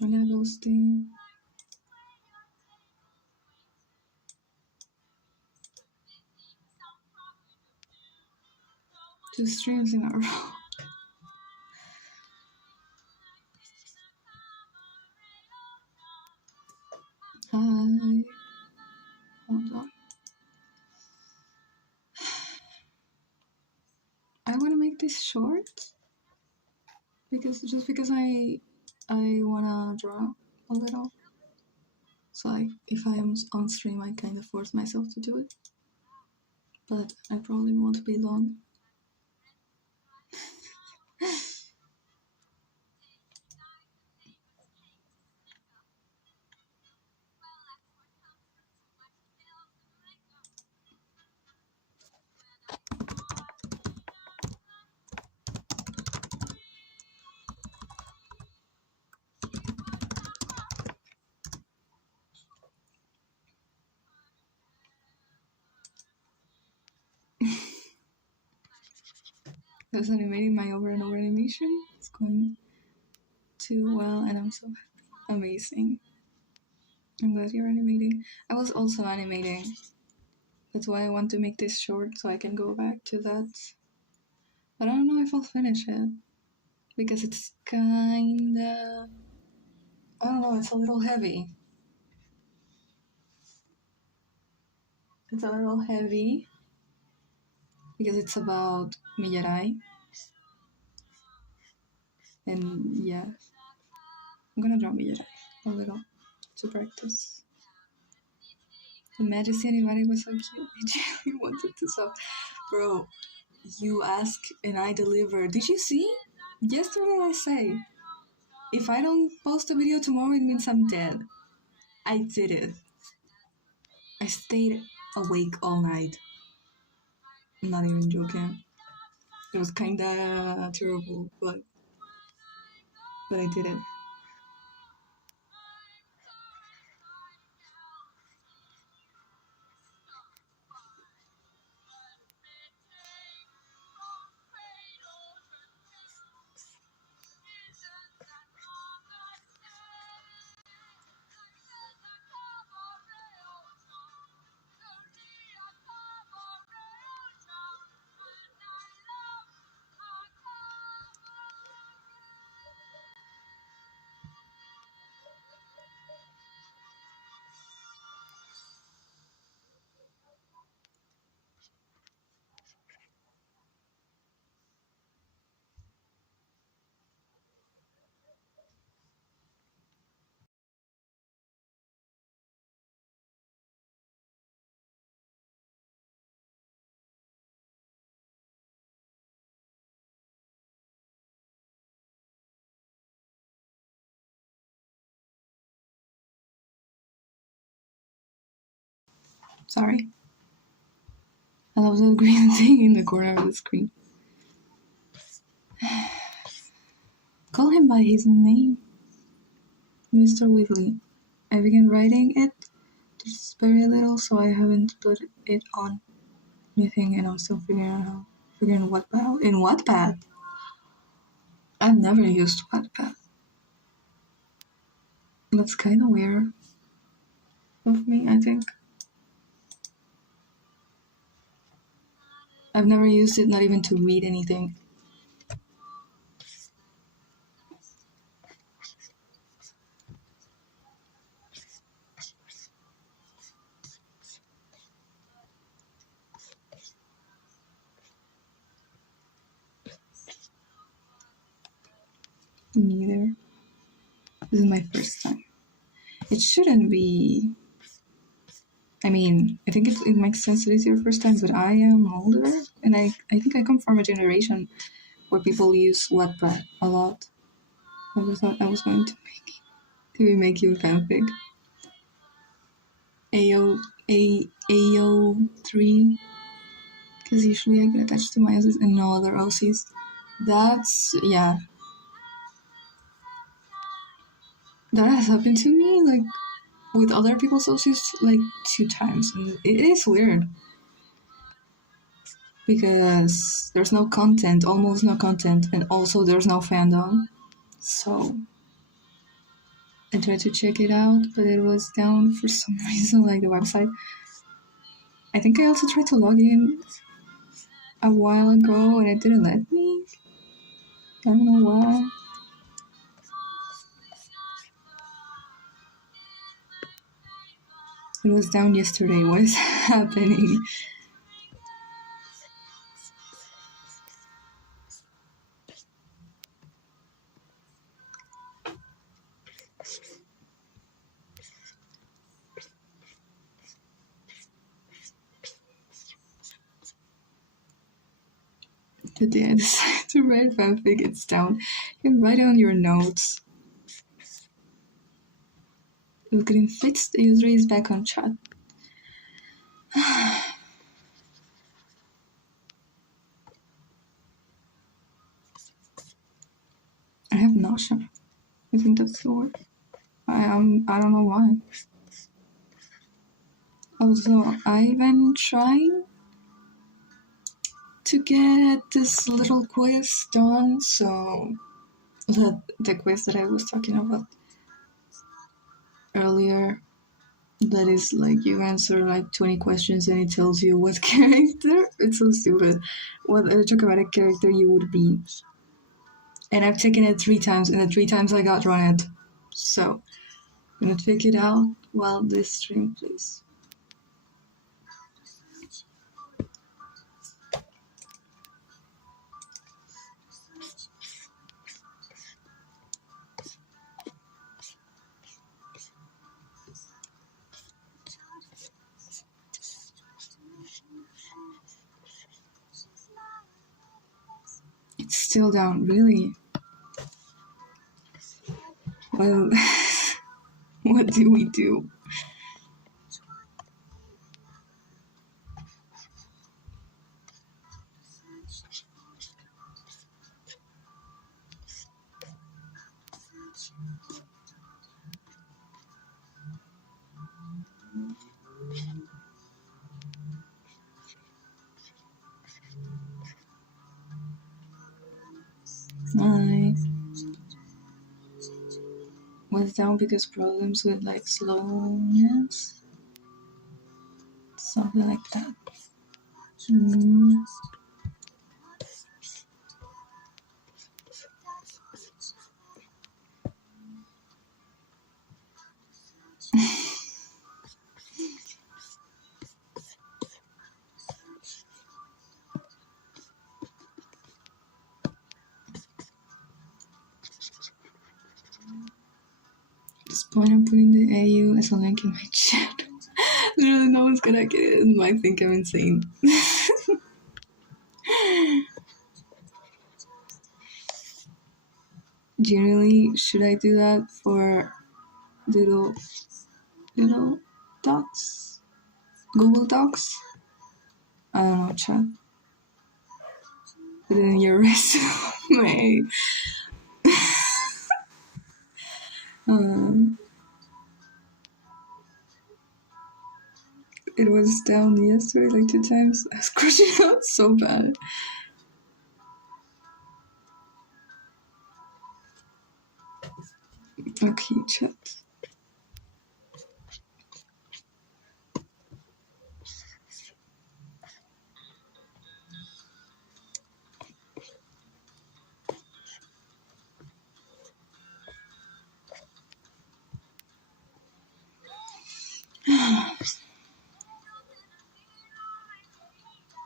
Hola, Ghosty. 2 streams in a row. Hi. Hold on. I want to make this short because I wanna draw a little. So if I am on stream, I kind of force myself to do it. But I probably won't be long. I was animating my over and over animation. It's going too well, and I'm so amazing. I'm glad you're animating. I was also animating. That's why I want to make this short so I can go back to that. But I don't know if I'll finish it because it's kinda, I don't know, it's a little heavy. It's a little heavy because it's about Miyarai. And yeah, I'm gonna draw Miyarai a little to practice. The Majesty Animatic was so cute. I really wanted to stop. Bro, you ask and I deliver. Did you see? Yesterday I say, if I don't post a video tomorrow, it means I'm dead. I did it. I stayed awake all night. I'm not even joking. It was kinda terrible, but I did it. Sorry. I love the green thing in the corner of the screen. Call him by his name. Mr. Weasley. I began writing it. There's very little, so I haven't put it on anything, and I'm still figuring Wattpad out. In Wattpad? I've never used Wattpad. That's kind of weird of me, I think. I've never used it, not even to read anything. Neither. This is my first time. It shouldn't be. I mean, I think it makes sense that it's your first time, but I am older, and I think I come from a generation where people use Wattpad a lot. I just thought I was going to make you a fanfic. AO3, because usually I get attached to my OCs and no other OCs. That's, yeah. That has happened to me, like, with other people's OCs, like, 2 times, and it is weird. Because there's no content, almost no content, and also there's no fandom. So I tried to check it out, but it was down for some reason, like the website. I think I also tried to log in a while ago and it didn't let me. I don't know why. It was down yesterday. What is happening? Today I decided to write fanfic. It's down. You can write down your notes. Getting fixed. The user is back on chat. I have nausea. I think that's the word. I don't know why. Also, I've been trying to get this little quiz done, so the quiz that I was talking about earlier, that is like you answer like 20 questions and it tells you what character. It's so stupid. What dramatic character you would be. And I've taken it 3 times, and the 3 times I got wrong it. So I'm gonna take it out while this stream plays. It's still down, really? Well, what do we do? I was down because problems with like slowness, something like that. This point I'm putting the AU as a link in my chat. Literally no one's gonna get it and might think I'm insane. Generally, should I do that for little docs? Google Docs? I don't know, chat. Put it in your resume. It was down yesterday like 2 times. I was crashing out so bad. Okay, chat.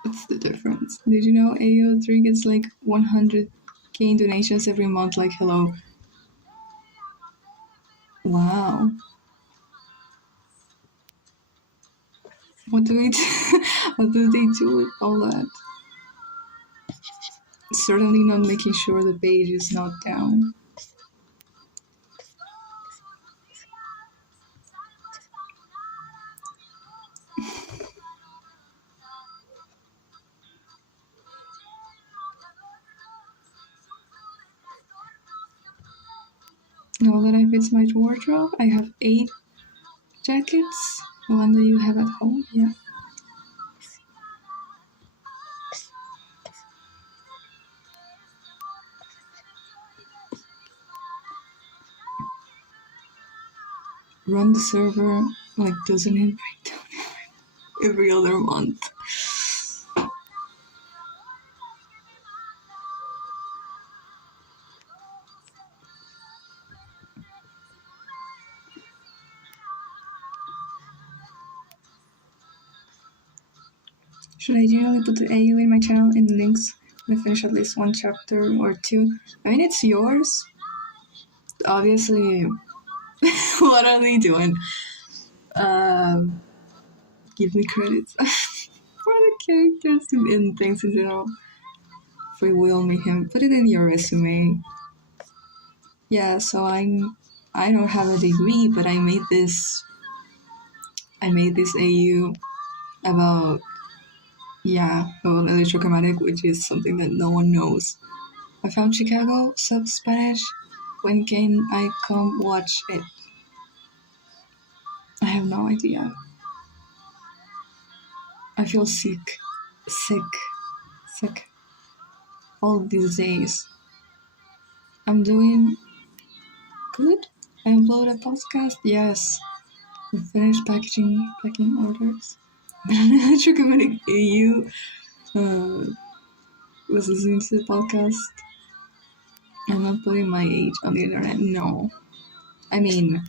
What's the difference? Did you know AO3 gets like 100k in donations every month? Like, hello. Wow. What do we do? What do they do with all that? Certainly not making sure the page is not down. Now that I fix my wardrobe, I have 8 jackets. The one that you have at home, yeah. run the server, like, doesn't it break down every other month? Should I generally put the AU in my channel in links when I finish at least one chapter or two? I mean, it's yours. Obviously, what are they doing? Give me credits for the characters and things in general. Free will mayhem. Put it in your resume. Yeah, so I don't have a degree, but I made this AU about electrochromatic, which is something that no one knows. I found Chicago sub Spanish. When can I come watch it? I have no idea. I feel sick all these days. I'm doing good. I upload a podcast. Yes, I finished packing orders. Electrochromatic AU was listening to the podcast. I'm not putting my age on the internet. No, I mean.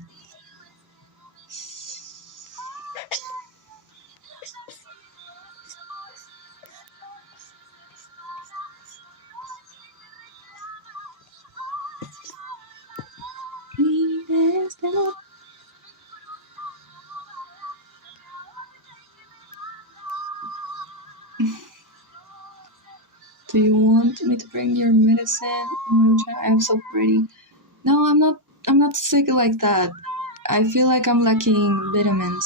Do you want me to bring your medicine? I have soap ready. No, I'm not sick like that. I feel like I'm lacking vitamins,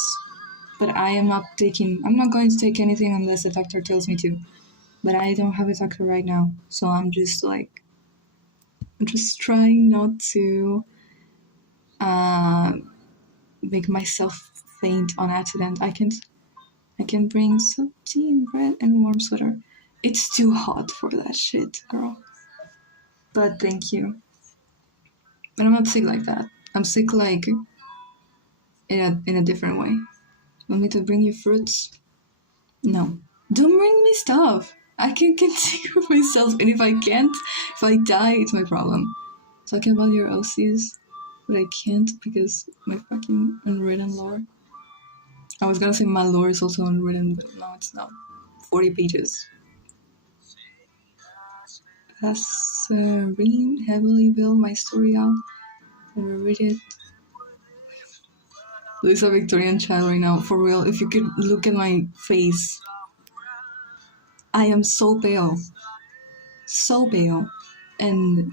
but I'm not going to take anything unless the doctor tells me to. But I don't have a doctor right now, so I'm just trying not to make myself faint on accident. I can bring soap, tea, and bread, and warm sweater. It's too hot for that shit, girl. But thank you. But I'm not sick like that. I'm sick like in a different way. Want me to bring you fruits? No. Don't bring me stuff. I can take for myself, and if I can't, if I die, it's my problem. Talking about your OCs, but I can't because my fucking unwritten lore. I was gonna say my lore is also unwritten, but no, it's not. 40 pages. That's heavily build my story out. I will read it. There's a Victorian child right now, for real. If you could look at my face, I am so pale. So pale. And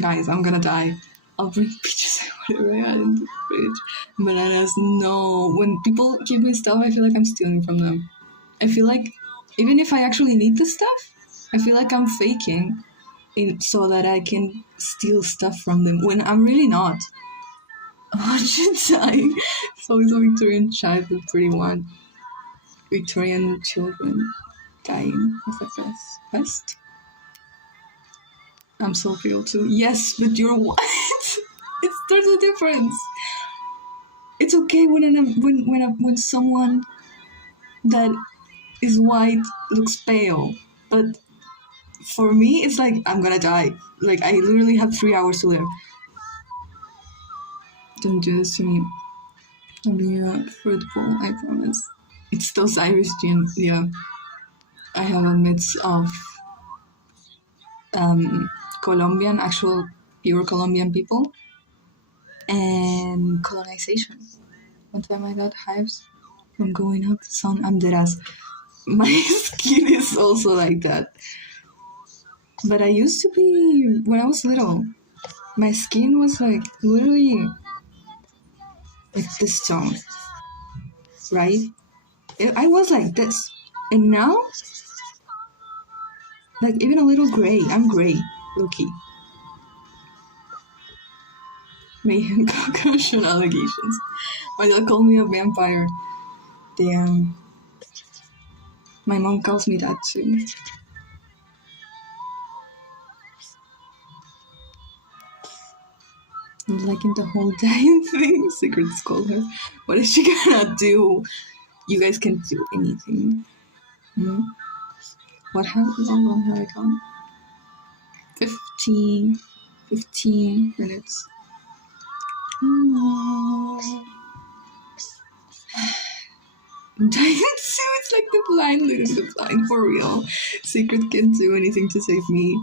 guys, I'm gonna die. I'll bring peaches and whatever I had in the fridge. Bananas, no. When people give me stuff, I feel like I'm stealing from them. I feel like, even if I actually need the stuff, I feel like I'm faking it so that I can steal stuff from them when I'm really not. Watch dying. It's always a Victorian child with pretty one. Victorian children dying is the best. I'm so pale too. Yes, but you're white. There's a difference. It's okay when someone that is white looks pale, but for me, it's like I'm gonna die. Like I literally have 3 hours to live. Don't do this to me. I'll be fruitful, I promise. It's those Irish genes, yeah. I have a mix of Colombian, actual pure Colombian people, and colonization. One time I got hives from going out the sun. I'm dead ass. My skin is also like that. But I used to be, when I was little, my skin was like literally like this tone, right? I was like this. And now, like even a little gray. I'm gray, low-key. Mayhem concussion allegations. My dad called me a vampire. Damn. My mom calls me that too. Like in the whole dying thing, Secrets called her. What is she gonna do? You guys can't do anything. Hmm? How long have I gone? 15 minutes. Oh. Dying Sue is like the blind leading the blind for real. Secret can't do anything to save me.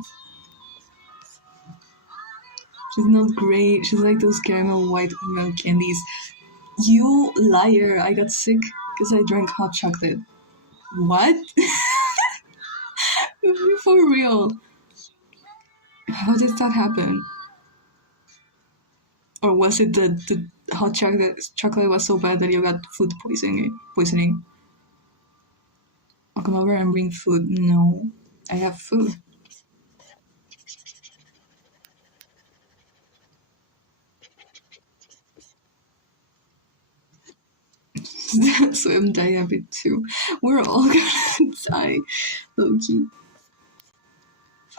She's not great. She's like those caramel white milk candies. You liar. I got sick because I drank hot chocolate. What? For real. How did that happen? Or was it the hot chocolate was so bad that you got food poisoning? I'll come over and bring food. No. I have food. So I'm dying a bit too. We're all gonna die, low-key.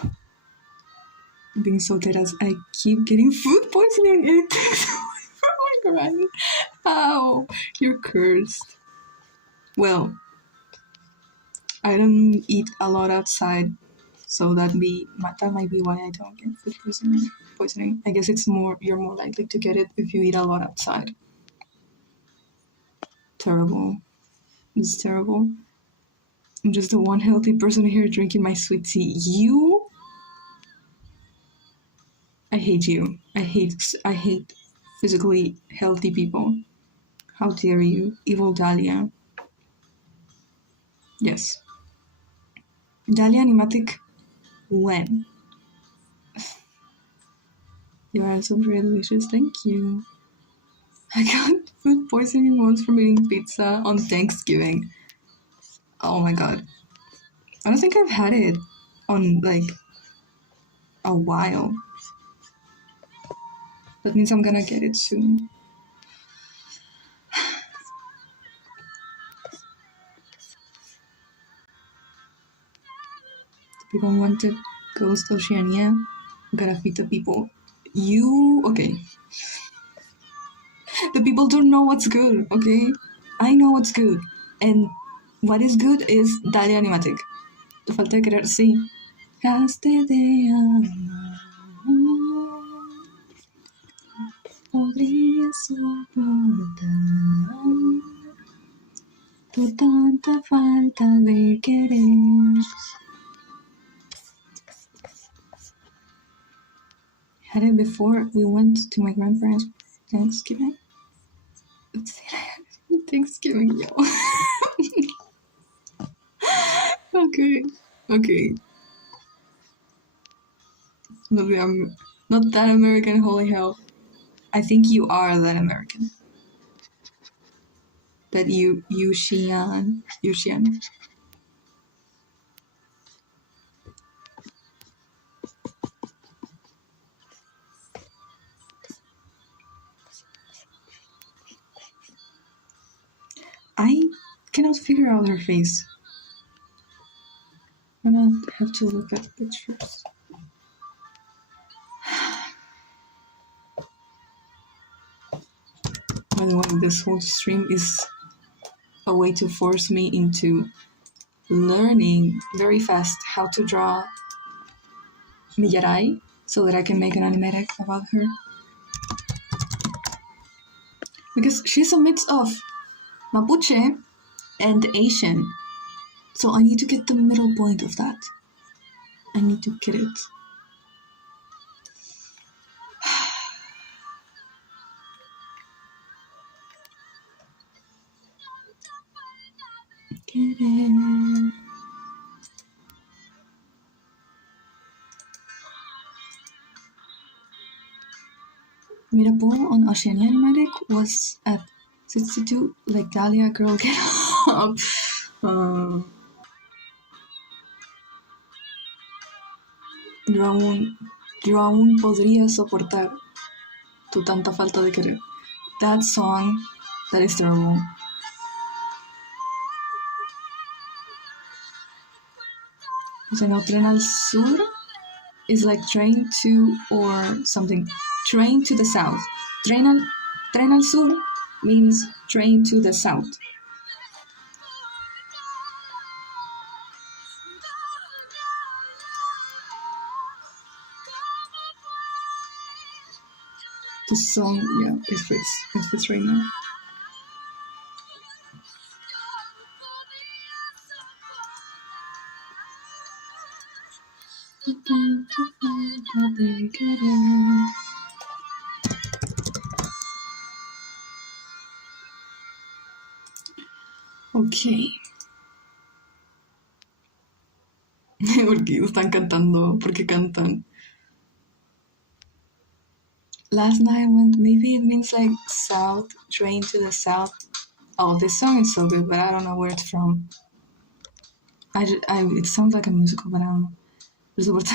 I'm being so dead as I keep getting food poisoning and it takes away from my grind. Ow, you're cursed. Well, I don't eat a lot outside, so that might be why I don't get food poisoning. I guess you're more likely to get it if you eat a lot outside. Terrible. It's terrible. I'm just the one healthy person here drinking my sweet tea. You? I hate you. I hate physically healthy people. How dare you? Evil Dahlia. Yes. Dahlia Animatic. When? You are so very delicious. Thank you. I got food poisoning once from eating pizza on Thanksgiving. Oh my god. I don't think I've had it on like a while. That means I'm gonna get it soon. People wanted Ghost Oceania. Gotta feed the people. Okay. The people don't know what's good, okay? I know what's good. And what is good is Dahlia Animatic. Te falta de querer, sí. Haste de amar. Podría soportar tu tanta falta de querer. Had it before we went to my grandparents' Thanksgiving. Thanksgiving, yo. Okay. I'm not that American, holy hell. I think you are that American. That Yushian. I cannot figure out her face. I'm gonna have to look at pictures. By the way, this whole stream is a way to force me into learning very fast how to draw Miyarai so that I can make an animatic about her. Because she's a mix of Mapuche and Asian. So I need to get the middle point of that. I need to get it. Get it. Mirapool on Oceania Animatic was at 62, like Dahlia Girl Get Up. Yo aún podría soportar tu tanta falta de querer. That song, that is terrible. O sea, no, Tren al Sur is like train to or something. train to the south. Tren al sur means train to the south. The song, yeah, it fits right now. Ok. Porque están cantando, porque cantan. Last night I went, maybe it means like south, train to the south. Oh, this song is so good, but I don't know where it's from. It sounds like a musical, but I don't know. There's a word.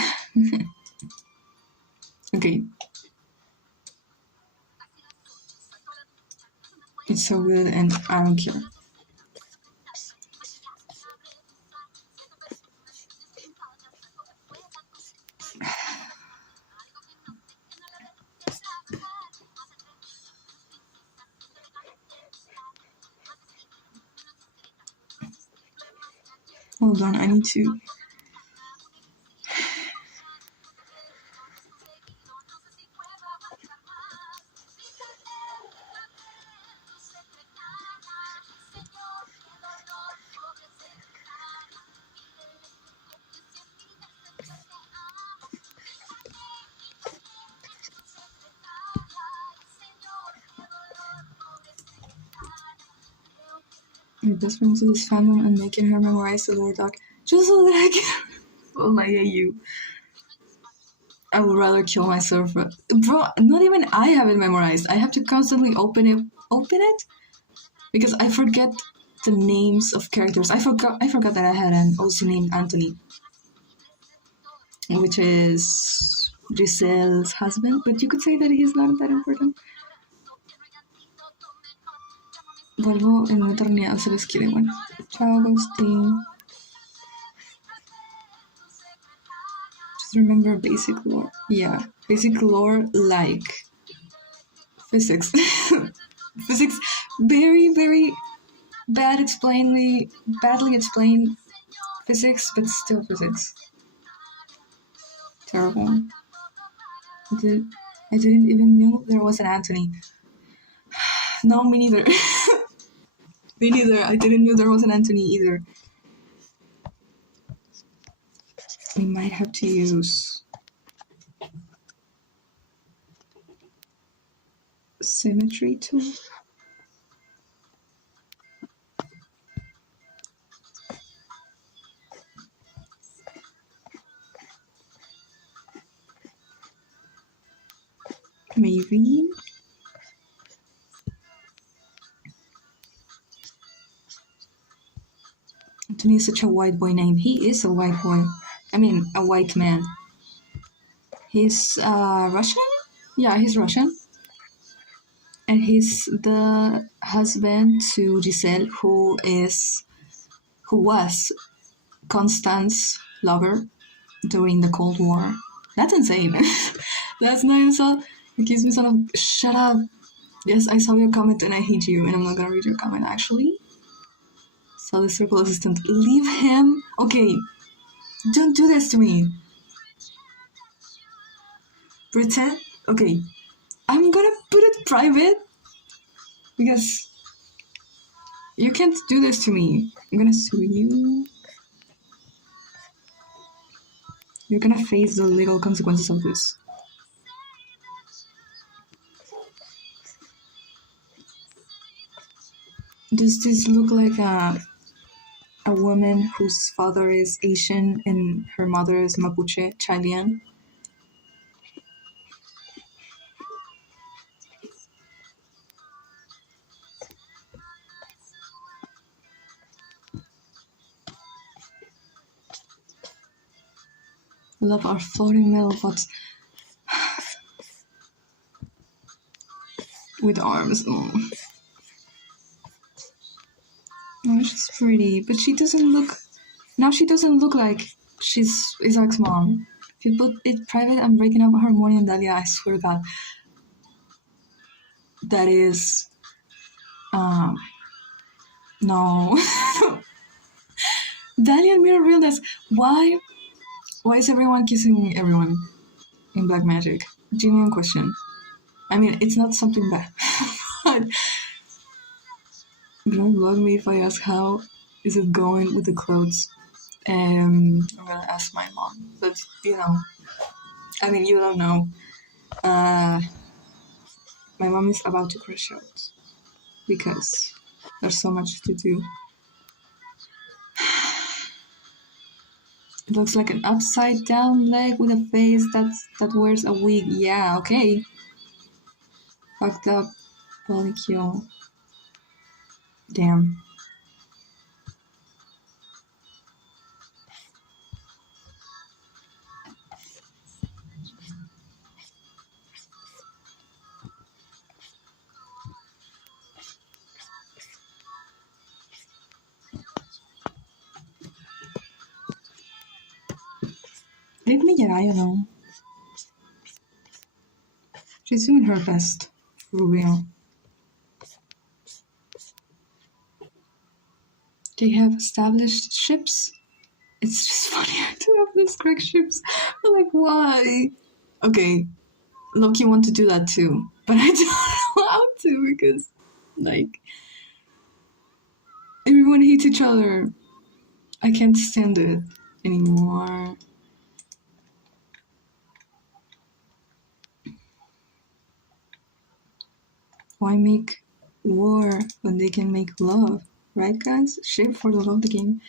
Okay. It's so good, and I don't care. Hold on, I need to. My best friend to this fandom and making her memorize the Lord Dog just so that I can. Oh my AU. I would rather kill myself. Bro, not even I have it memorized. I have to constantly open it because I forget the names of characters. I forgot that I had an OC named Anthony, which is Giselle's husband, but you could say that he's not that important. Vuelvo en una eternidad, se les quiere. Bueno, chao, Agustín. Just remember basic lore. Yeah, basic lore like physics. Physics, very, very badly explained physics, but still physics. Terrible. I didn't even know there was an Anthony. No, me neither. Me neither. I didn't know there was an Anthony either. We might have to use symmetry tool. Maybe. Anthony is such a white boy name. He is a white boy. I mean, a white man. He's Russian? Yeah, he's Russian. And he's the husband to Giselle, who was Constance's lover during the Cold War. That's insane. That's not insult. Accuse me, son of. Shut up. Yes, I saw your comment and I hate you, and I'm not gonna read your comment actually. So the circle assistant, leave him. Okay, don't do this to me. Pretend. Okay, I'm gonna put it private because you can't do this to me. I'm gonna sue you. You're gonna face the legal consequences of this. Does this look like a woman whose father is Asian and her mother is Mapuche, Chilean? Love our floating metal pots with arms. Oh, she's pretty, but she doesn't look. Now she doesn't look like she's Isaac's mom. If you put it private, I'm breaking up with Harmonia and Dahlia. I swear to God. that is no. Dalian mirror realness. Why is everyone kissing everyone in black magic? Genuine question. I mean, it's not something bad. But don't love me if I ask how is it going with the clothes. I'm gonna ask my mom, but you know, I mean, you don't know. My mom is about to crash out because there's so much to do. It looks like an upside down leg with a face that wears a wig. Yeah, okay. Fucked up polycule. Damn. Let me get, I don't know. She's doing her best. For real. They have established ships. It's just funnier to have those correct ships. I'm like, why? Okay, Loki want to do that too, but I don't know how to because, like, everyone hates each other. I can't stand it anymore. Why make war when they can make love? Right, guys? Ship for the love of the game.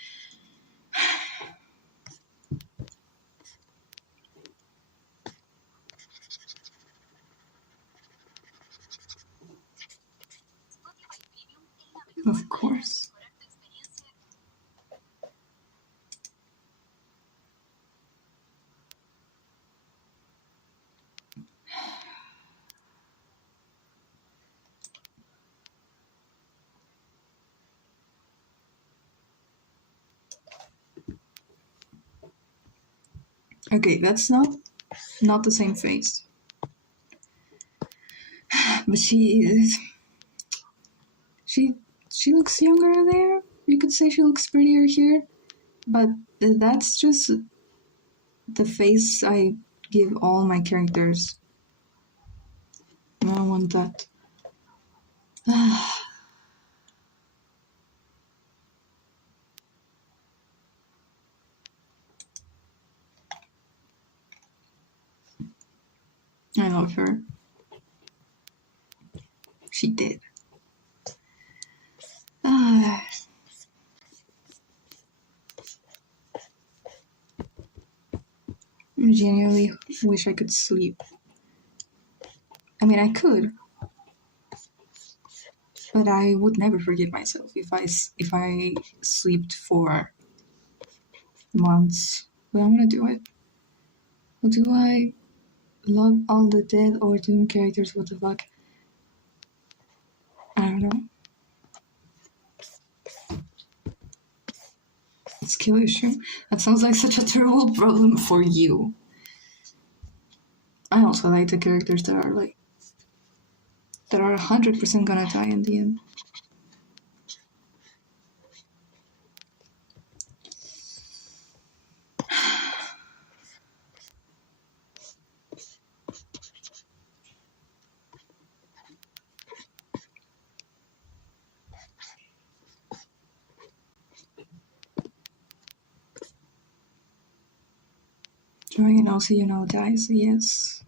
Of course. Okay, that's not the same face. But she looks younger there. You could say she looks prettier here, but that's just the face I give all my characters. I don't want that. I love her. She did. I genuinely wish I could sleep. I mean, I could, but I would never forgive myself if I slept for months. But I'm gonna do it. Or do I love all the dead or doomed characters? What the fuck? I don't know. Skill issue? That sounds like such a terrible problem for you. I also like the characters that are 100% gonna die in the end. Drawing and also dies, yes.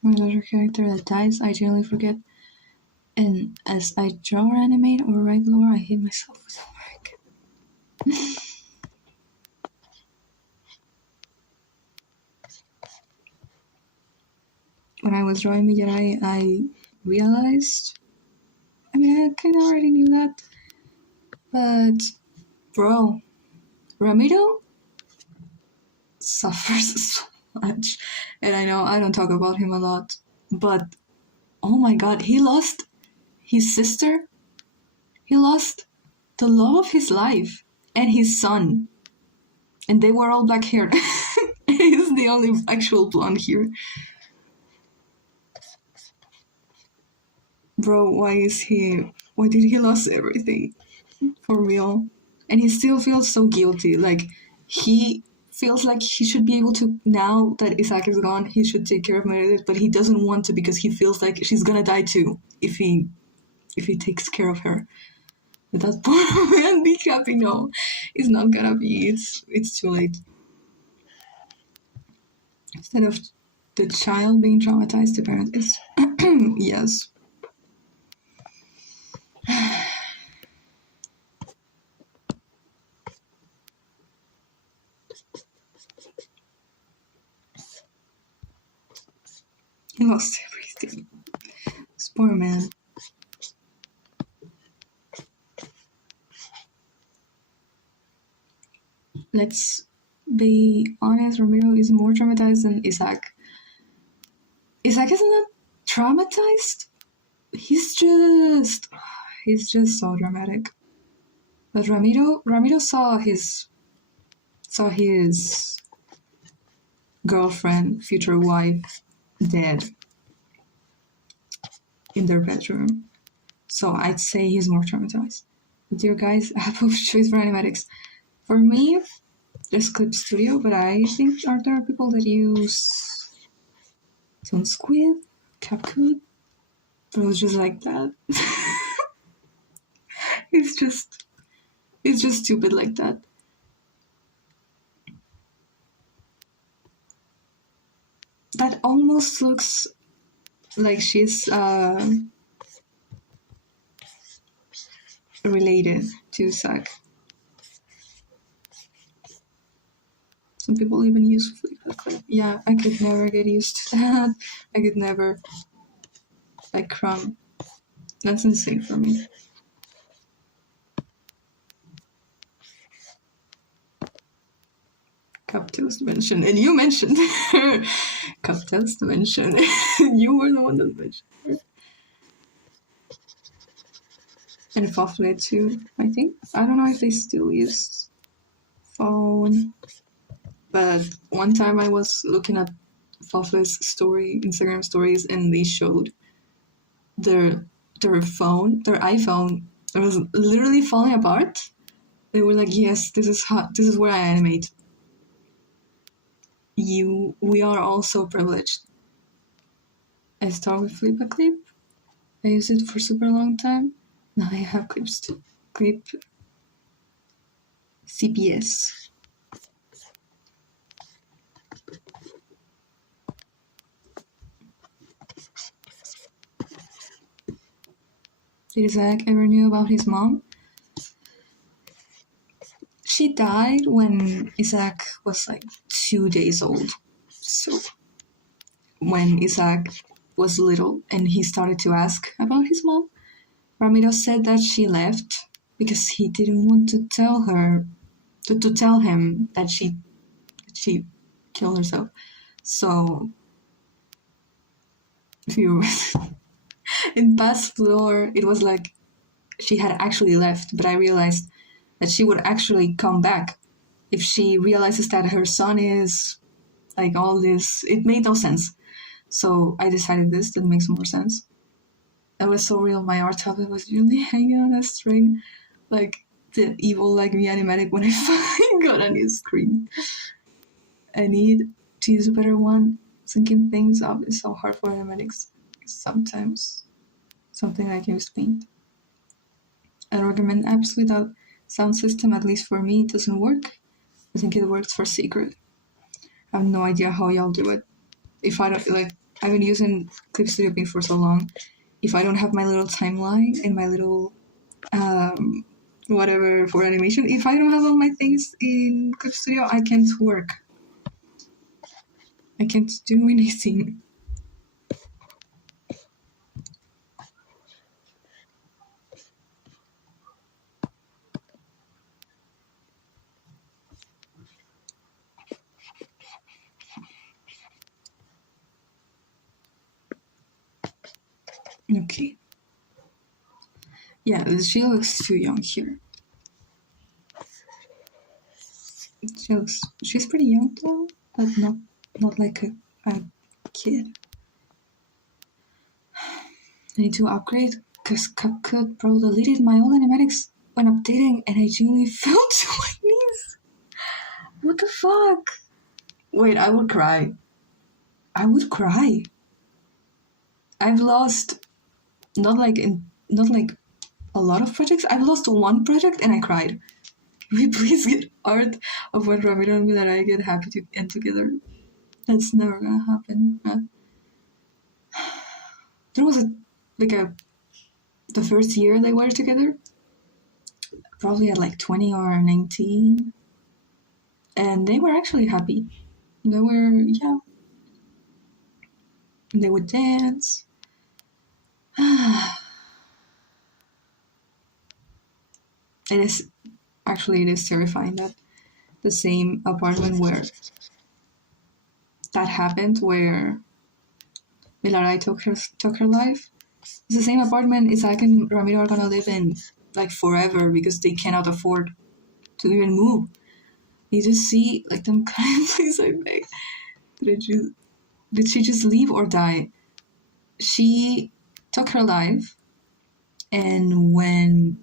When there's a character that dies, I generally forget And as I draw or animate or write lore, I hate myself with homework. When I was drawing Miyarai, I realized, I mean, I kind of already knew that, but bro, Ramiro suffers so much. And I know I don't talk about him a lot, but oh my god, he lost his sister, he lost the love of his life, and his son. And they were all black haired. He's the only actual blonde here. Bro, why did he lose everything? For real. And he still feels so guilty. Like, he feels like he should be able to, now that Isaac is gone, he should take care of Meredith, but he doesn't want to because he feels like she's gonna die too if he takes care of her. But that poor man, be happy. No, it's not gonna be. It's too late. Instead of the child being traumatized, the parent is. Yes. He lost everything. This poor man. Let's be honest, Ramiro is more traumatized than Isaac. Isaac is not traumatized. He's just so dramatic. But Ramiro saw his girlfriend, future wife, dead in their bedroom. So I'd say he's more traumatized. But you guys, I have a choice for Animatics. For me, there's Clip Studio, but I think there are people that use Toon Squid, CapCut, but it was just like that. It's just stupid like that. That almost looks like she's related to Zack. Some people even use Flip. Yeah, I could never get used to that. I could never. Like Crumb. That's insane for me. Cuptoast mentioned, and you mentioned her. Cuptoast mentioned. You were the one that mentioned her. And Foflet too, I think. I don't know if they still use phone. But one time I was looking at Foflet's Instagram stories, and they showed their iPhone. It was literally falling apart. They were like, yes, this is where I animate. We are all so privileged. I start with Flip a Clip. I used it for super long time. Now I have clips too. Clip CPS. Did Isaac ever knew about his mom? She died when Isaac was like 2 days old. So when Isaac was little and he started to ask about his mom, Ramiro said that she left because he didn't want to tell her to tell him that she killed herself. So if you in past lore, it was like she had actually left, but I realized that she would actually come back if she realizes that her son is like all this. It made no sense. So I decided that makes more sense. It was so real. My art tablet was really hanging on a string, like the evil like me animatic when I finally got a new screen. I need to use a better one. Syncing things up is so hard for animatics. Sometimes something like use Paint. I recommend apps without sound system, at least for me, it doesn't work. I think it works for Secret. I have no idea how y'all do it. If I don't, like, I've been using Clip Studio Paint for so long, if I don't have my little timeline and my little whatever for animation, if I don't have all my things in Coach Studio, I can't work. I can't do anything. Okay. Yeah, she looks too young here. She's pretty young though, but not like a kid. I need to upgrade because CapCut Pro deleted my old animatics when updating and I genuinely fell to my knees. What the fuck? Wait, I would cry. I would cry. I've lost not like a lot of projects. I've lost one project and I cried. Will you please get art of when Ramiro and me that I get happy to end together? That's never gonna happen. There was the first year they were together, probably at like 20 or 19, and they were actually happy. They were, yeah. They would dance. It is terrifying that the same apartment where that happened, where Milaray took her life, it's the same apartment Isaac and Ramiro are gonna live in like forever because they cannot afford to even move. You just see like them crying, please, I beg. Did she just leave or die? She took her life, and when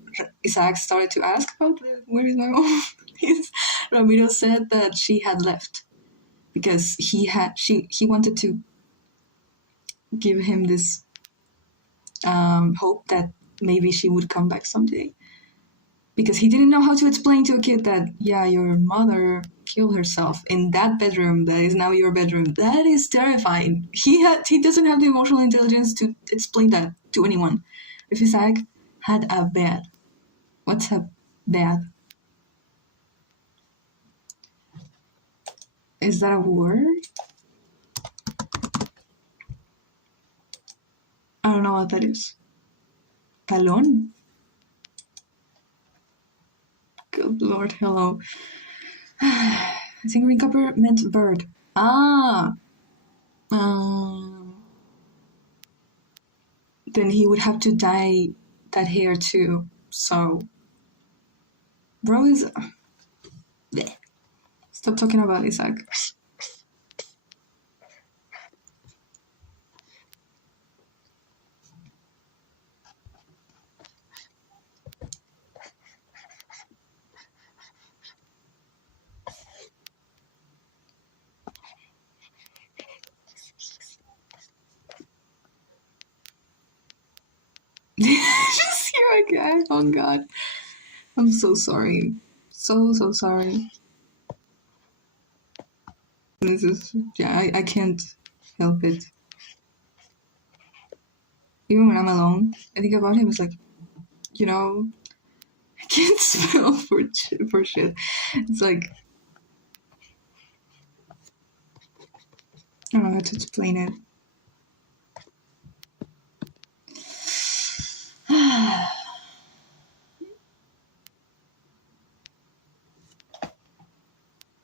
Isaac started to ask about where is my mom, Ramiro said that she had left because he wanted to give him this hope that maybe she would come back someday, because he didn't know how to explain to a kid that, yeah, your mother killed herself in that bedroom that is now your bedroom. That is terrifying. He doesn't have the emotional intelligence to explain that to anyone. If Isaac had a bed, what's a bed? Is that a word? I don't know what that is. Talon? Good Lord, hello. I think green copper meant bird. Then he would have to dye that hair too. So, bro is. Bleh. Stop talking about Isaac. Just here again. Oh God. I'm so sorry. So sorry. This is, yeah, I can't help it. Even when I'm alone, I think about him, it's like, you know, I can't spell for shit. It's like, I don't know how to explain it.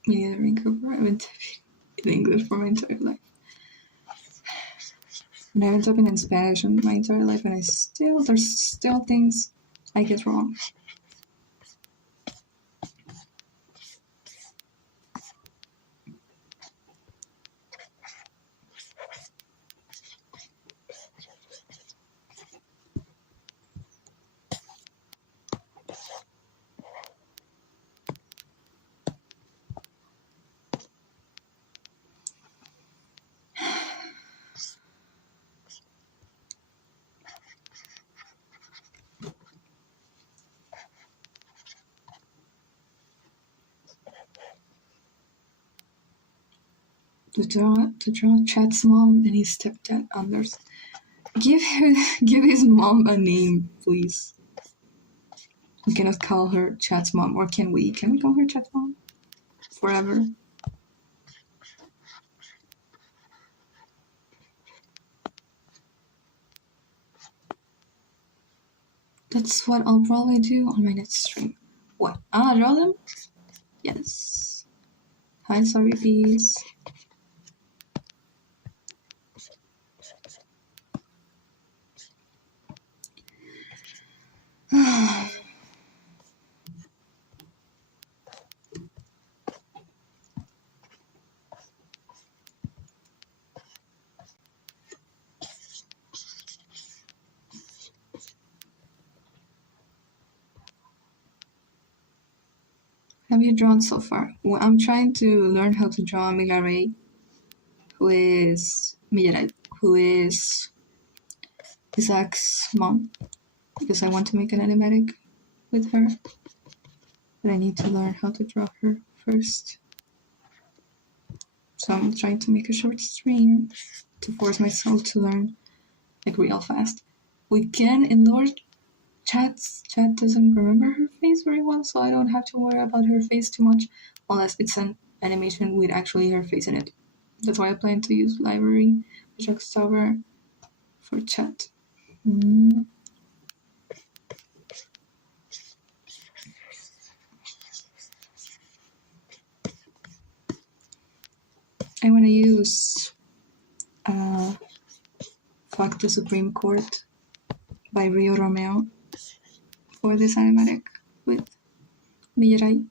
Me neither in Cooper. I haven't in English for my entire life. And I haven't spoken in Spanish in my entire life, and there's still things I get wrong. To draw Chad's mom and his stepdad Anders. Give his mom a name, please. We cannot call her Chat's mom, or can we? Can we call her Chat's mom? Forever. That's what I'll probably do on my next stream. What? Draw them? Yes. Hi, sorry, peace. Have you drawn so far? Well, I'm trying to learn how to draw Milaray, who is Isaac's mom, because I want to make an animatic with her. But I need to learn how to draw her first. So I'm trying to make a short stream to force myself to learn like real fast. We can endorse Chat doesn't remember her face very well, so I don't have to worry about her face too much, unless it's an animation with actually her face in it. That's why I plan to use library voiceover for Chat. I want to use Fuck the Supreme Court by Rio Romeo for this animatic with Mirai.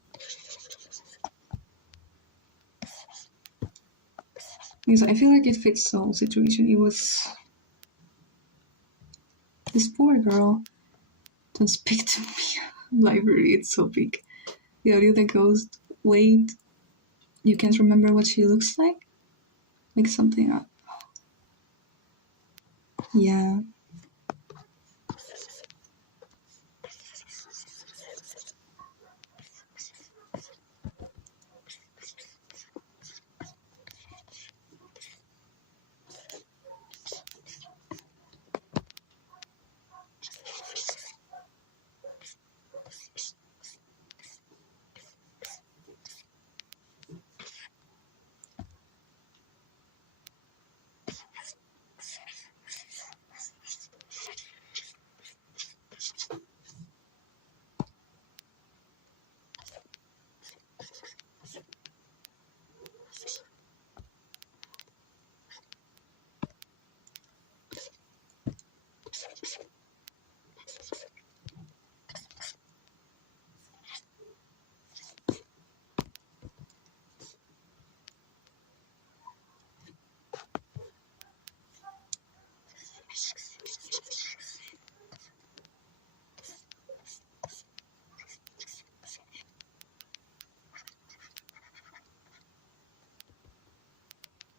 Because I feel like it fits the whole situation. It was this poor girl. Don't speak to me. Library, it's so big. The audio that goes, wait, you can't remember what she looks like? Like something up. Yeah.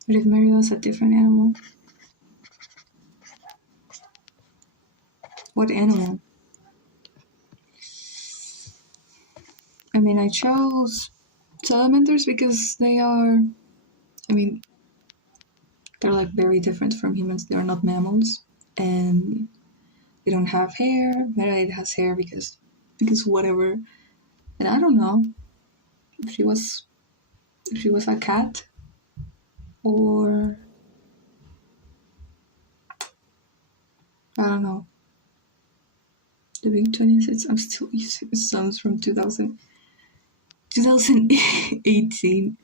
But if Mariel's a different animal. What animal? I mean, I chose salamanders because they are, I mean, they're like very different from humans. They're not mammals. And they don't have hair. Mariel has hair because whatever. And I don't know if she was a cat or I don't know. The big 26, I'm still using sounds from 2018.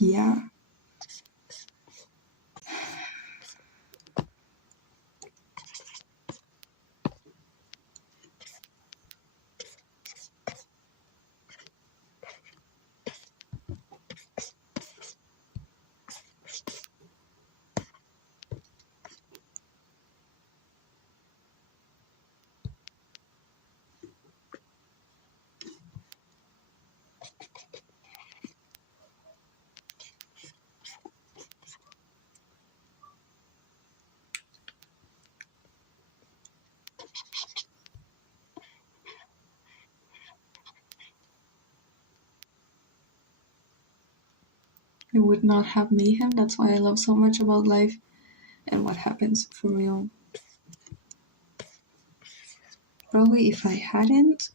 Yeah. I would not have mayhem. That's why I love so much about life and what happens for real. Probably if I hadn't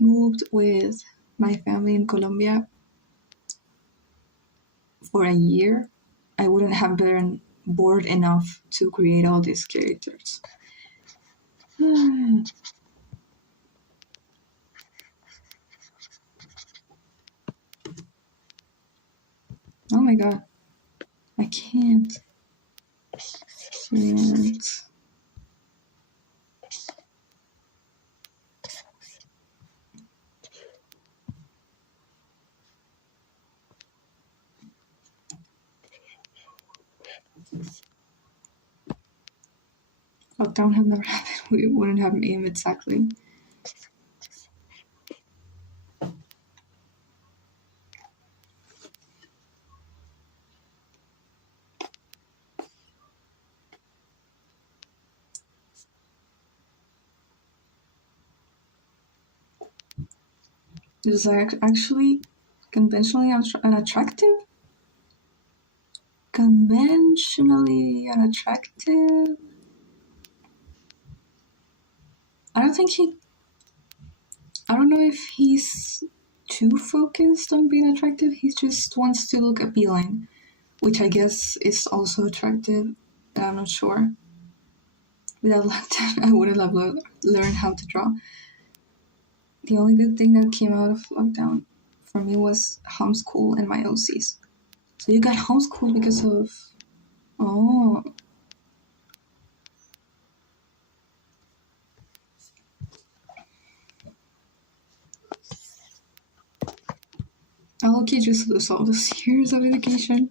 moved with my family in Colombia for a year, I wouldn't have been bored enough to create all these characters. Oh my god. I can't. Lockdown had never happened. We wouldn't have aim exactly. Is actually conventionally unattractive? Conventionally unattractive? I don't know if he's too focused on being attractive. He just wants to look appealing, which I guess is also attractive. I'm not sure. Without lockdown, I wouldn't have learned how to draw. The only good thing that came out of lockdown for me was homeschool and my OCs. So you got homeschooled because of... Oh. I'll okay just lose all those years of education.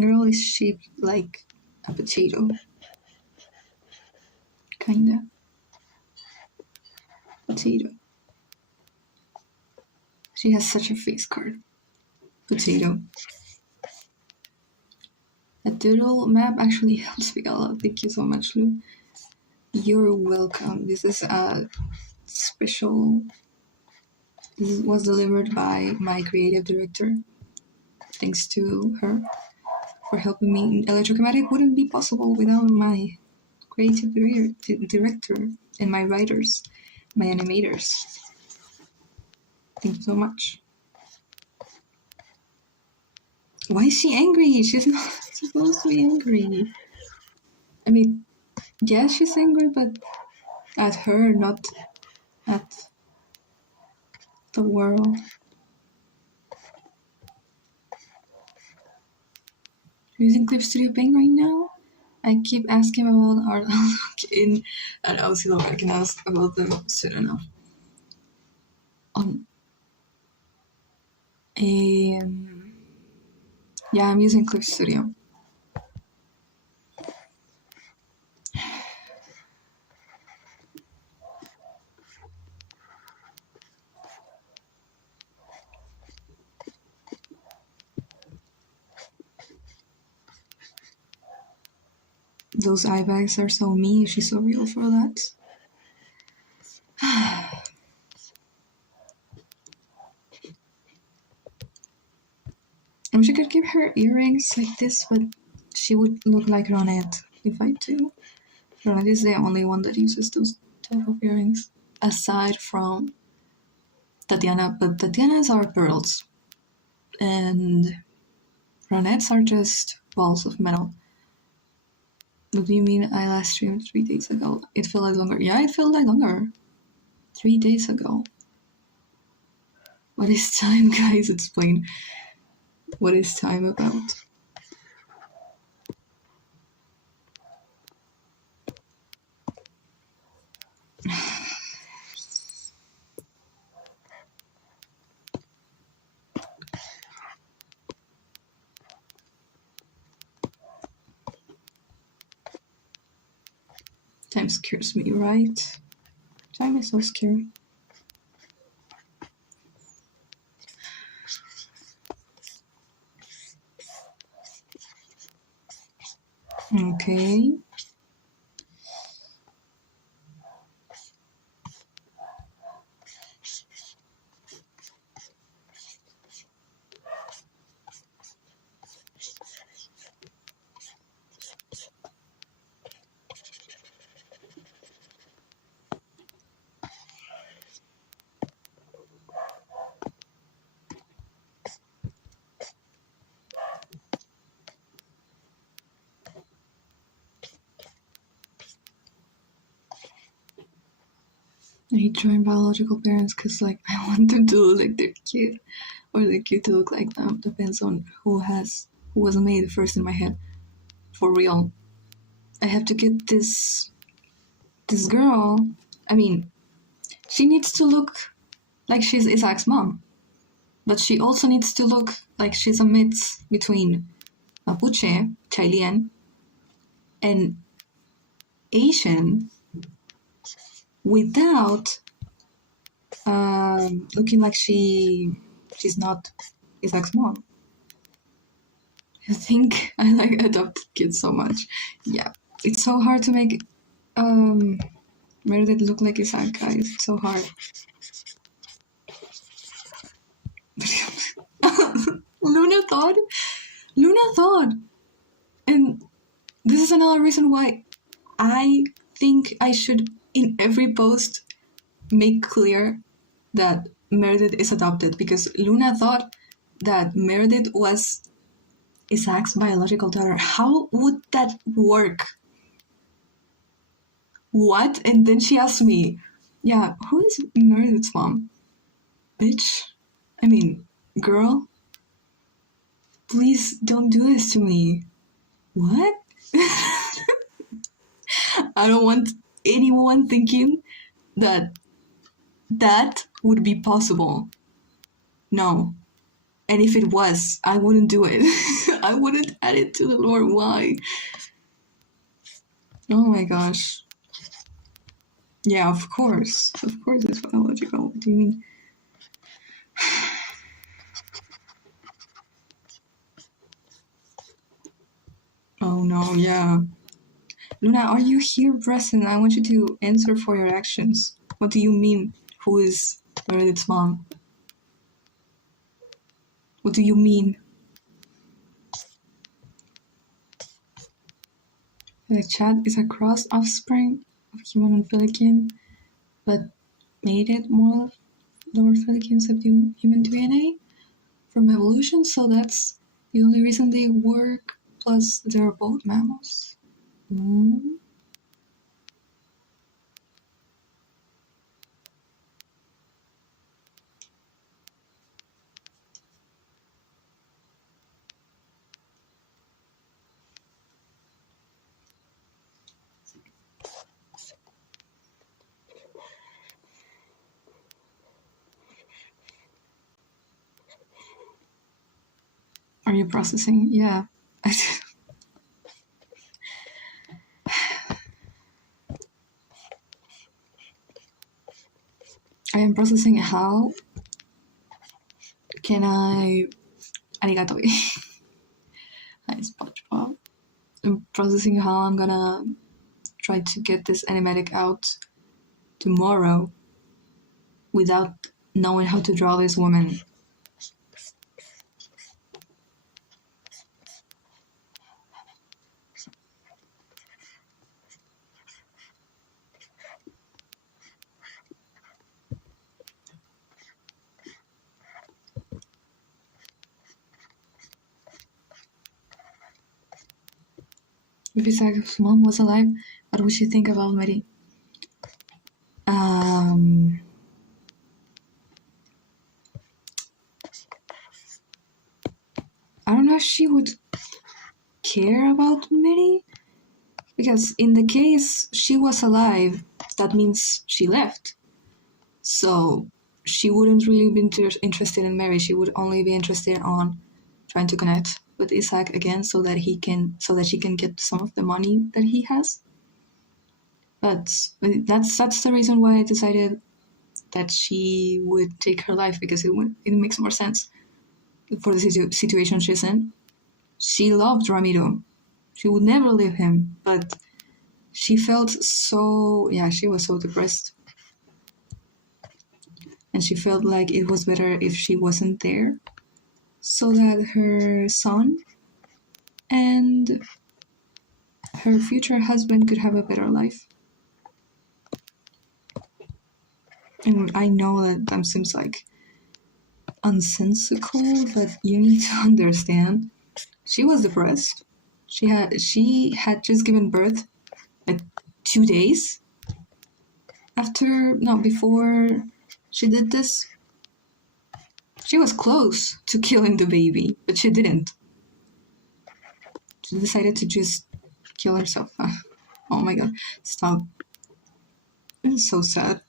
Girl is shaped like a potato. Kinda. Potato. She has such a face card. Potato. A doodle map actually helps me a lot. Thank you so much, Lou. You're welcome. This is a special... This was delivered by my creative director. Thanks to her for helping me. Electrochromatic wouldn't be possible without my creative director and my writers, my animators. Thank you so much. Why is she angry? She's not supposed to be angry. I mean, yeah, she's angry, but at her, not at the world. Using Clip Studio Paint right now? I keep asking about art in and obviously I can ask about them soon enough. Yeah, I'm using Clip Studio. Those eye bags are so me. She's so real for that. I wish I could give her earrings like this, but she would look like Ronette if I do. Ronette is the only one that uses those type of earrings, aside from Tatiana. But Tatiana's are pearls, and Ronette's are just balls of metal. What do you mean I last streamed 3 days ago? It felt like longer. Yeah, it felt like longer. 3 days ago. What is time, guys? Explain. What is time about? Time scares me, right? Time is so scary. Okay. I hate drawing biological parents because, like, I want them to look like their kid, or the kid to look like them. Depends on who was made first in my head. For real, I have to get this girl. I mean, she needs to look like she's Isaac's mom, but she also needs to look like she's a mix between Mapuche, Chilean, and Asian, without looking like she's not Isaac's mom. I think I like adopted kids so much. Yeah, it's so hard to make Meredith look like Isaac, guys. It's so hard. Luna thought, and this is another reason why I think I should, in every post, make clear that Meredith is adopted, because Luna thought that Meredith was Isaac's biological daughter. How would that work? What? And then she asked me, yeah, who is Meredith's mom? Bitch. I mean, girl. Please don't do this to me. What? I don't want anyone thinking that would be possible. No. And if it was, I wouldn't do it. I wouldn't add it to the lore. Why? Oh my gosh. Yeah, of course. Of course it's biological. What do you mean? Oh no, yeah. Luna, are you here present? I want you to answer for your actions. What do you mean? Who is Meredith's mom? What do you mean? The Chad is a cross offspring of human and Felican, but made it more lower Felicans have human DNA from evolution, so that's the only reason they work, plus they're both mammals. Are you processing? Yeah. I am processing how can I... Arigato. Hi, SpongeBob. I'm processing how I'm gonna try to get this animatic out tomorrow without knowing how to draw this woman. If Isaac's mom was alive, what would she think about Mary? I don't know if she would care about Mary, because in the case she was alive, that means she left. So she wouldn't really be interested in Mary. She would only be interested on trying to connect with Isaac again, so that she can get some of the money that he has. But that's the reason why I decided that she would take her life, because it makes more sense for the situation she's in. She loved Ramiro. She would never leave him, but she felt so, she was so depressed. And she felt like it was better if she wasn't there, so that her son and her future husband could have a better life. And I know that seems like unsensical, but you need to understand. She was depressed. She had just given birth like 2 days before she did this. She was close to killing the baby, but she didn't. She decided to just kill herself. Oh my god, stop. It is so sad.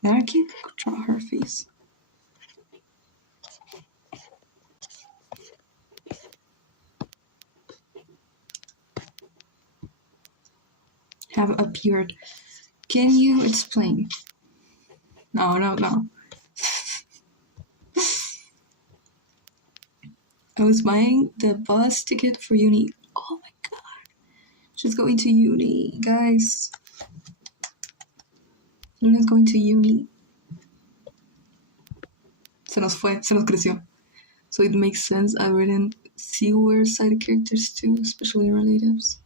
Now I can't draw her face. Have appeared. Can you explain? No. I was buying the bus ticket for uni. Oh my god. She's going to uni, guys. Luna's going to uni. Se nos creció. So it makes sense. I've written C-word side characters too, especially relatives.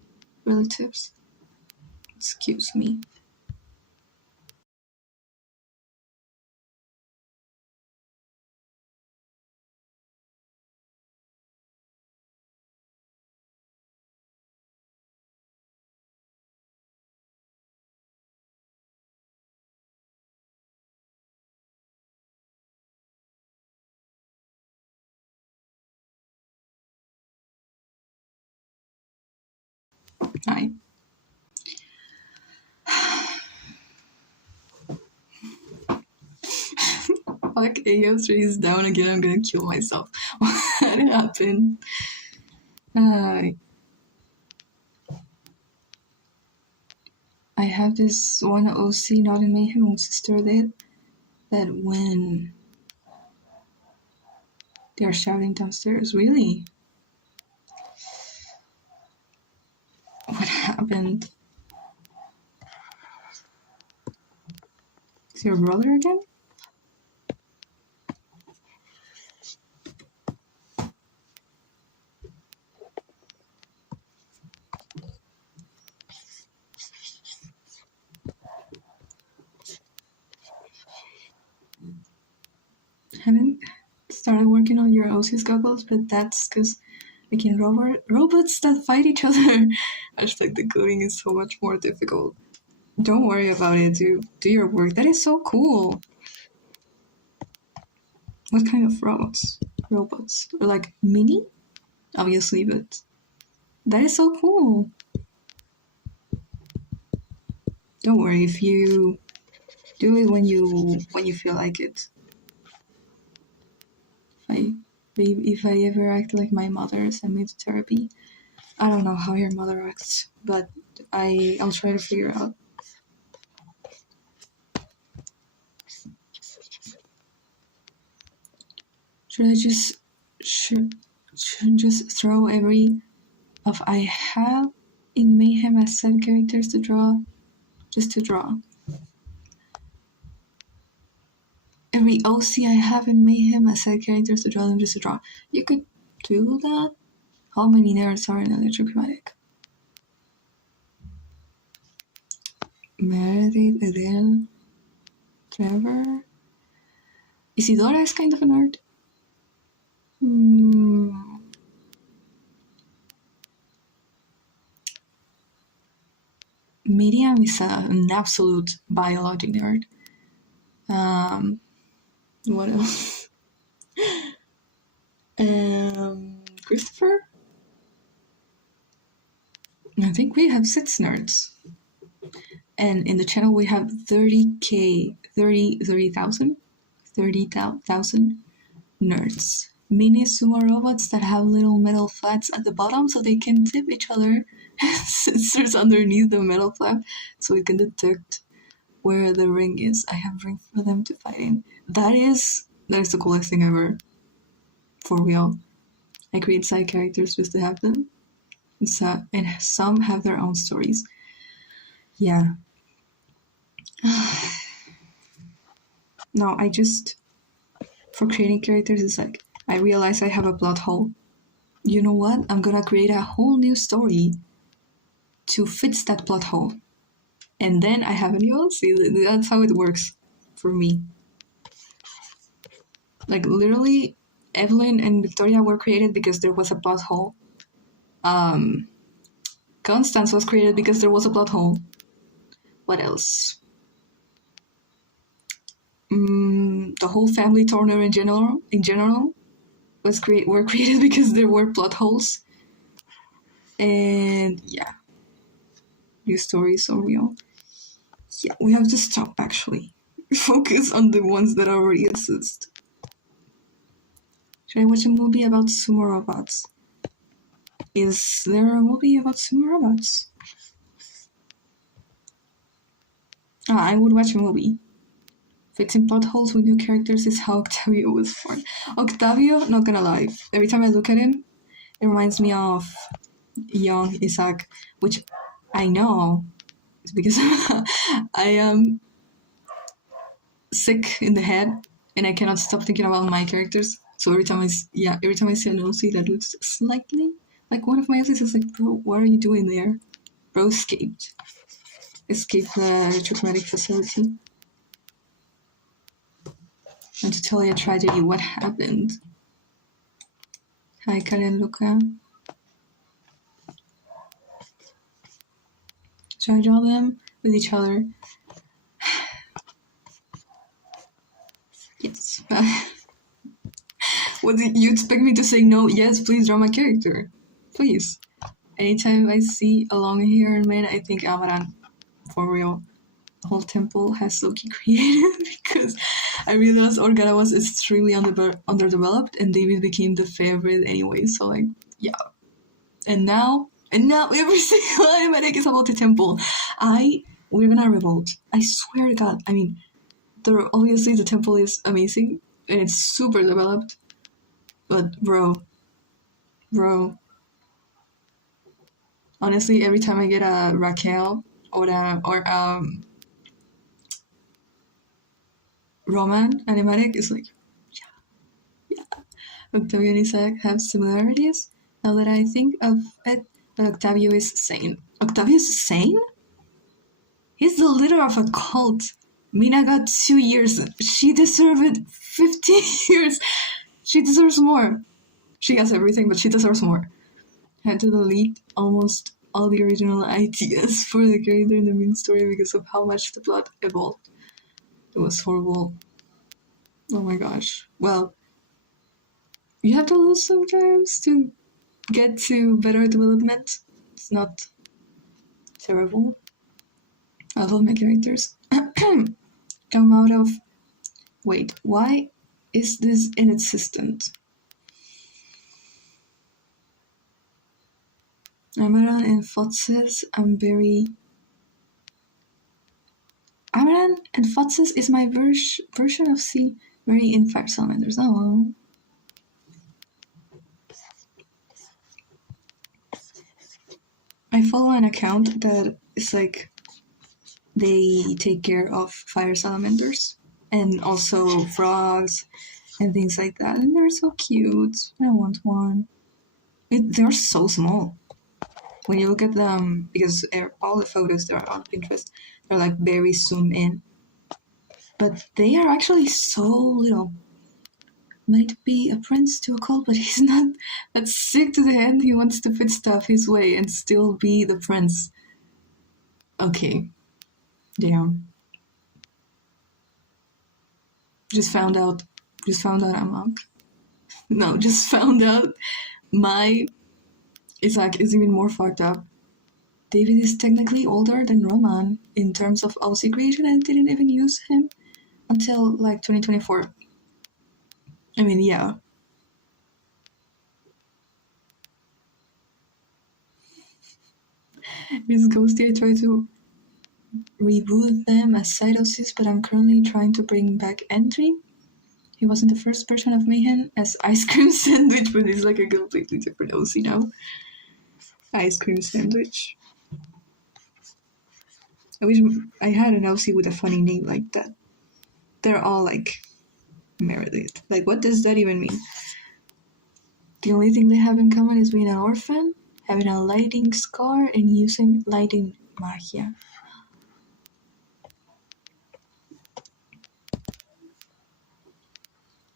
Excuse me. Hi. Fuck, AF3 is down again. I'm gonna kill myself. What happened? I have this one OC not in Mayhem with sister that when they are shouting downstairs. Really? What happened? Is your brother again? Haven't started working on your OC's goggles, but that's because making robots that fight each other. Hashtag the coding is so much more difficult. Don't worry about it, do your work. That is so cool. What kind of robots? Or like mini? Obviously, but that is so cool. Don't worry if you do it when you feel like it. If I ever act like my mother, send me to therapy. I don't know how your mother acts, but I'll try to figure out. Should I just throw every of I have in Mayhem as set characters to draw? Just to draw. Every OC I have in Mayhem as set characters to draw them just to draw. You could do that? How many nerds are in Electrochromatic? Meredith, Adele, Trevor. Isidora is kind of a nerd. Miriam is an absolute biology nerd. What else? Christopher? I think we have 6 nerds. And in the channel we have 30,000 nerds. Mini sumo robots that have little metal flats at the bottom so they can tip each other. Sensors underneath the metal flap so we can detect where the ring is. I have ring for them to fight in. That is the coolest thing ever. For real. I create side characters just to have them. And some have their own stories. Yeah. No, for creating characters, it's like, I realize I have a plot hole. You know what? I'm gonna create a whole new story to fix that plot hole. And then I have a new OC. That's how it works for me. Like, literally, Evelyn and Victoria were created because there was a plot hole. Constance was created because there was a plot hole. What else? The whole family Turner in general were created because there were plot holes. And yeah, new stories are real. Yeah, we have to stop actually. Focus on the ones that already exist. Should I watch a movie about sumo robots? Is there a movie about sumo robots? I would watch a movie. Fixing plot holes with new characters is how Octavio was born. Octavio, not gonna lie, every time I look at him, it reminds me of young Isaac, which I know is because I am sick in the head and I cannot stop thinking about my characters. So every time I see an OC that looks slightly like one of my OCs, it's like, bro, what are you doing there? Bro escaped the traumatic facility. And to tell you a tragedy, what happened? Hi, Karen Luca. Should I draw them with each other? Yes. What did you expect me to say no? Yes, please draw my character. Please. Anytime I see a long-haired man, I think Amaran. For real. The whole temple has Loki created because I realized Organa was extremely underdeveloped and David became the favorite anyway, so like, yeah. And now every single animatic is about the temple. We're gonna revolt. I swear to God. I mean, obviously the temple is amazing and it's super developed. But bro. Honestly, every time I get a Raquel or Roman animatic, it's like, yeah. Octavio and Isaac have similarities. Now that I think of it, but Octavio is sane. Octavio is sane? He's the leader of a cult. Mina got 2 years. She deserved 15 years. She deserves more. She has everything, but she deserves more. Had to delete almost all the original ideas for the character in the main story because of how much the plot evolved. It was horrible. Oh my gosh. Well, you have to lose sometimes to get to better development. It's not terrible. I love my characters. Come out of... Wait, why is this inexistent? Amaran and Fotzes, Amaran and Fotzes is my version of C. Very in Fire Salamanders. Oh. I follow an account that is like they take care of fire salamanders and also frogs and things like that, and they're so cute. I want one. They're so small. When you look at them, because all the photos that are on Pinterest, they're like very zoomed in. But they are actually so little. Might be a prince to a cult, but he's not that sick to the end. He wants to fit stuff his way and still be the prince. Okay. Damn. Just found out I'm monk. No, just found out my Isaac is even more fucked up. David is technically older than Roman in terms of OC creation and didn't even use him until like 2024. I mean, yeah. Miss Ghosty, I try to reboot them as side OCs, but I'm currently trying to bring back Entry. He was in the first version of Mayhem as Ice Cream Sandwich, but it's like a completely different OC now. Ice Cream Sandwich. I wish I had an OC with a funny name like that. They're all like Meredith. Like, what does that even mean? The only thing they have in common is being an orphan, having a lighting scar, and using lighting magia.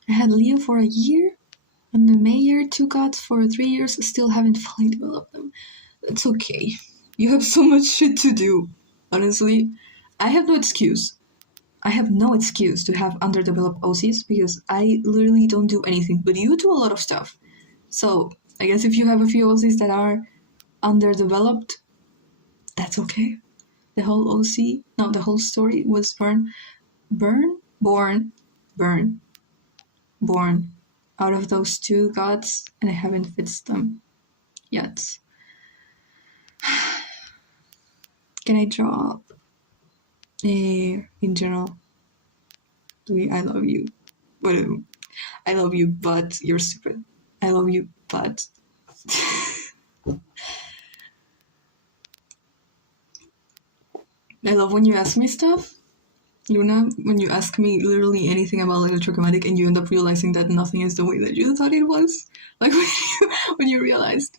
I had Leo for a year, and the mayor, 2 gods for 3 years, still haven't fully developed them. It's okay. You have so much shit to do. Honestly, I have no excuse. I have no excuse to have underdeveloped OCs because I literally don't do anything, but you do a lot of stuff. So, I guess if you have a few OCs that are underdeveloped, that's okay. The whole the whole story was born out of those 2 gods, and I haven't fixed them yet. Can I draw in general? I love you. But I love you, but you're stupid. I love you, but I love when you ask me stuff, Luna, when you ask me literally anything about electrochromatic and you end up realizing that nothing is the way that you thought it was. Like when you realized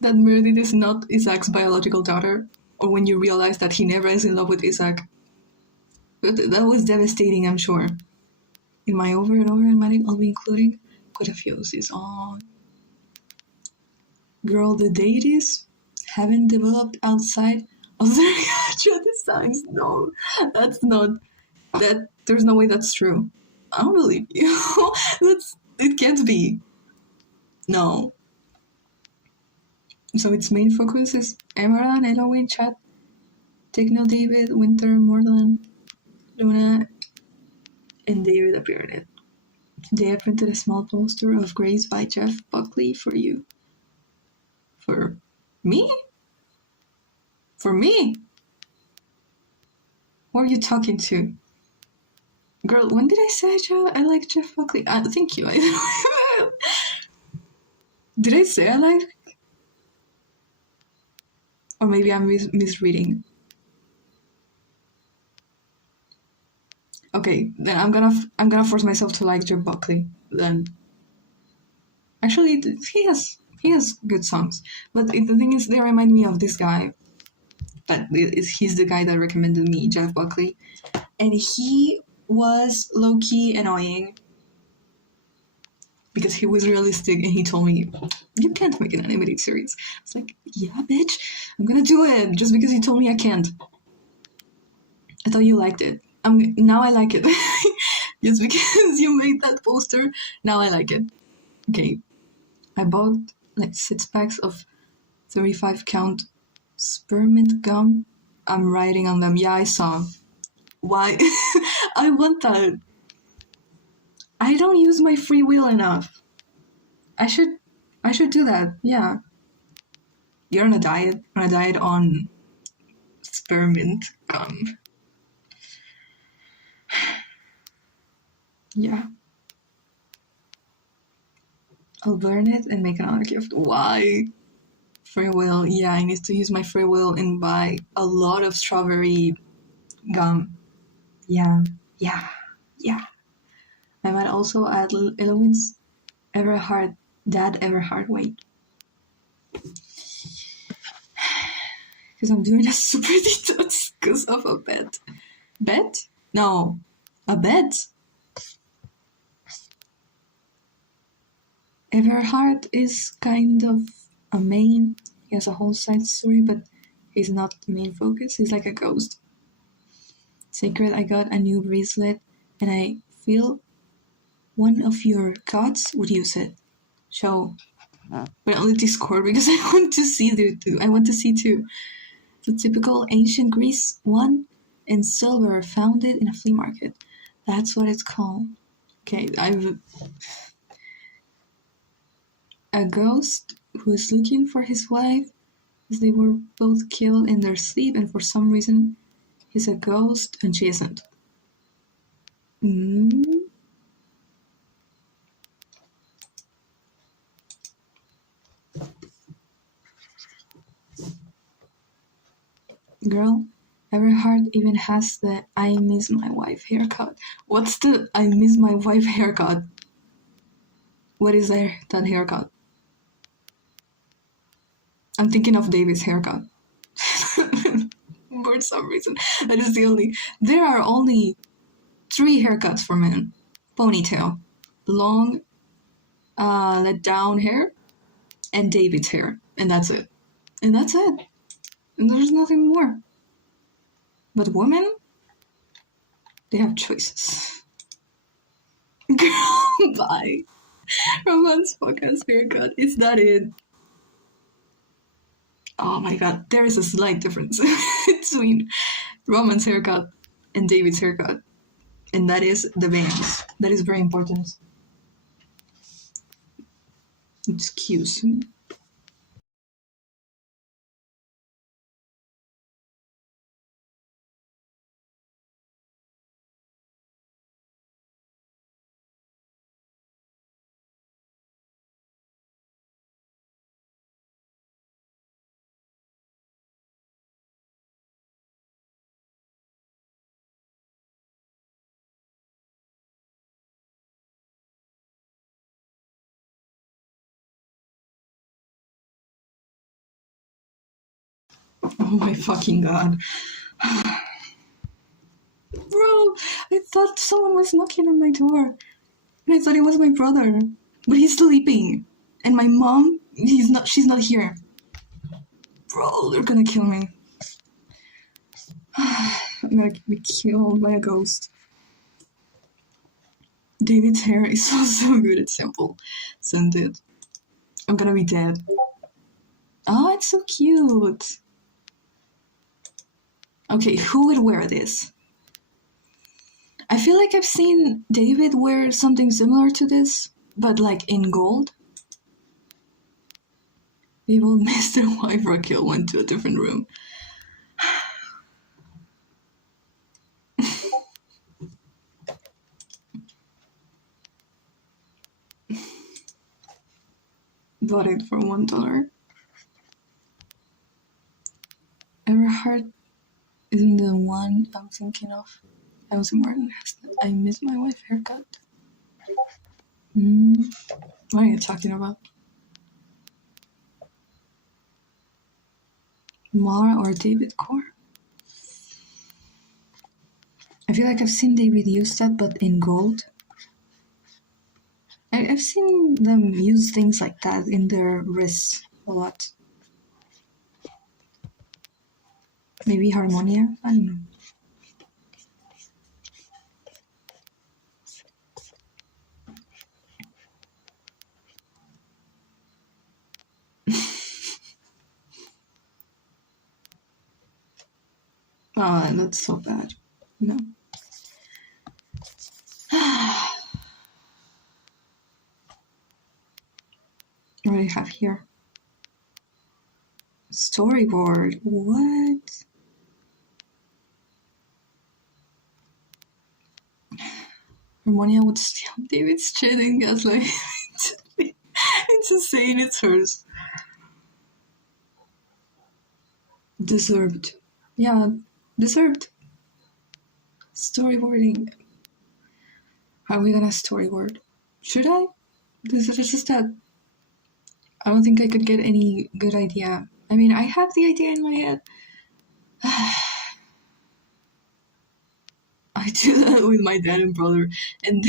that Meredith is not Isaac's biological daughter, or when you realize that he never is in love with Isaac. That was devastating, I'm sure. In my over and over animatic, I'll be including quite a few of these. Oh, girl, the deities haven't developed outside of their actual designs. No, that's not. That there's no way that's true. I don't believe you. It can't be. No. So its main focus is Emerald, Elowen, Chat, Techno, David, Winter, Morland, Luna, and David appeared in it. Today I printed a small poster of Grace by Jeff Buckley for you. For me? For me? Who are you talking to? Girl, when did I say I like Jeff Buckley? Thank you. Did I say I like? Or maybe I'm misreading. Okay, then I'm gonna force myself to like Jeff Buckley. Then, actually, he has good songs, but the thing is, they remind me of this guy. But he's the guy that recommended me Jeff Buckley, and he was low-key annoying because he was realistic and he told me, you can't make an animated series. I was like, yeah, bitch, I'm gonna do it just because you told me I can't. I thought you liked it. Now I like it. Just because you made that poster, now I like it. Okay, I bought like 6 packs of 35 count spearmint gum. I'm writing on them. Yeah, I saw. Why? I want that. I don't use my free will enough. I should do that. Yeah. You're on a diet. On a diet on spearmint gum. Yeah. I'll burn it and make another gift. Why? Free will. Yeah, I need to use my free will and buy a lot of strawberry gum. Yeah. I might also add Elowen's Everhard, Dad Everhard weight. Because I'm doing a super detox because of a bet. Bet? No. A bet? Everhard is kind of a main. He has a whole side story, but he's not the main focus. He's like a ghost. Sacred, I got a new bracelet, and I feel one of your gods would use it. Show. But only Discord because I want to see too. I want to see too. The typical ancient Greece one in silver, found it in a flea market. That's what it's called. Okay, a ghost who is looking for his wife, as they were both killed in their sleep, and for some reason he's a ghost and she isn't. Girl, Everhart even has the I miss my wife haircut. What's the I miss my wife haircut? What is that haircut? I'm thinking of David's haircut. For some reason. That is the only... There are only 3 haircuts for men. Ponytail, long, let down hair, and David's hair. And that's it. And that's it. And there's nothing more. But women, they have choices. Girl, bye. Romance podcast haircut. Is that it? Oh my god, there is a slight difference between Roman's haircut and David's haircut. And that is the bangs. That is very important. Excuse me. Oh my fucking god. Bro, I thought someone was knocking on my door. And I thought it was my brother. But he's sleeping. And my mom, she's not here. Bro, they're gonna kill me. I'm gonna be killed by a ghost. David's hair is so good, it's simple. Send it. I'm gonna be dead. Oh, it's so cute. Okay, who would wear this? I feel like I've seen David wear something similar to this, but like in gold. Evil Mr. Wife Raquel went to a different room. Bought it for $1. Everhart isn't the one I'm thinking of. I was Martin. I miss my wife haircut. What are you talking about? Mara or David Core? I feel like I've seen David use that, but in gold. I've seen them use things like that in their wrists a lot. Maybe Harmonia? I don't know. Oh, that's so bad. No. What do I have here? Storyboard. What? Harmonia would steal David's shit and gaslight. It's insane, it's hers. Deserved. Yeah, deserved. Storyboarding. How are we gonna storyboard? Should I? This is just that I don't think I could get any good idea. I mean, I have the idea in my head. I do that with my dad and brother, and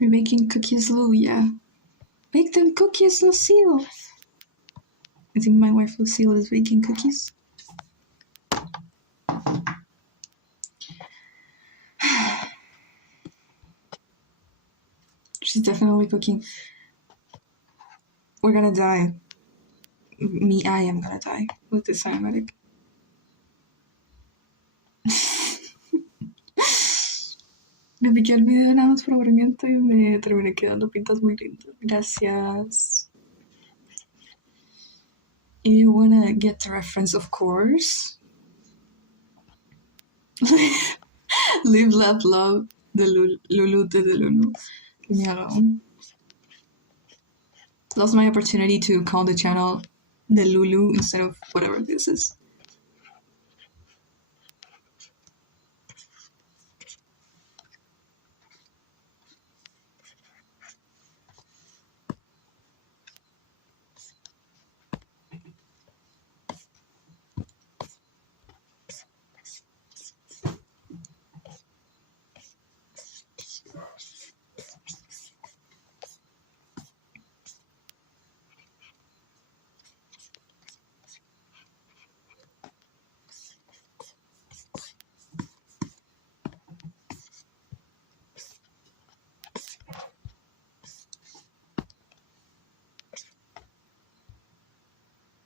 we're making cookies, Lou. Yeah, make them cookies, Lucille. I think my wife Lucille is baking cookies. She's definitely cooking. We're gonna die. I am gonna die with this animatic. Me piqué el video nada más por aburrimiento y me terminé quedando pintas muy lindas. Gracias. You wanna get the reference, of course. Live, laugh, love, the Lulu to the Lulu. Leave me alone. Lost my opportunity to call the channel the Lulu instead of whatever this is.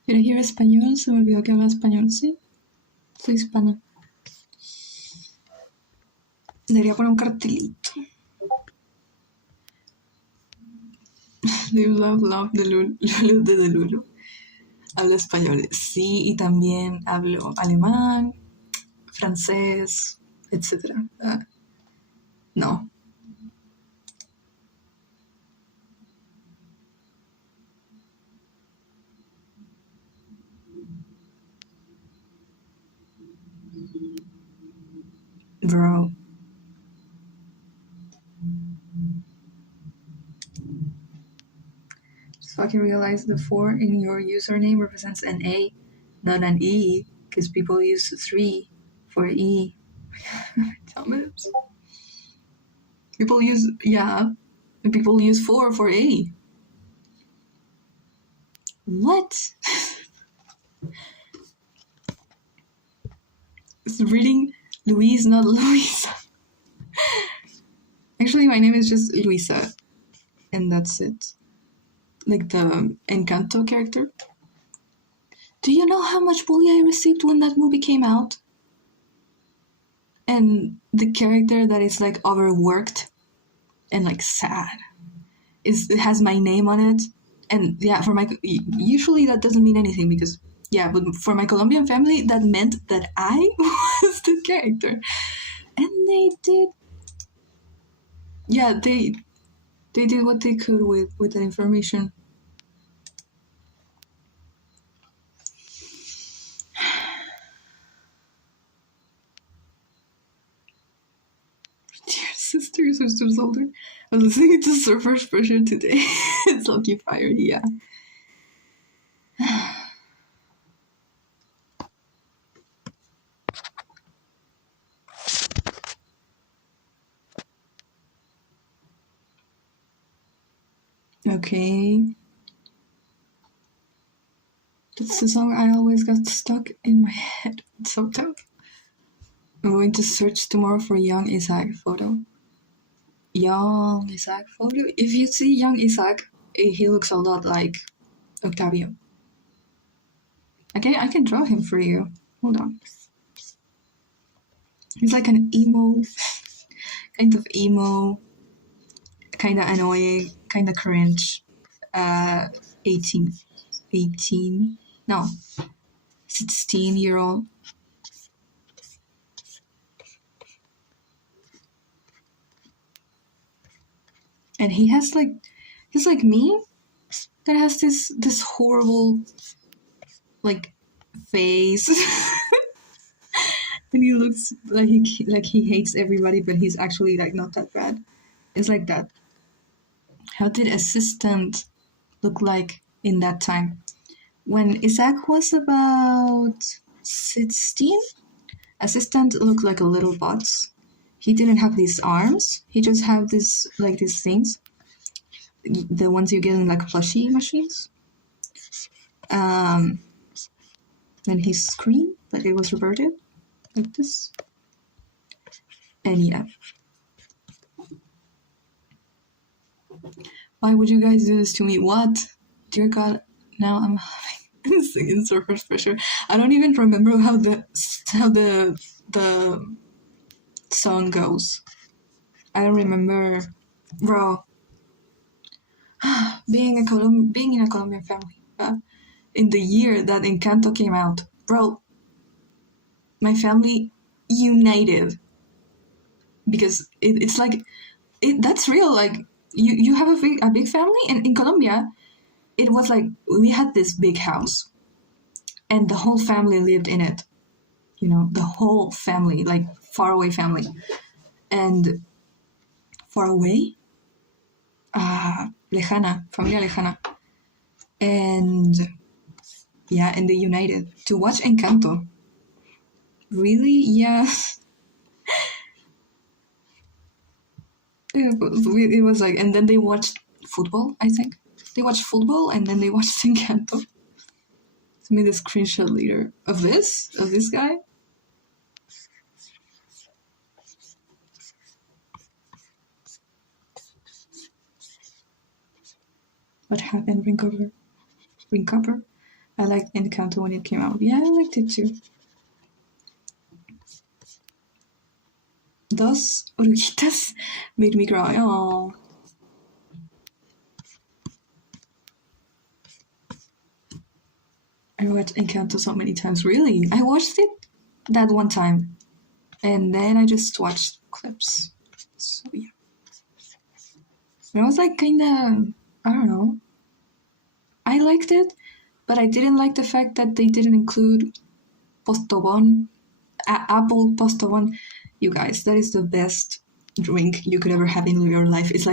¿Quieres ir español? Se me olvidó que habla español, ¿sí? Soy hispana. Debería poner un cartelito. Live, love, love, the Lulu, de Lulu. Hablo español, sí, y también hablo alemán, francés, etc. No. Bro. Just fucking realize the 4 in your username represents an A, not an E, because people use 3 for E. Thomas. People use, yeah, people use 4 for A. What? It's reading Louise, not Louisa. Actually, my name is just Luisa, and that's it. Like the Encanto character. Do you know how much bully I received when that movie came out? And the character that is like overworked and like sad it has my name on it. And yeah, for my usually that doesn't mean anything because yeah, but for my Colombian family that meant that I was the character. And they did, yeah, they did what they could with that information. Dear sisters older. I was listening to Surfer's Pressure today. It's lucky fire, yeah. Okay. That's the song I always got stuck in my head. It's so tough. I'm going to search tomorrow for young Isaac photo. Young Isaac photo? If you see young Isaac, he looks a lot like Octavio. Okay, I can draw him for you. Hold on. He's like an emo, kind of emo, kind of annoying, kind of cringe. 18, no, 16-year-old. And he's like me, that has this horrible, like, face. And he looks like he hates everybody, but he's actually like not that bad. It's like that. How did Assistant look like in that time? When Isaac was about 16, Assistant looked like a little box. He didn't have these arms. He just had these things. The ones you get in like plushie machines. Then he screamed, but it was reverted. Like this. And yeah. Why would you guys do this to me? What? Dear God, now I'm singing Surfer's Pressure. I don't even remember how the song goes. I don't remember. Bro. being in a Colombian family. in the year that Encanto came out, bro, my family united because it's like that's real. Like you have a big family, and in Colombia, it was like we had this big house, and the whole family lived in it. You know, the whole family, like far away family, and far away, lejana, familia lejana, and yeah, and they united to watch Encanto. Really? Yeah. It was like, and then they watched football, I think. They watched football and then they watched Encanto. To me, the screenshot later of this guy. What happened? Ring cover. I liked Encanto when it came out. Yeah, I liked it too. Dos oruguitas made me cry. Oh. I watched Encanto so many times. Really? I watched it that one time. And then I just watched clips. So yeah. It was like kinda, I don't know. I liked it, but I didn't like the fact that they didn't include Postobon, apple Postobon. You guys, that is the best drink you could ever have in your life. It's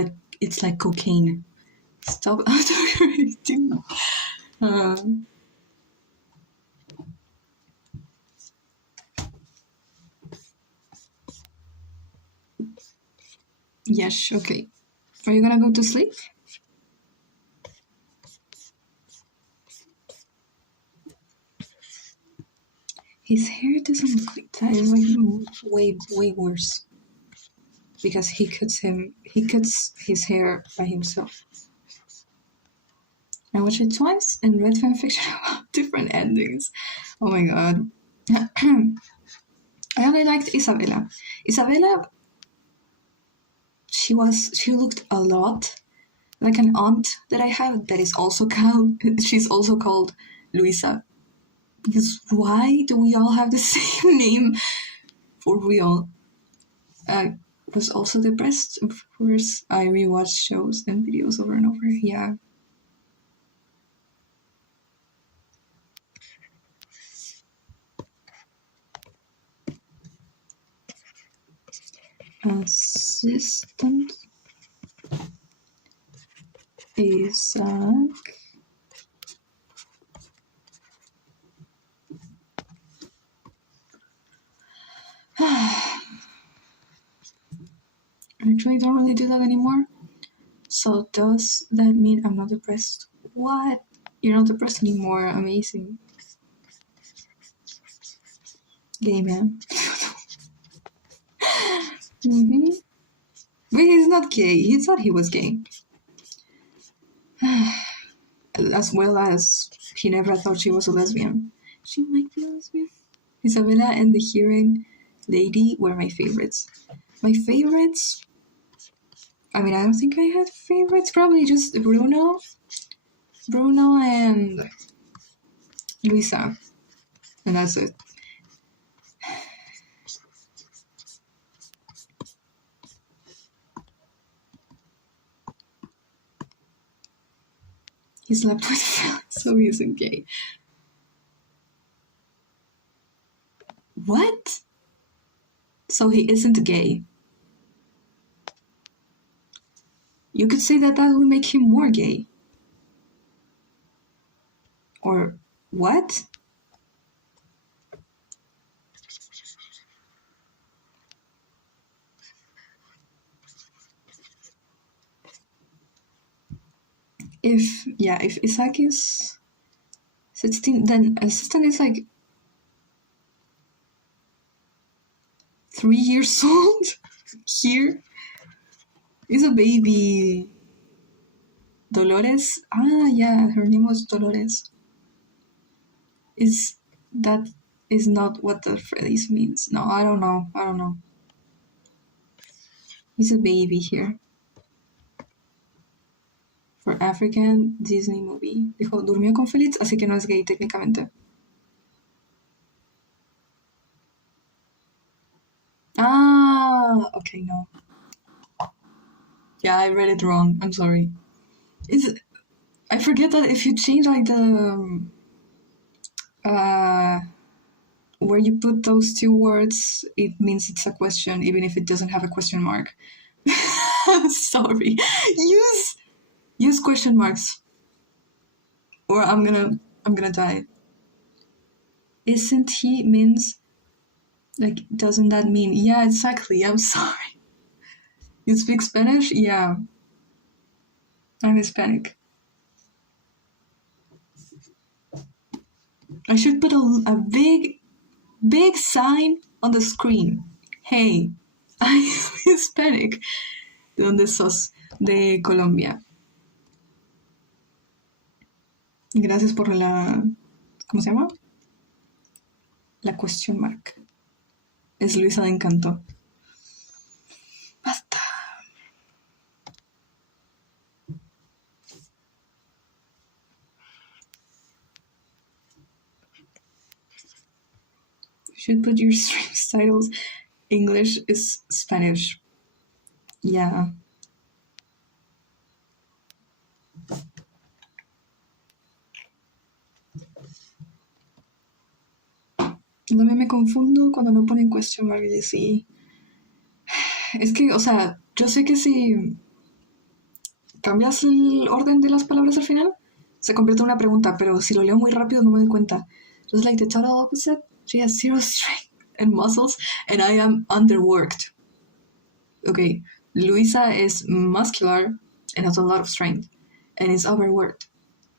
like cocaine. Stop autocorrecting. Yes, okay. Are you gonna go to sleep? His hair doesn't look like that. It's like way worse. Because he cuts his hair by himself. I watched it twice and read fanfiction about different endings. Oh my god. I only liked Isabella. Isabella, she looked a lot like an aunt that I have that is also called, she's also called Luisa. Because why do we all have the same name? For real. I was also depressed, of course. I rewatched shows and videos over and over. Yeah. Assistant Isaac. I actually don't really do that anymore. So does that mean I'm not depressed? What? You're not depressed anymore. Amazing. Gay man. Mm-hmm. But he's not gay. He thought he was gay. As well as he never thought she was a lesbian. She might be a lesbian. Isabella and the hearing lady were my favorites. My favorites? I mean, I don't think I had favorites. Probably just Bruno and Luisa. And that's it. He slept with Phil, so he isn't gay. What? So he isn't gay. You could say that would make him more gay. Or what? If Isaac is 16, then assistant is like 3 years old. Here is a baby. Dolores? Ah, yeah, her name was Dolores. That is not what the phrase means. No, I don't know. He's a baby here. for African Disney movie. Dijo, durmió con Félix, así que no es gay técnicamente. Ah, okay, no. Yeah, I read it wrong. I'm sorry. I forget that if you change like the where you put those two words, it means it's a question, even if it doesn't have a question mark. Sorry. Use question marks, or I'm gonna die. Isn't he means like? Doesn't that mean? Yeah, exactly. I'm sorry. You speak Spanish? Yeah, I'm Hispanic. I should put a big sign on the screen. Hey, I'm Hispanic. ¿De dónde sos? De Colombia. Gracias por la... ¿Cómo se llama? La question mark. Es Luisa de Encanto. Basta. You should put your stream titles. English is Spanish. Yeah. También me confundo cuando no ponen question mark y así. Es que, o sea, yo sé que si cambias el orden de las palabras al final, se convierte en una pregunta, pero si lo leo muy rápido no me doy cuenta. Just like the total opposite, she has zero strength and muscles, and I am underworked. Okay, Luisa is muscular and has a lot of strength, and is overworked.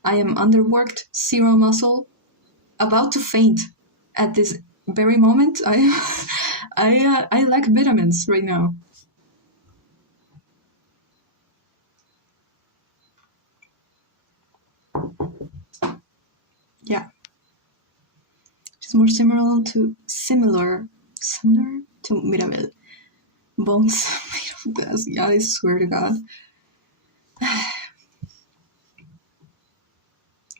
I am underworked, zero muscle, about to faint at this very moment. I lack vitamins right now. Yeah. She's more similar to Mirabel. Bones made of glass. Yeah, I swear to God.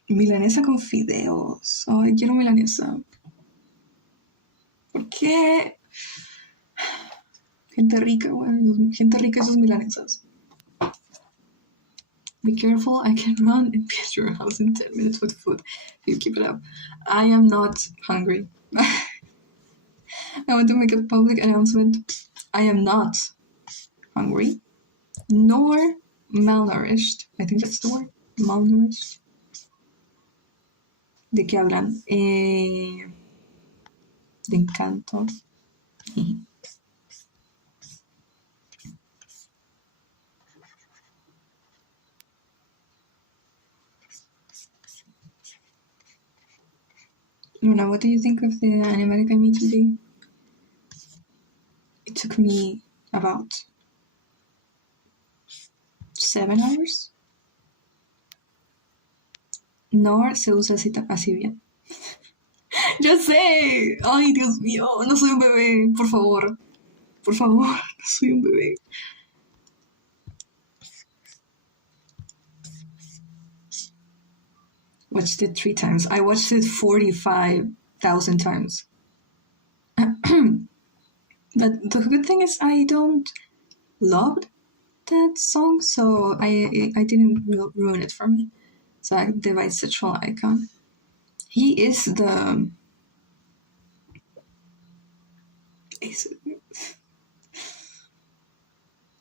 Milanesa con fideos. Ay, quiero milanesa. ¿Por qué? Gente rica, bueno, gente rica y sus milanesas. Be careful, I can run and be at your house in 10 minutes with food. If you keep it up. I am not hungry. I want to make a public announcement. I am not hungry, nor malnourished. I think that's the word. Malnourished. ¿De qué hablan? De Encanto. Luna, what do you think of the animatic I made today? It took me about 7 hours. Nor se usa así bien. ¡Ya sé! ¡Ay, Dios mío! No soy un bebé, por favor. Por favor, no soy un bebé. Watched it 3 times. I watched it 45,000 times. But the good thing is I don't love that song, so I didn't ruin it for me. So I the bisexual icon. He is the...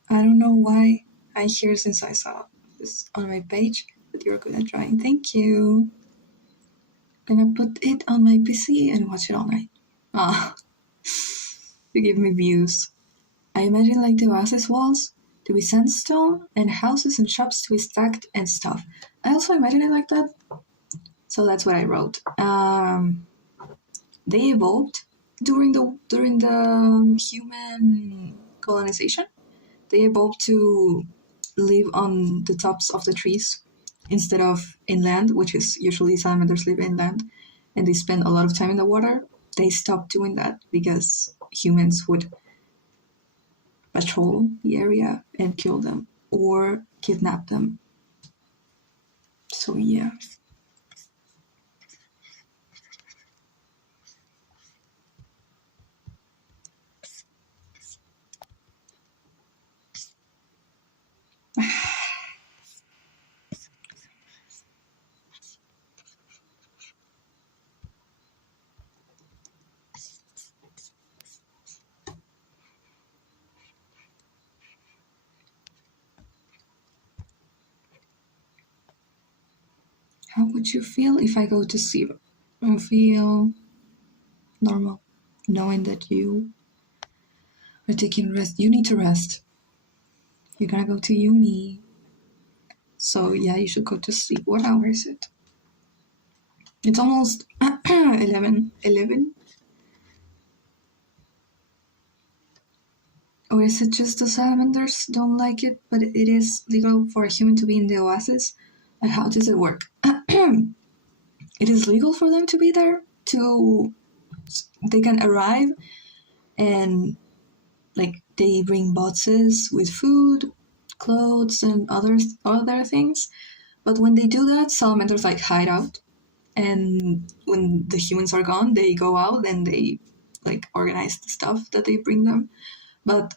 I don't know why I hear since I saw this on my page, but you're good at drawing. Thank you. Gonna put it on my PC and watch it all night. Ah, you give me views. I imagine like the oasis walls to be sandstone and houses and shops to be stacked and stuff. I also imagine it like that. So that's what I wrote. They evolved during the human colonization. They evolved to live on the tops of the trees instead of inland, which is usually salamanders live inland, and they spend a lot of time in the water. They stopped doing that because humans would patrol the area and kill them or kidnap them. So yeah. How would you feel if I go to sleep? I feel normal, knowing that you are taking rest. You need to rest. You're gonna go to uni. So yeah, you should go to sleep. What hour is it? It's almost 11. 11? Or is it just the salamanders don't like it, but it is legal for a human to be in the oasis? Like, how does it work? It is legal for them to be there? They can arrive and, like, they bring boxes with food, clothes, and other things. But when they do that, salamanders, like, hide out. And when the humans are gone, they go out and they, like, organize the stuff that they bring them. But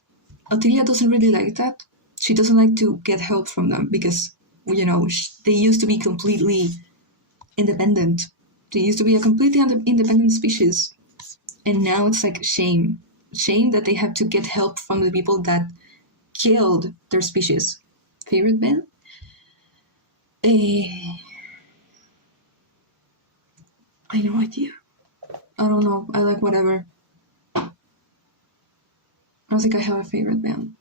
Ottilia doesn't really like that. She doesn't like to get help from them because, they used to be completely independent. They used to be a completely independent species. And now it's like shame. Shame that they have to get help from the people that killed their species. Favorite band? I no idea. I don't know. I like whatever. I don't think I have a favorite band.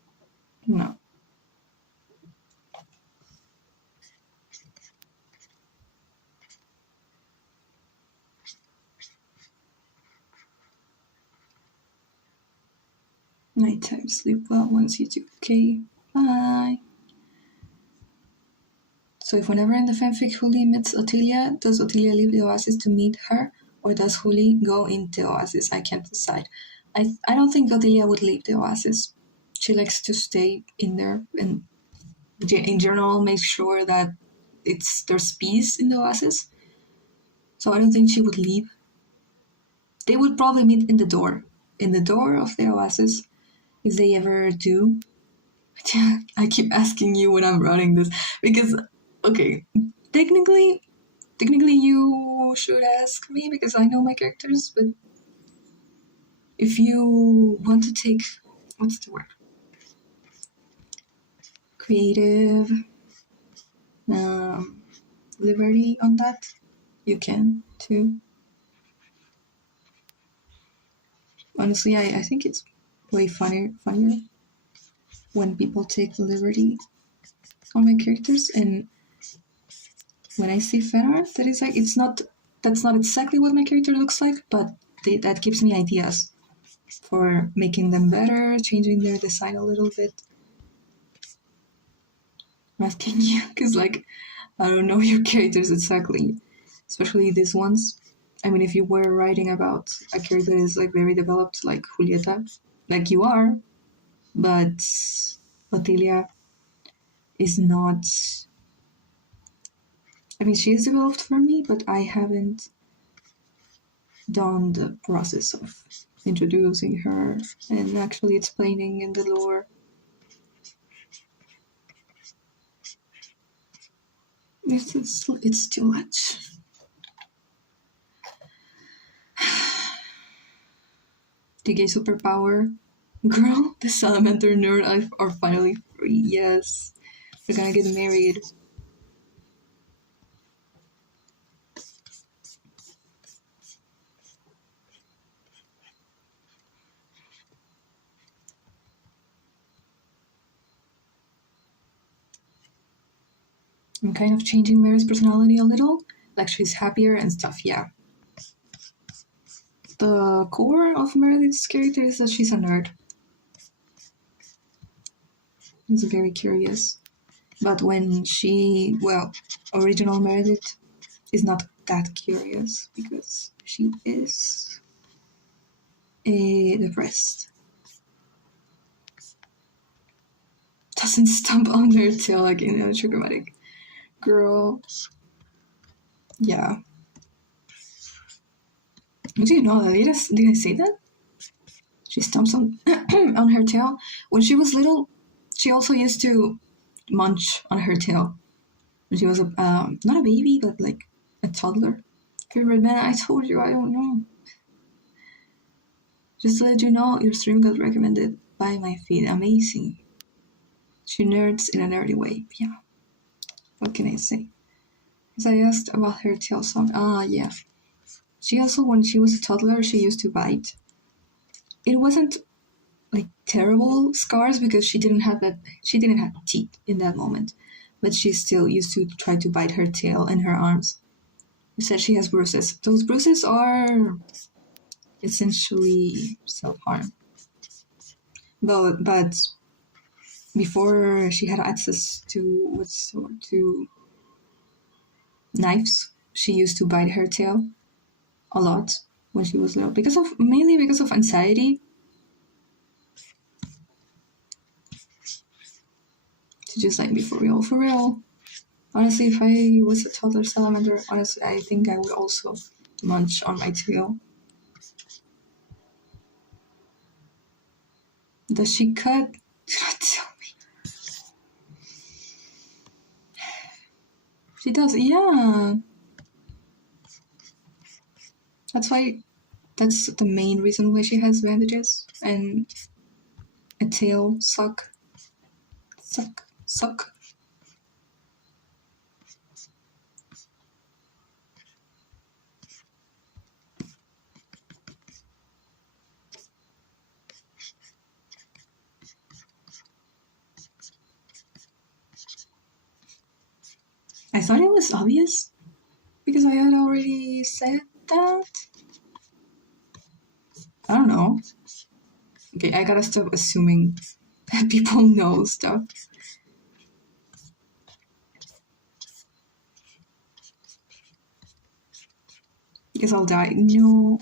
No. Nighttime, sleep well once you do. Okay, bye. So if whenever in the fanfic Huli meets Ottilia, does Ottilia leave the oasis to meet her, or does Huli go into the oasis? I can't decide. I don't think Ottilia would leave the oasis. She likes to stay in there and in general make sure that there's peace in the oasis. So I don't think she would leave. They would probably meet in the door of the oasis, if they ever do. I keep asking you when I'm running this because, okay, technically you should ask me because I know my characters, but if you want to take, what's the word? Creative liberty on that, you can too. Honestly, I think it's way funnier when people take the liberty on my characters, and when I see fan art that is like, that's not exactly what my character looks like, but that gives me ideas for making them better, changing their design a little bit. I'm asking you because, like, I don't know your characters exactly, especially these ones. I mean, if you were writing about a character that is, like, very developed, like Julieta, like you are, but Ottilia is not. I mean, she is developed for me, but I haven't done the process of introducing her and actually explaining in the lore. It's too much. The gay superpower. Girl, the salamander nerd are finally free. Yes. We're gonna get married. I'm kind of changing Mary's personality a little. Like, she's happier and stuff, yeah. The core of Meredith's character is that she's a nerd. It's very curious. But when original Meredith is not that curious because she is depressed. Doesn't stomp on her tail like in a sugarmatic. Girl, Yeah. Do you know that? Did I say that? She stomps on, on her tail. When she was little, she also used to munch on her tail. When she was not a baby, but like a toddler. Favorite man, I told you, I don't know. Just to let you know, your stream got recommended by my feed. Amazing. She nerds in a nerdy way. Yeah. What can I say? Because I asked about her tail song. Ah, yeah. She also, when she was a toddler, she used to bite. It wasn't like terrible scars because she didn't have teeth in that moment, but she still used to try to bite her tail and her arms. You said she has bruises. Those bruises are essentially self-harm. But before she had access to knives, she used to bite her tail a lot when she was little mainly because of anxiety. To just like be for real, for real. Honestly, if I was a toddler salamander, honestly, I think I would also munch on my tail. Does she cut? Do not tell me. She does, yeah. That's the main reason why she has bandages and a tail suck. I thought it was obvious because I had already said that. I don't know. Okay, I gotta stop assuming that people know stuff. Because I'll die. No.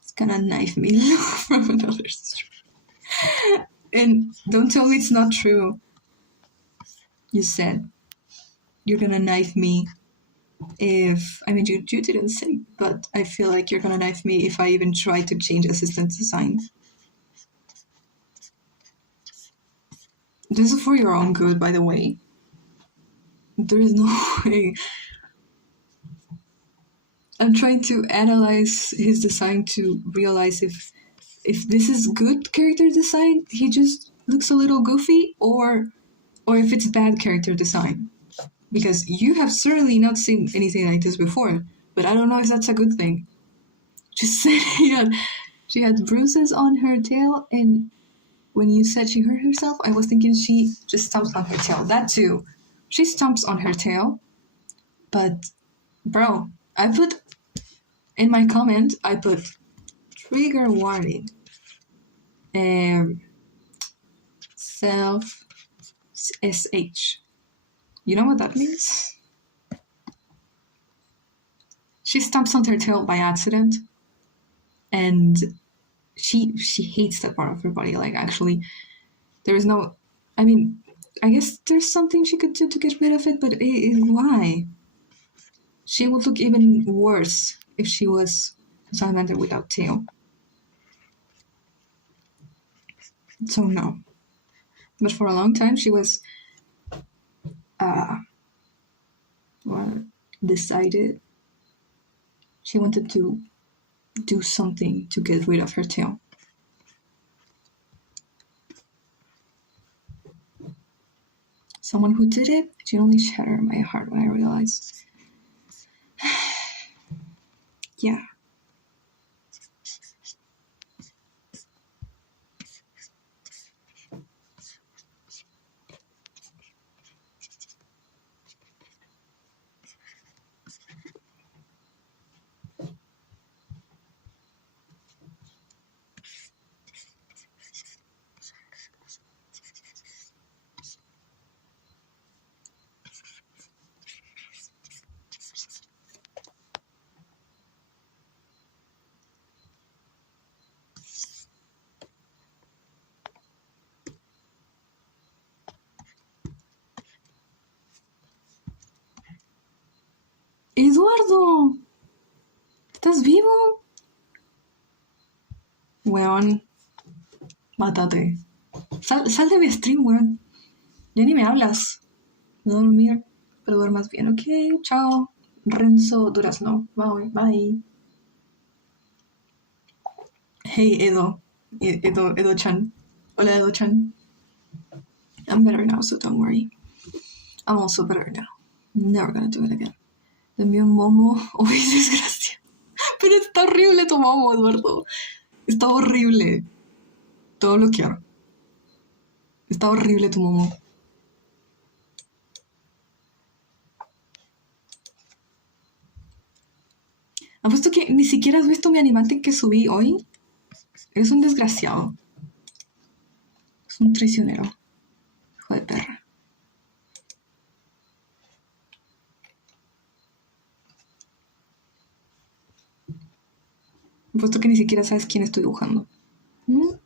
It's gonna knife me from another stream. And don't tell me it's not true. You said you're gonna knife me if... I mean, you didn't say, but I feel like you're gonna knife me if I even try to change assistant design. This is for your own good, by the way. There is no way. I'm trying to analyze his design to realize if this is good character design, he just looks a little goofy, or if it's bad character design. Because you have certainly not seen anything like this before, but I don't know if that's a good thing. Just said she had bruises on her tail, and when you said she hurt herself, I was thinking she just stomps on her tail. That too. She stomps on her tail, but bro, in my comment, I put trigger warning. Self SH. You know what that means? She stomps on her tail by accident, and she hates that part of her body. Like, actually, there is no... I mean, I guess there's something she could do to get rid of it, but why? She would look even worse if she was a salamander without tail. So no. But for a long time, she was decided she wanted to do something to get rid of her tail. Someone who did it genuinely shattered my heart when I realized. Yeah. Eduardo, ¿estás vivo? Weón, mátate. Sal de mi stream, weón. Ya ni me hablas. Me voy a dormir, pero duermas bien, ok. Chao. Renzo Durazno. Bye. Bye. Hey, Edo-chan. Hola, Edo-chan. I'm better now, so don't worry. I'm also better now. Never gonna do it again. Dame un momo. Uy, desgracia. Pero está horrible tu momo, Eduardo. Está horrible. Te voy a bloquear. Está horrible tu momo. Apuesto que ni siquiera has visto mi animatic que subí hoy. Eres un desgraciado. Es un traicionero. Hijo de perra. Apuesto que ni siquiera sabes quién estoy dibujando. ¿Mm?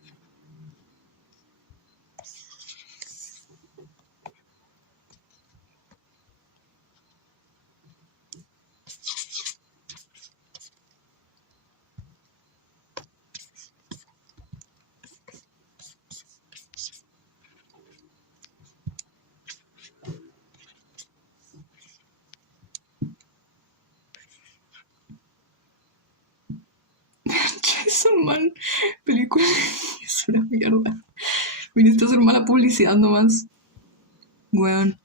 Jason Man, película es una mierda. Viniste a hacer mala publicidad nomás. Weón.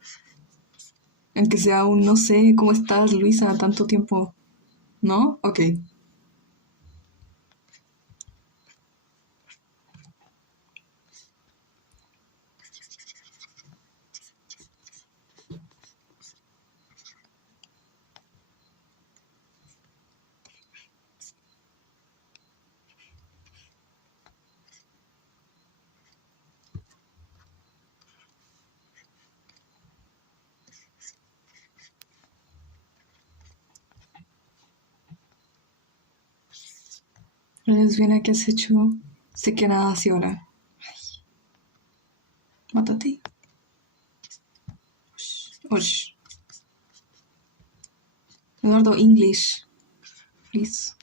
Aunque sea un no sé cómo estás, Luisa, tanto tiempo. ¿No? Ok. La lesbiana que has hecho, sé que nada así ahora. Mátate. Osh. Eduardo, English. Please.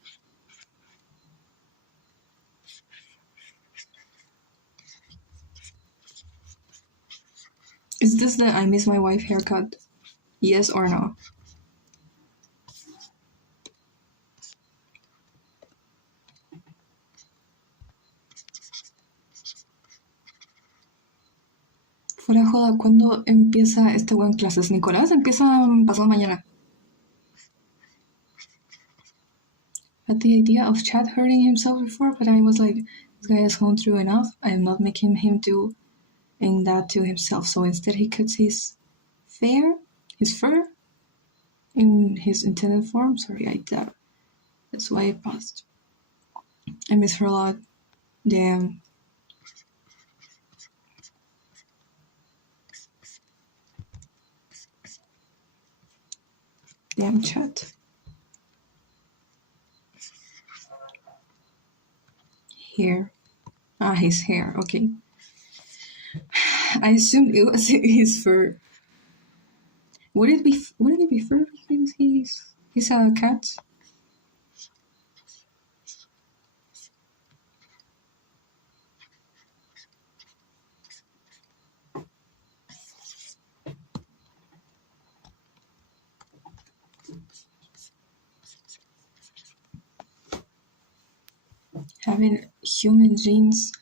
Is this the I miss my wife haircut? Yes or no? Fuera joda, ¿cuándo empieza este weón clases? Nicolás empieza pasado mañana. Had the idea of Chad hurting himself before, but I was like, this guy has gone through enough. I am not making him do that to himself. So instead he cuts his fur in his intended form. Sorry, I doubt. That's why I paused. I miss her a lot. Damn. Damn, Chad. Hair. His hair. Okay. I assumed it was his fur. Would it be fur because he's a cat? Having human genes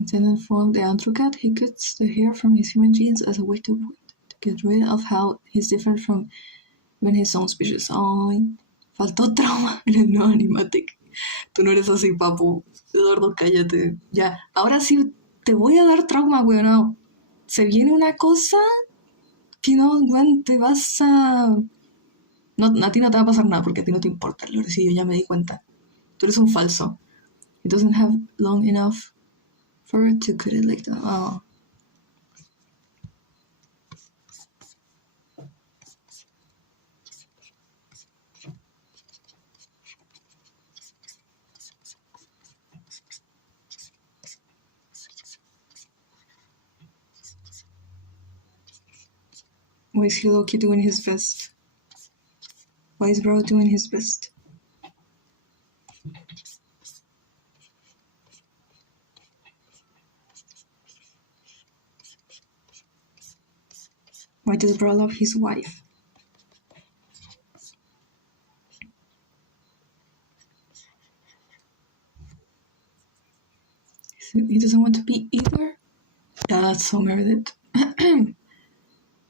intended for the Androcat, he cuts the hair from his human genes as a way to get rid of how he's different from even his own species. Ay, faltó trauma en el nuevo Animatic. Tú no eres así, papu. Eduardo, cállate. Ya, ahora sí te voy a dar trauma, weón. No. Se viene una cosa que no, weón, te vas a... No, a ti no te va a pasar nada porque a ti no te importa, Lore, sí, yo ya me di cuenta. Tú eres un falso. He doesn't have long enough fur to cut it like that. Oh. Why is he low-key doing his best? Why is bro doing his best? Why does bro love his wife? He doesn't want to be either? Yeah, that's so Meredith.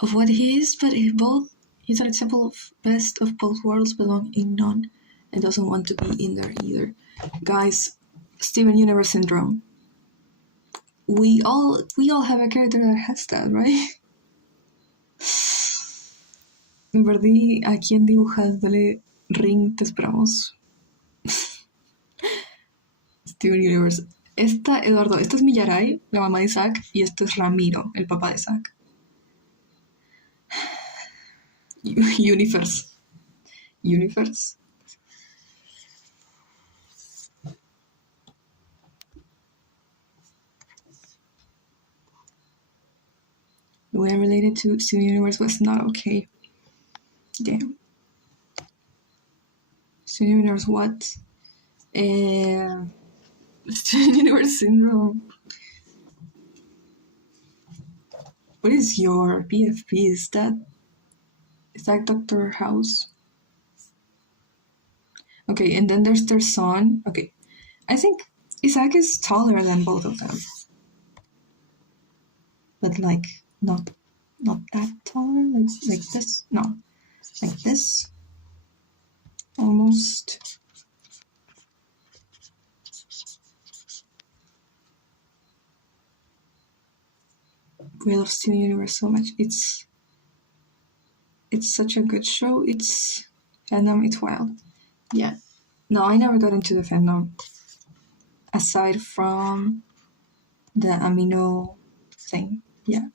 Of what he is, but he's an example of best of both worlds, belong in none, and doesn't want to be in there either. Guys, Steven Universe syndrome. We all have a character that has that, right? Perdí a quién dibujas, dale ring, te esperamos. Steven Universe. Eduardo, esta es Millaray, la mamá de Isaac, y este es Ramiro, el papá de Isaac. Universe. Universe. The way I related to Steven Universe was not okay. Damn. Steven Universe what? Steven Universe syndrome. What is your PFP? Is that Dr. House? Okay, and then there's their son. Okay, I think Isaac is taller than both of them, but like not that taller. Like this. No, like this. Almost. We love Steven Universe so much. It's such a good show. It's fandom. It's wild. Yeah. No, I never got into the fandom. Aside from the amino thing. Yeah.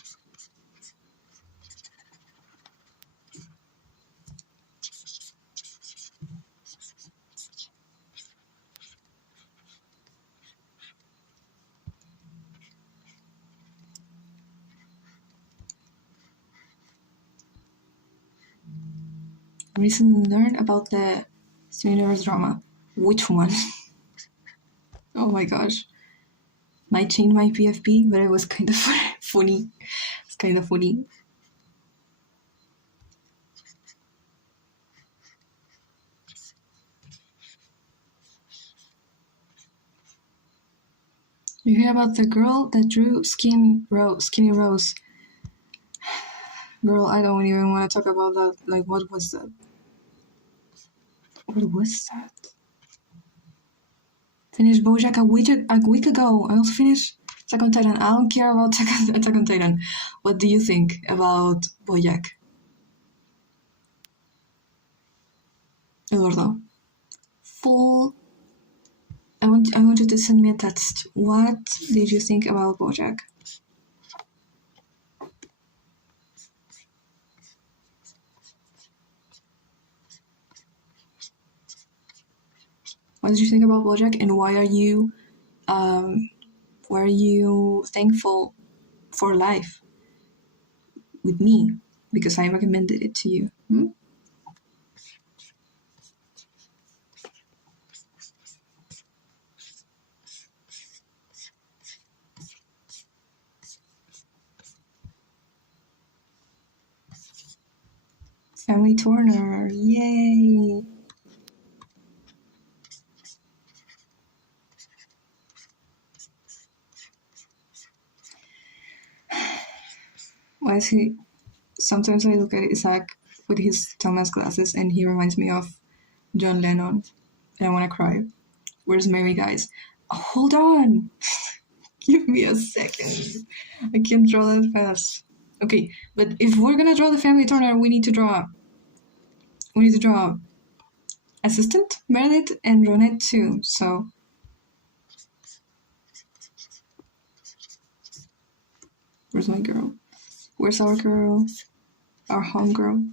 Recently learned about the Steven Universe drama. Which one? Oh my gosh. Might change my PFP, but it was kind of funny. It's kind of funny. You hear about the girl that drew Skinny Rose? Girl, I don't even want to talk about that. Like, what was that? What was that? Finished BoJack a week ago. I also finished Attack on Titan. I don't care about Attack on Titan. What do you think about BoJack? Eduardo. I want you to send me a text. What did you think about BoJack? What did you think about BoJack, and why are you thankful for life with me? Because I recommended it to you. Family Turner, yay! Why is he? Sometimes I look at Isaac with his Thomas glasses and he reminds me of John Lennon, and I want to cry. Where's Mary, guys? Oh, hold on! Give me a second. I can't draw that fast. Okay, but if we're gonna draw the Family Turner, we need to draw Assistant, Meredith, and Ronette too, so... Where's my girl? Where's our girl? Our home girl?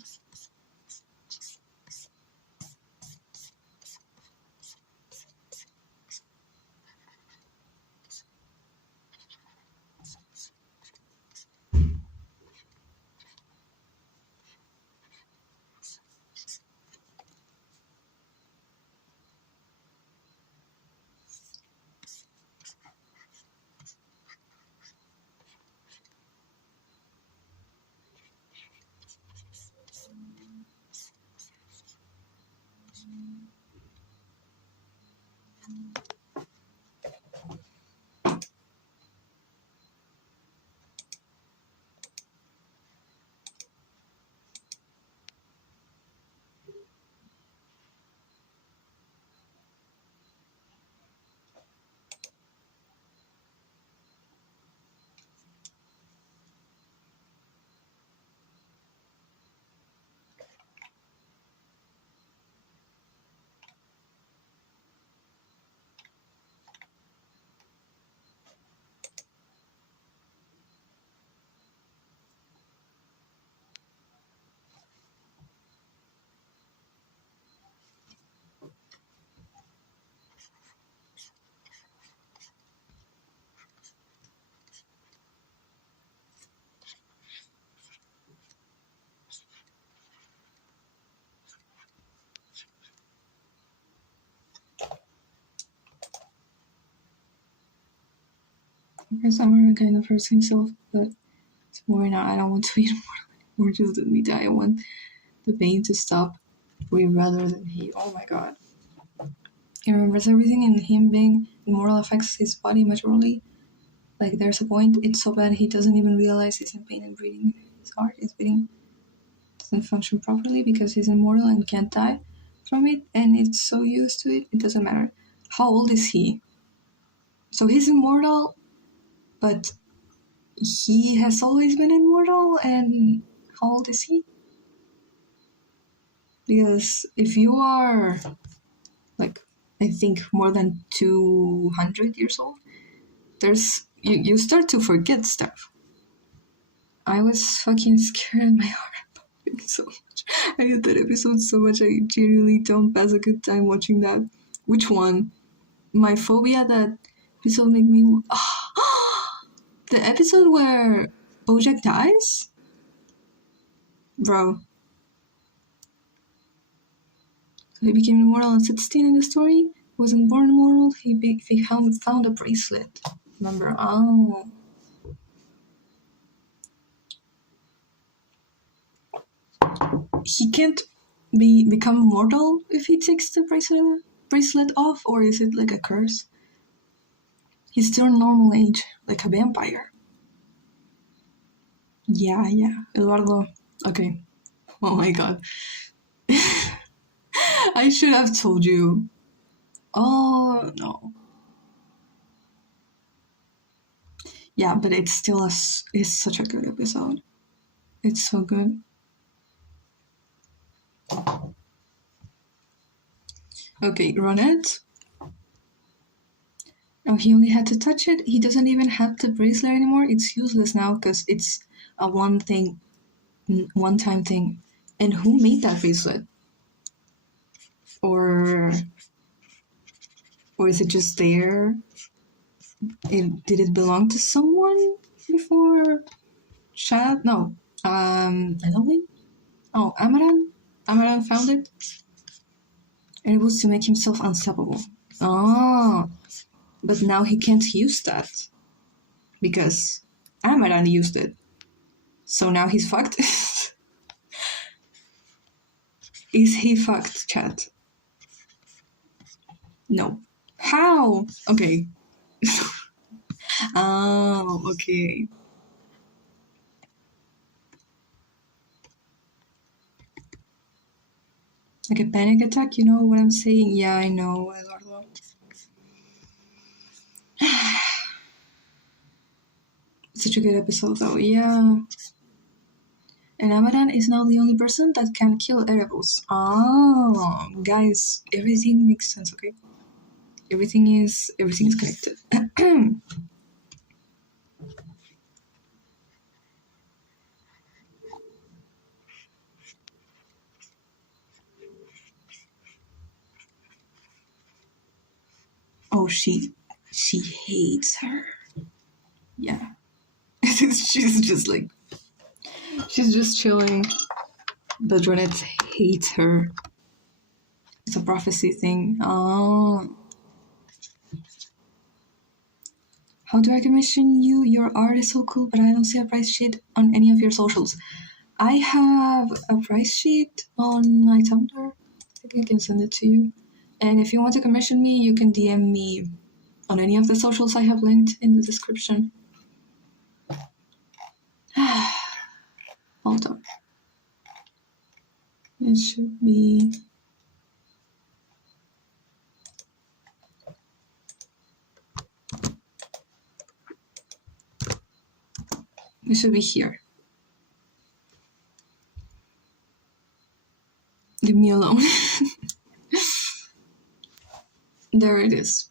Because Amaran kind of hurts himself, but it's more now. I don't want to be immortal anymore. Just let me die. I want the pain to stop way rather than he. Oh my god. He remembers everything, and him being immortal affects his body majorly. Like, there's a point, it's so bad he doesn't even realize he's in pain and breathing. His heart is beating, doesn't function properly because he's immortal and can't die from it, and it's so used to it, it doesn't matter. How old is he? So he's immortal, but he has always been immortal, and how old is he? Because if you are, like, I think more than 200 years old, you start to forget stuff. I was fucking scared. My heart pumping so much. I hate that episode so much. I genuinely don't pass a good time watching that. Which one? My phobia, that episode made me... the episode where Bojack dies? Bro. So he became immortal at 16 in the story. Wasn't born immortal. He found a bracelet. Remember? Oh. He can't become mortal if he takes the bracelet off, or is it like a curse? He's still normal age, like a vampire. Yeah, Eduardo. Okay. Oh my god. I should have told you. Oh, no. Yeah, but it's still it's such a good episode. It's so good. Okay, Ronette. Oh, he only had to touch it. He doesn't even have the bracelet anymore. It's useless now because it's a one-time thing. And who made that bracelet? Or is it just there? Did it belong to someone before Chad? No. Edelwin? Oh, Amaran? Amaran found it? And it was to make himself unstoppable. Oh. But now he can't use that. Because Amaran used it. So now he's fucked? Is he fucked, chat? No. How? Okay. Oh, okay. Like a panic attack, you know what I'm saying? Yeah, I know, Eduardo. Such a good episode, though. Yeah. And Amaran is now the only person that can kill Erebus. Oh, guys, everything makes sense, okay? Everything is connected. Oh, she hates her. Yeah. She's just chilling. But Ronette hates her. It's a prophecy thing. Oh. How do I commission you? Your art is so cool, but I don't see a price sheet on any of your socials. I have a price sheet on my Tumblr. I think I can send it to you. And if you want to commission me, you can DM me on any of the socials I have linked in the description. Hold on. It should be... It should be here. Leave me alone. There it is.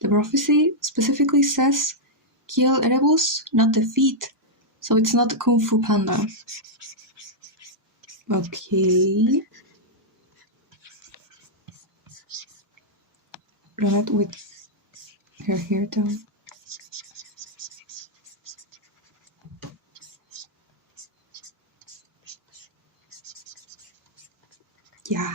The prophecy specifically says kill Erebus, not defeat. So it's not Kung Fu Panda. Okay. Run it with her hair down. Yeah.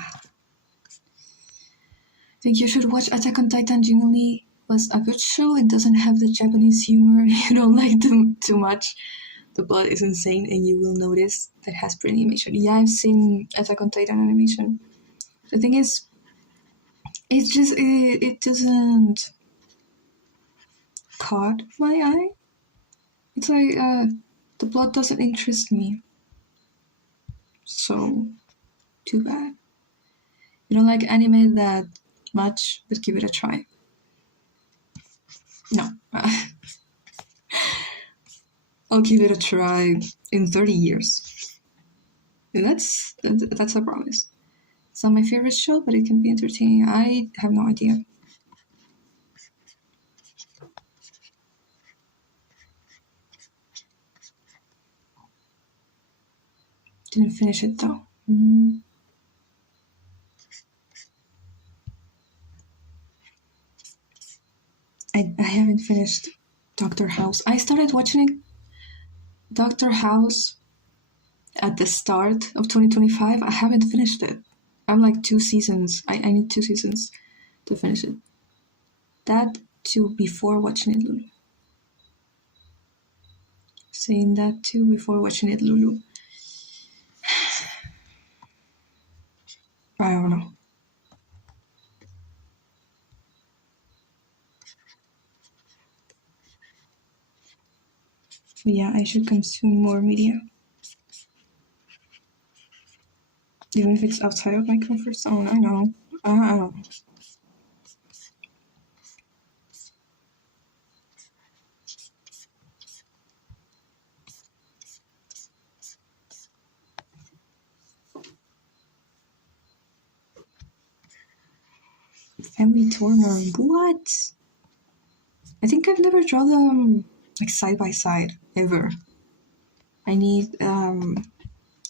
think you should watch Attack on Titan. Genuinely was a good show. It doesn't have the Japanese humor. You don't like them too much. The plot is insane, and you will notice that it has pretty animation. Yeah, I've seen Attack on Titan animation. The thing is, it's just it doesn't caught my eye. It's like the plot doesn't interest me. So, too bad. You don't like anime that much, but give it a try. No. I'll give it a try in 30 years. And that's a promise. It's not my favorite show, but it can be entertaining. I have no idea. Didn't finish it though. I haven't finished Doctor House. I started watching Doctor House at the start of 2025. I haven't finished it. I'm like 2 seasons. I need 2 seasons to finish it. That too before watching it, Lulu. Saying that too before watching it, Lulu. I don't know. Yeah, I should consume more media. Even if it's outside of my comfort zone, I know. Family Turner, what? I think I've never drawn them like side by side ever. I need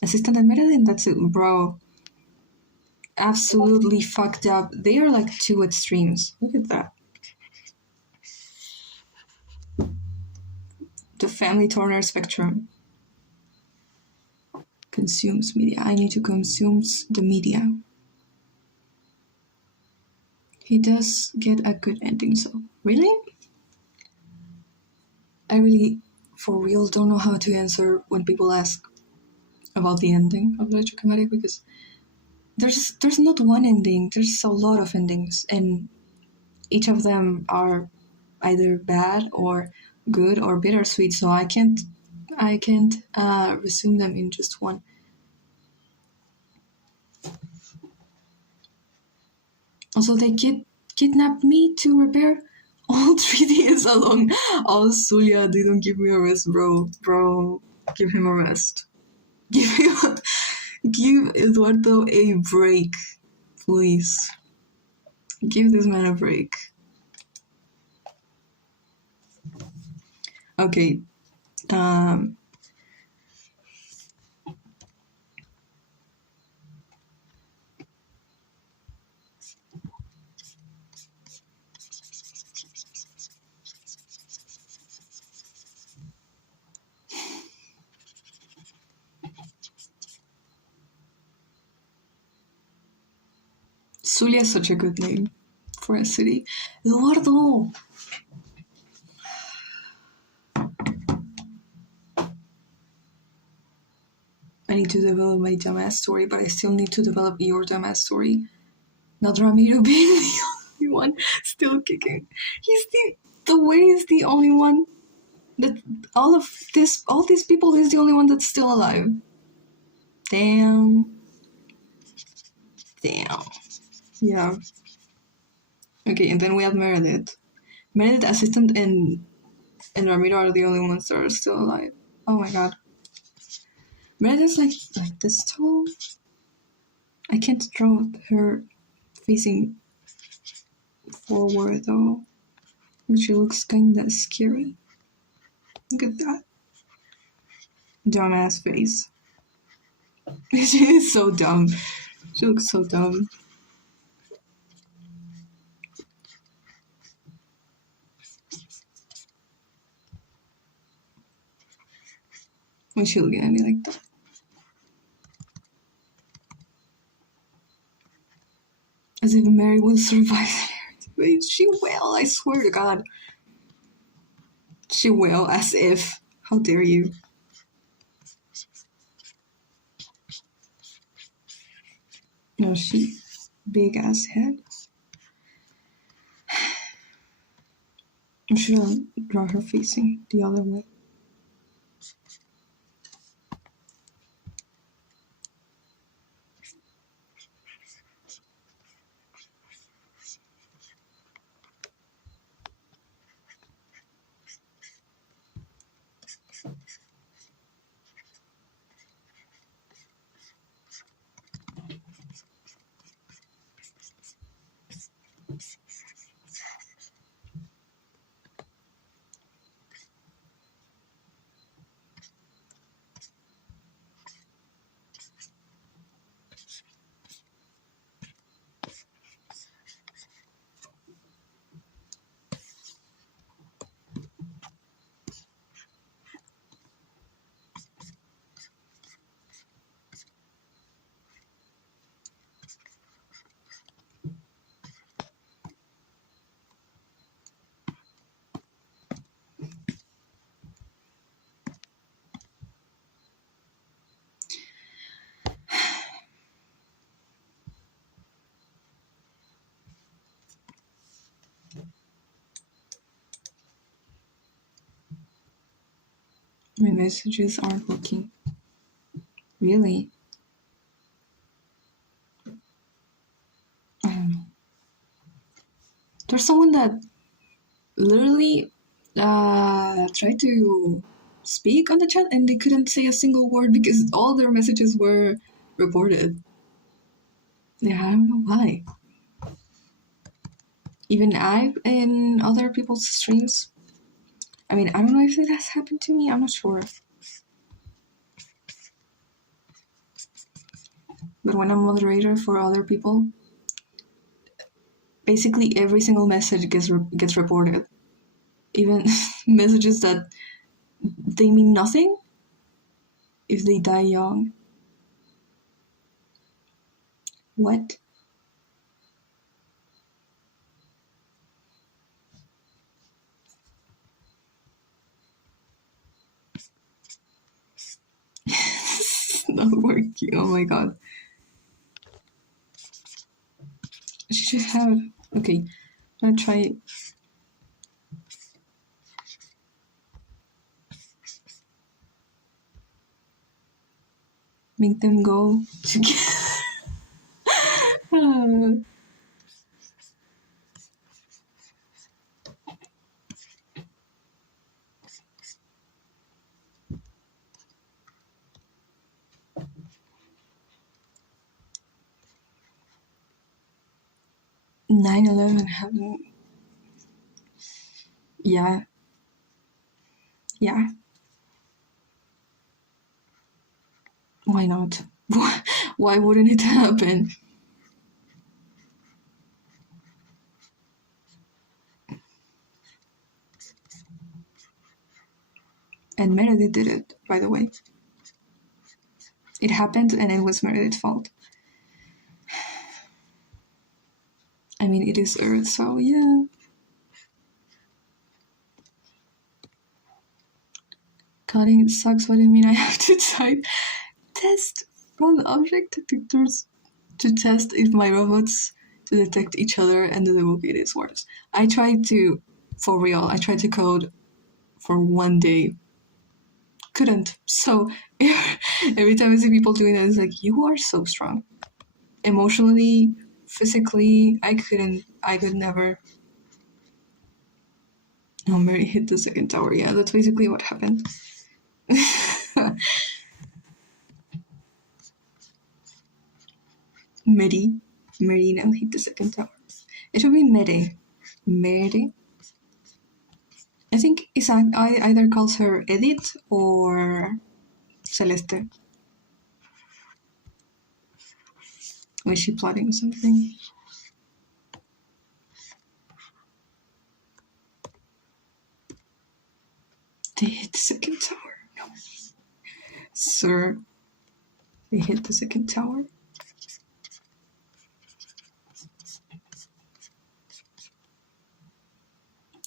Assistant and Meredith. That's it, bro. Absolutely fucked up. They are like 2 extremes. Look at that. The Family Turner spectrum consumes media. I need to consume the media. He does get a good ending, so really? I really, for real, don't know how to answer when people ask about the ending of Electrokinetic, because there's not one ending, there's a lot of endings, and each of them are either bad or good or bittersweet, so I can't resume them in just one. Also, they kidnapped me to repair all 3DS alone. Oh, Sulia, they don't give me a rest, bro. Bro, give him a rest. Give Eduardo a break, please. Give this man a break. Okay. Zulia is such a good name for a city. Eduardo! I need to develop my dumbass story, but I still need to develop your dumbass story. Not Ramiro being the only one still kicking. He's the way is the only one that all these people is the only one that's still alive. Damn. Yeah. Okay, and then we have Meredith. Meredith, Assistant, and Ramiro are the only ones that are still alive. Oh my god. Meredith's like this tall. I can't draw her facing forward though. She looks kinda scary. Look at that. Dumbass face. She is so dumb. She looks so dumb. When she looking at me like that. As if Mary will survive. She will, I swear to God. She will, as if. How dare you? No, she big ass head. I should draw her facing the other way. My messages aren't working. Really? I don't know. There's someone that literally tried to speak on the chat and they couldn't say a single word because all their messages were reported. Yeah, I don't know why. Even I've in other people's streams. I mean, I don't know if it has happened to me. I'm not sure. But when I'm moderator for other people, basically every single message gets reported. Even messages that they mean nothing if they die young. What? It's not working. Oh my god. She should have. Okay, I'll try it. Make them go together. 9/11 happened. Yeah. Yeah. Why not? Why wouldn't it happen? And Meredith did it, by the way. It happened and it was Meredith's fault. I mean, it is Earth, so yeah. Coding sucks. What do you mean I have to type test from object detectors to test if my robots to detect each other and the book it is worse. I tried to, for real, I tried to code for one day. Couldn't. So every time I see people doing that, it's like, you are so strong. Emotionally, physically, I could never. No, Mary hit the second tower. Yeah, that's basically what happened. Mary now hit the second tower. It should be Mary. I think Isaac either calls her Edith or Celeste. Or is she plotting something? They hit the second tower. No. Sir, they hit the second tower.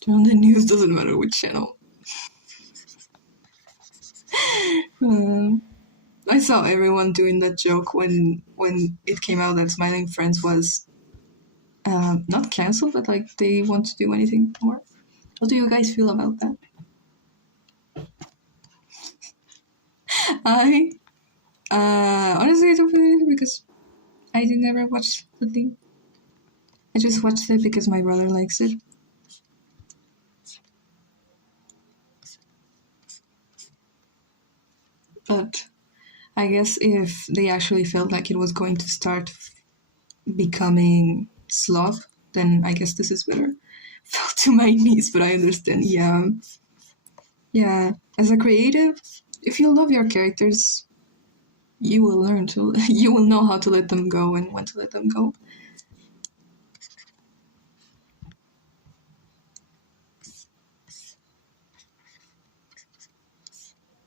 On the news, doesn't matter which channel. I saw everyone doing that joke when it came out that Smiling Friends was not cancelled, but like they want to do anything more. How do you guys feel about that? I honestly I don't feel it because I did never watch the thing. I just watched it because my brother likes it. But I guess if they actually felt like it was going to start becoming slop, then I guess this is better. Fell to my knees, but I understand. Yeah. As a creative, if you love your characters, you will learn to. You will know how to let them go and when to let them go.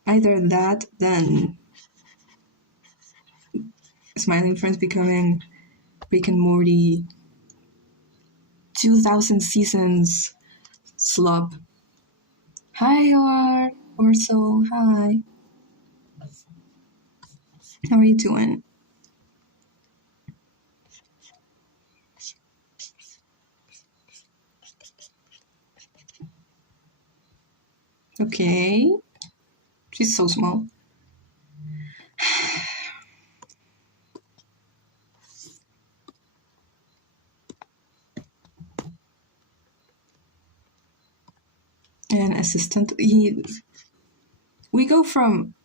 Either that, then Smiling Friends becoming Rick and Morty 2000 seasons slop. Hi, Orso. Hi. How are you doing? Okay. She's so small. And assistant. We go from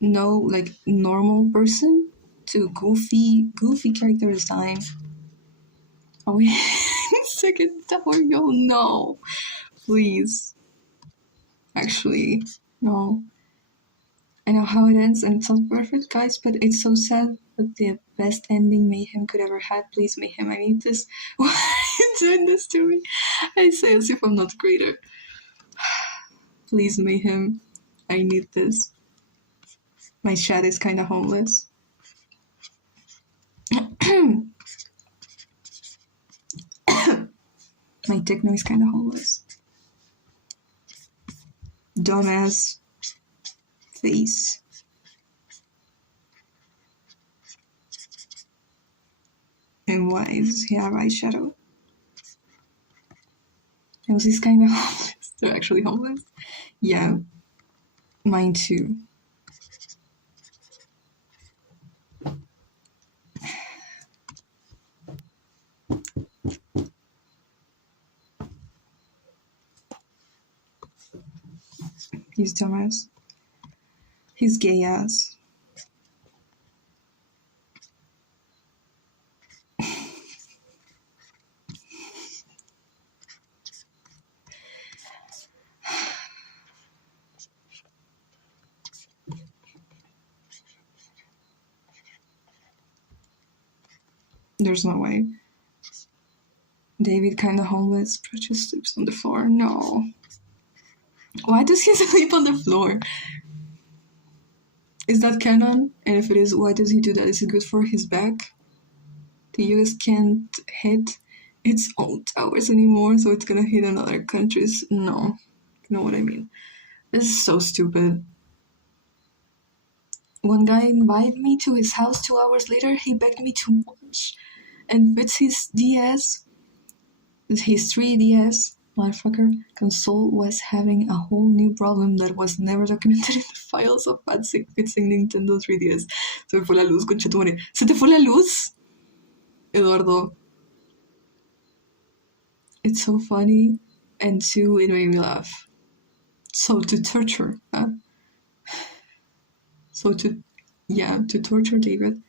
normal person to goofy character design. Are we second tower? Yo, no. Please. Actually, no. I know how it ends and it's not perfect, guys, but it's so sad. But the best ending Mayhem could ever have. Please, Mayhem, I need this. Why are you doing this to me? I say as if I'm not greater. Please, Mayhem, I need this. My chat is kinda homeless. My techno is kinda homeless. Dumbass face. And why does he have eyeshadow? Was this kind of homeless? They're actually homeless? Yeah, mine too. He's dumbass. He's gay ass. There's no way. David kinda homeless, but just sleeps on the floor. No. Why does he sleep on the floor? Is that canon? And if it is, why does he do that? Is it good for his back? The US can't hit its own towers anymore, so it's gonna hit on other countries. No. You know what I mean? This is so stupid. One guy invited me to his house 2 hours later. He begged me to watch. And with his DS, his 3DS, motherfucker, console was having a whole new problem that was never documented in the files of bad fixing Nintendo 3DS. Se me fue la luz, conchetumare. ¿Se te fue la luz? Eduardo. It's so funny, and two, it made me laugh. So to torture, huh? So to torture David.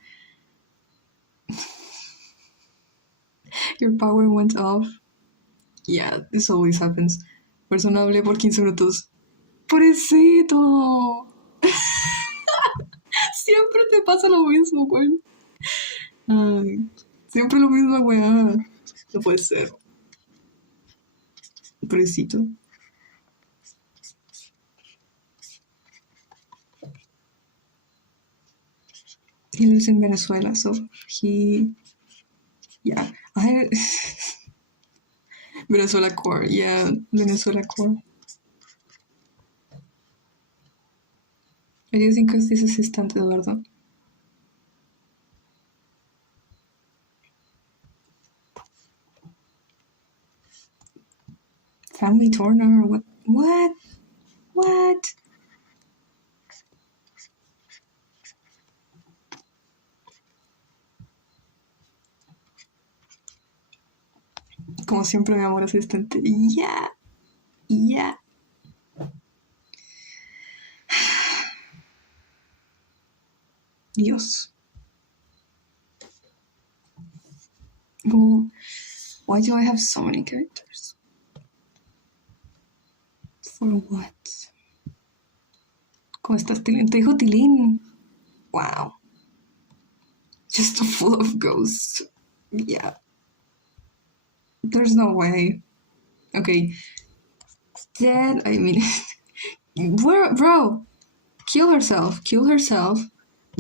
Your power went off. Yeah, this always happens. Persona hablé por 15 minutos. ¡Pobrecito! Siempre te pasa lo mismo, güey. Ay, siempre lo mismo, güey. No puede ser. Pobrecito. He lives in Venezuela, so he... Yeah. Venezuela core, yeah, Venezuela core. I do think of this assistant, Eduardo. Family Turner, what? What? What? Como siempre, mi amor asistente. Yeah. Yeah. Dios. Well, why do I have so many characters? For what? ¿Cómo estás, Tilín? Te dijo Tilín. Wow. Just full of ghosts. Yeah. There's no way. Okay. Dead, I mean... Bro! Kill herself.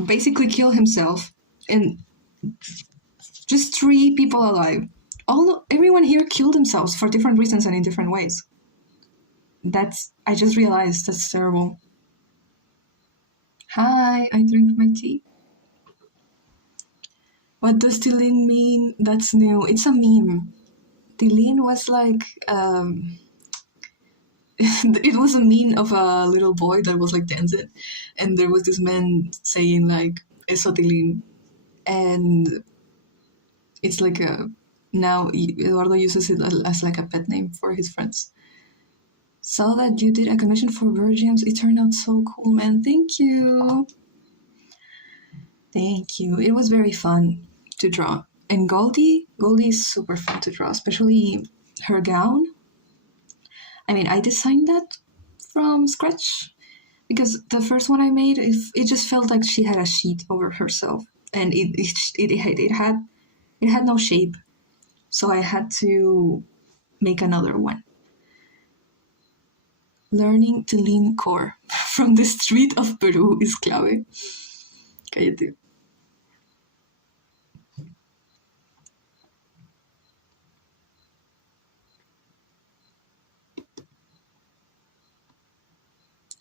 Basically kill himself. And just 3 people alive. Everyone here killed themselves for different reasons and in different ways. I just realized that's terrible. Hi, I drink my tea. What does Tilín mean? That's new. It's a meme. Tilín was like, it was a meme of a little boy that was like dancing, and there was this man saying like, eso Tilín. And it's like now Eduardo uses it as like a pet name for his friends. Saw that you did a commission for Virgins. It turned out so cool, man. Thank you. It was very fun to draw. And Goldie is super fun to draw, especially her gown. I mean, I designed that from scratch because the first one I made, it just felt like she had a sheet over herself, and it had no shape, so I had to make another one. Learning to lean core from the street of Peru is clave. Cállate.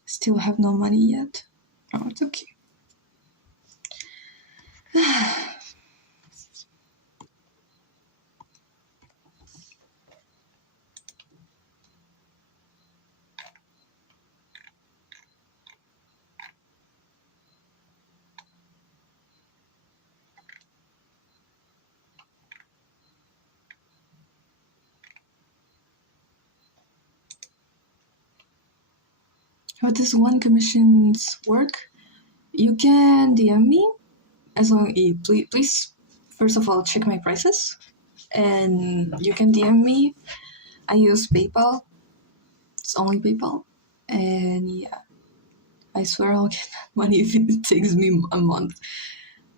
Still have no money yet. Oh, it's okay. How does one commissions work? You can DM me as long please first of all check my prices, and you can DM me. I use PayPal. It's only PayPal, and yeah, I swear I'll get that money if it takes me a month.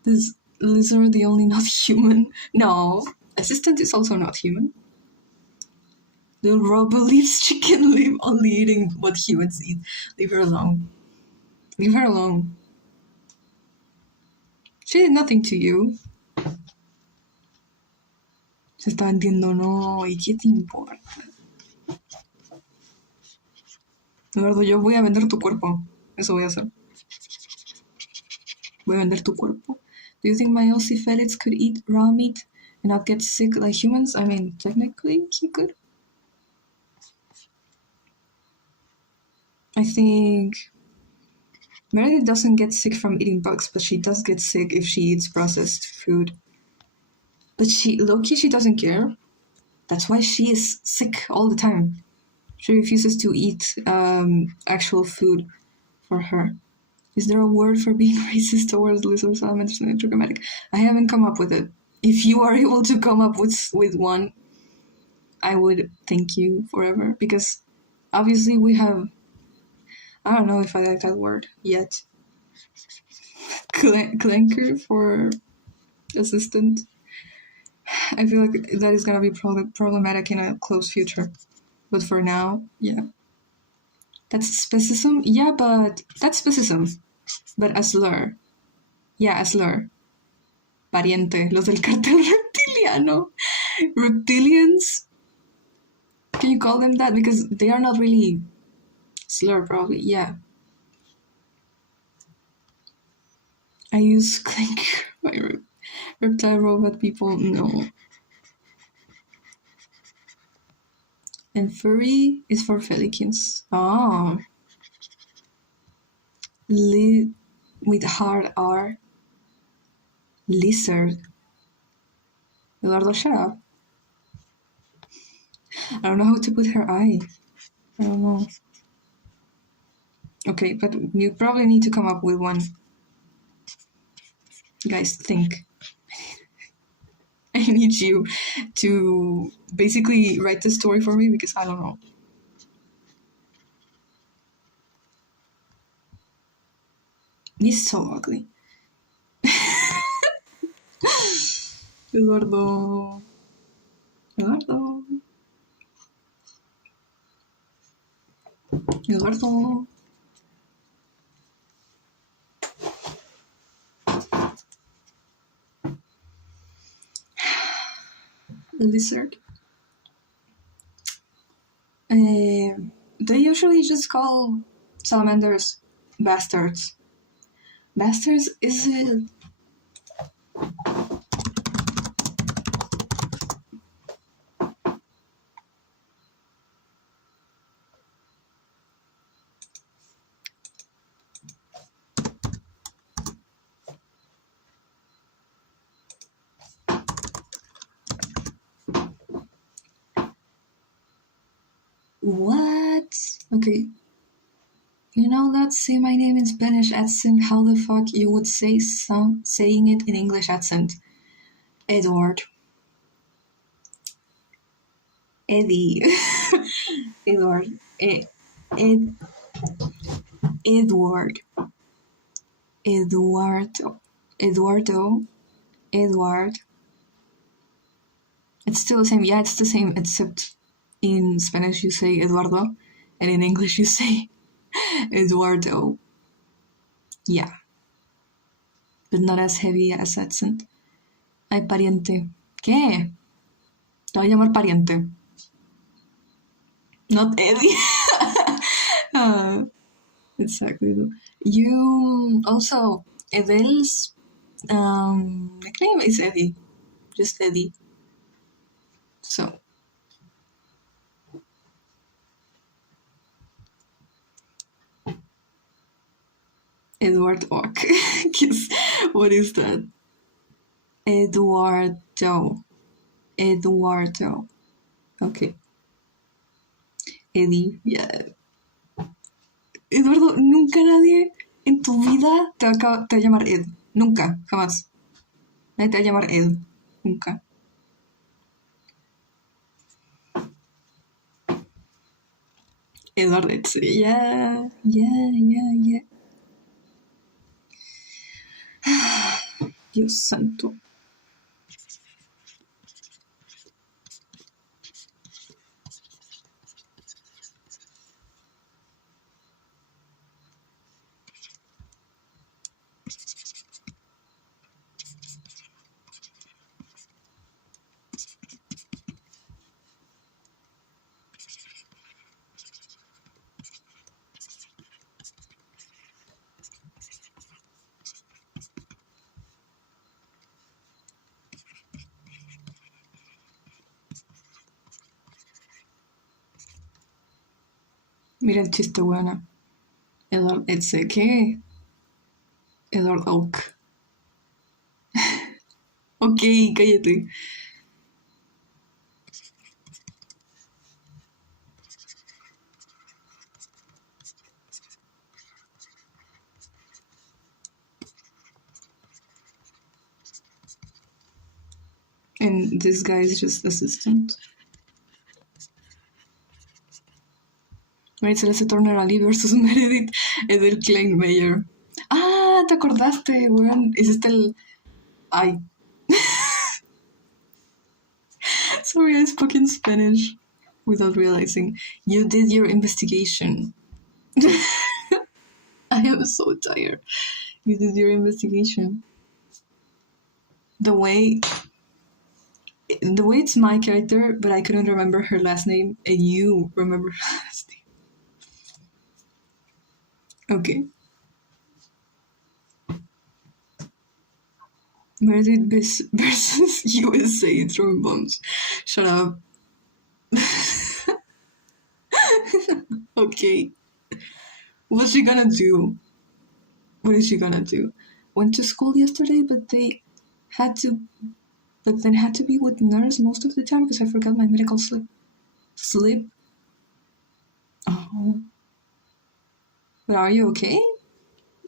This lizard, the only not human. No, assistant is also not human. The Rob believes she can live only eating what humans eat. Leave her alone. Leave her alone. She did nothing to you. Se está vendiendo, no. ¿Y qué te importa? Eduardo, yo voy a vender tu cuerpo. Eso voy a hacer. Voy a vender tu cuerpo. Do you think my Aussie Felix could eat raw meat and not get sick like humans? I mean, technically, he could. I think Meredith doesn't get sick from eating bugs, but she does get sick if she eats processed food. But low-key, she doesn't care. That's why she is sick all the time. She refuses to eat actual food for her. Is there a word for being racist towards lizard salamanders and intergrammatic? I haven't come up with it. If you are able to come up with one, I would thank you forever. Because obviously we have... I don't know if I like that word yet. Clanker for assistant. I feel like that is gonna be problematic in a close future. But for now, yeah. That's speciesism? Yeah, but that's speciesism. But a slur. Yeah, a slur. Pariente. Los del cartel reptiliano. Reptilians Can you call them that? Because they are not really slur, probably. Yeah. I use Clink. My reptile robot people, no. And furry is for Felikins. Oh. With hard R. Lizard. Eduardo, shut up. I don't know how to put her eye. I don't know. Okay, but you probably need to come up with one. Guys, think. I need you to basically write the story for me because I don't know. He's so ugly. Eduardo. Eduardo. Eduardo. Lizard. They usually just call salamanders bastards. Bastards is it? What? Okay. You know that say my name in Spanish accent, how the fuck you would say saying it in English accent? Edward. Eddie. Edward. Edward. Eduardo. Eduardo. Edward. It's still the same. Yeah, it's the same, except in Spanish you say Eduardo, and in English you say Eduardo. Yeah. But not as heavy as accent. Ay, pariente. ¿Qué? Te voy a llamar pariente. Not Eddie. Exactly. You also, Edel's nickname is Eddie. Just Eddie. So. Edward Ock. What is that? Eduardo. Okay. Eddie, yeah. Eduardo, nunca nadie en tu vida te va a llamar Ed. Nunca, jamás. Nadie te va a llamar Ed. Nunca. Eduardo, yeah. Dios santo. Mira el chiste bueno. Edward Etze, ¿qué? Edward Oak. Ok, cállate. And this guy is just assistant. Maritza Celeste Turner Ali versus Meredith Edel Kleinmeyer. Ah, te acordaste, weón. Hiciste el. Ay. Sorry, I spoke in Spanish without realizing. You did your investigation. I am so tired. You did your investigation. The way the way it's my character, but I couldn't remember her last name, and you remember her last name. Okay. Meredith versus USA throwing bombs. Shut up. Okay. What's she gonna do? What is she gonna do? Went to school yesterday, but had to, but then had to be with nurse most of the time because I forgot my medical slip. Slip? Oh. But are you okay?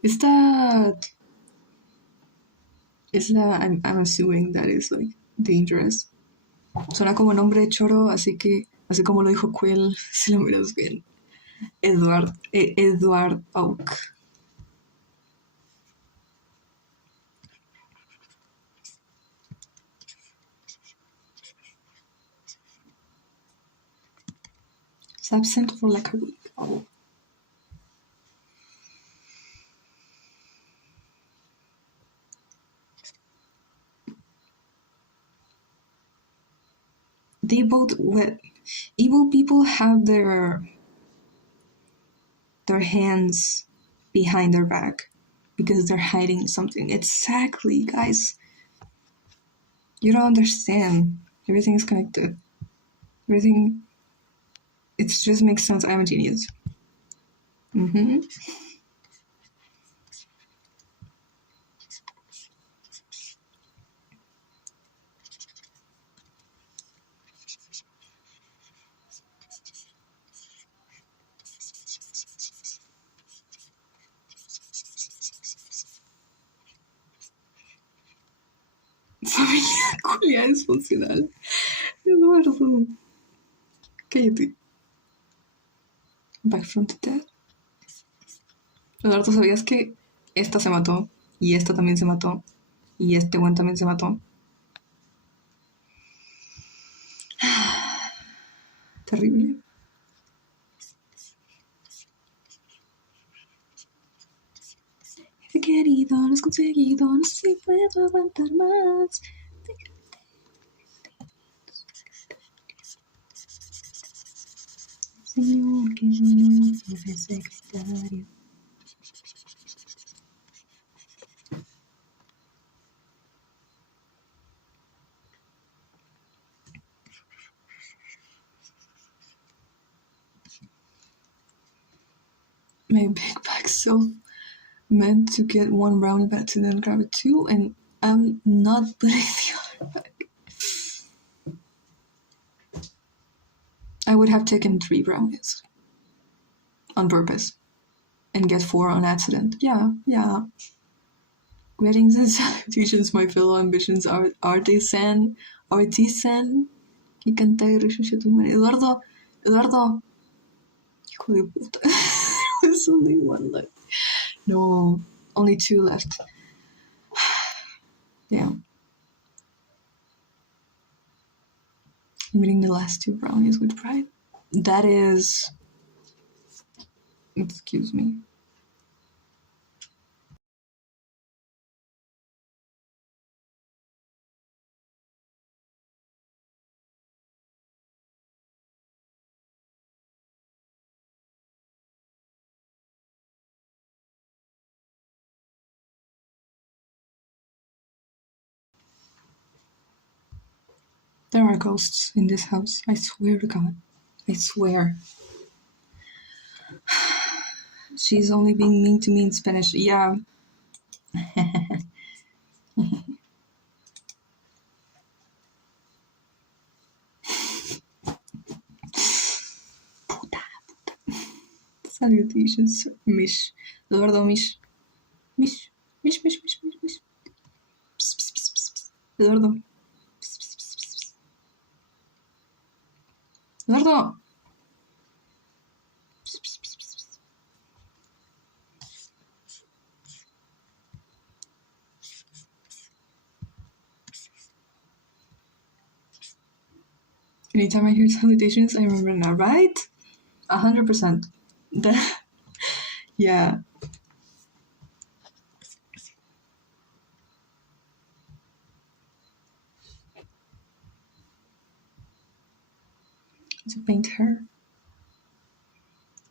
Is that? I'm assuming that is like dangerous. Suena como nombre de choro, así que, así como lo dijo Quill, si lo miras bien. Edward Oak. It's absent for like a week. Oh. They both, well, evil people have their hands behind their back because they're hiding something. Exactly, guys. You don't understand. Everything is connected. Everything. It just makes sense. I'm a genius. Mm-hmm. Familia culia disfuncional. Eduardo. Cállate. Back from the dead. Eduardo, ¿sabías que esta se mató? Y esta también se mató. Y este buen también se mató. Terrible. He querido, lo has conseguido, no sé si puedo aguantar más. Señor, que no fue secretario. My big bag self meant to get one brownie back and then grab it too, and I'm not putting the other back. I would have taken 3 brownies on purpose and get 4 on accident. Yeah. Greetings and salutations, my fellow ambitions. Artisan. Y canta y rechucha tu madre. Eduardo. Hijo de puta. There's only 1 left. No, only 2 left. Damn. I'm eating the last 2 brownies with pride. That is... Excuse me. There are ghosts in this house. I swear to God. I swear. She's only being mean to me in Spanish. Yeah. Puta. Salutations, Mish. Eduardo, Mish. Mish. Psst, psst, psst, psst. Eduardo. Psst, psst, psst, psst. Eduardo. Psst, psst, psst, psst. Anytime I hear salutations, I remember now, right? 100%. Yeah. to paint her.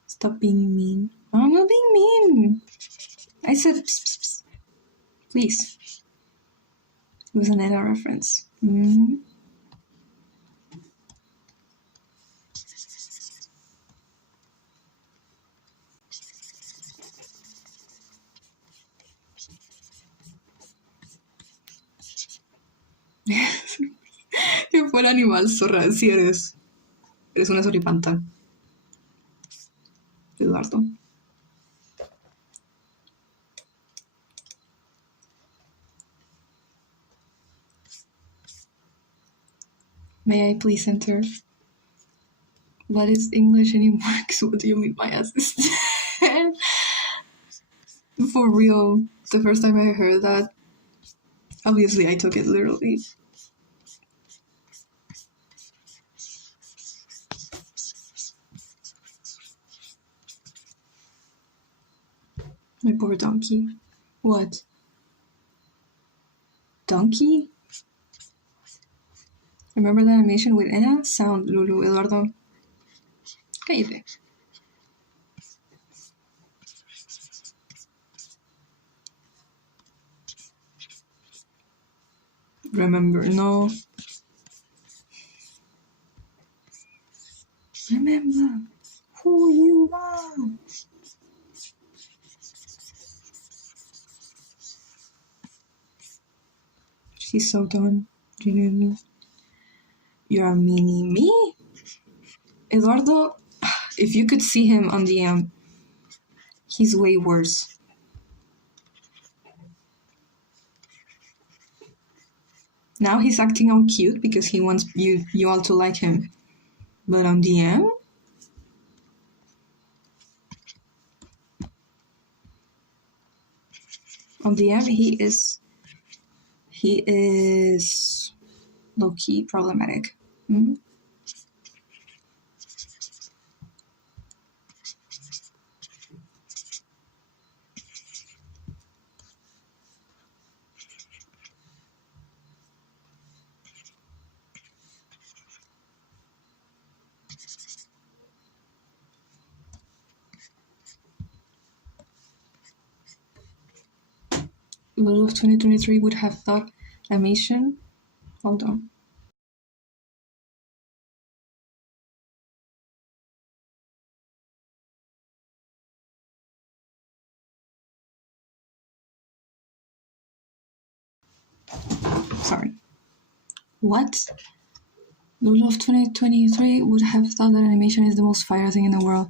Stop being mean. Oh, I'm not being mean. I said psst, psst, psst. Please. It was an Anna reference. Que fuera animal, zorra, si eres. Eres una zorripanta. Eduardo. May I please enter? What is English anymore? What do you mean my assistant? For real, the first time I heard that, obviously I took it literally. My poor donkey. What? Donkey? Remember the animation with Anna? Sound, Lulu, Eduardo. Cállate. Remember, no. Remember who you are. She's so done, genuinely. You're a mini me? Eduardo, if you could see him on DM, he's way worse. Now he's acting all cute because he wants you all to like him. But on DM? On DM, he is low-key problematic. Mm-hmm. Lulu of 2023 would have thought animation. Hold on. Sorry. What? Lulu of 2023 would have thought that animation is the most fire thing in the world.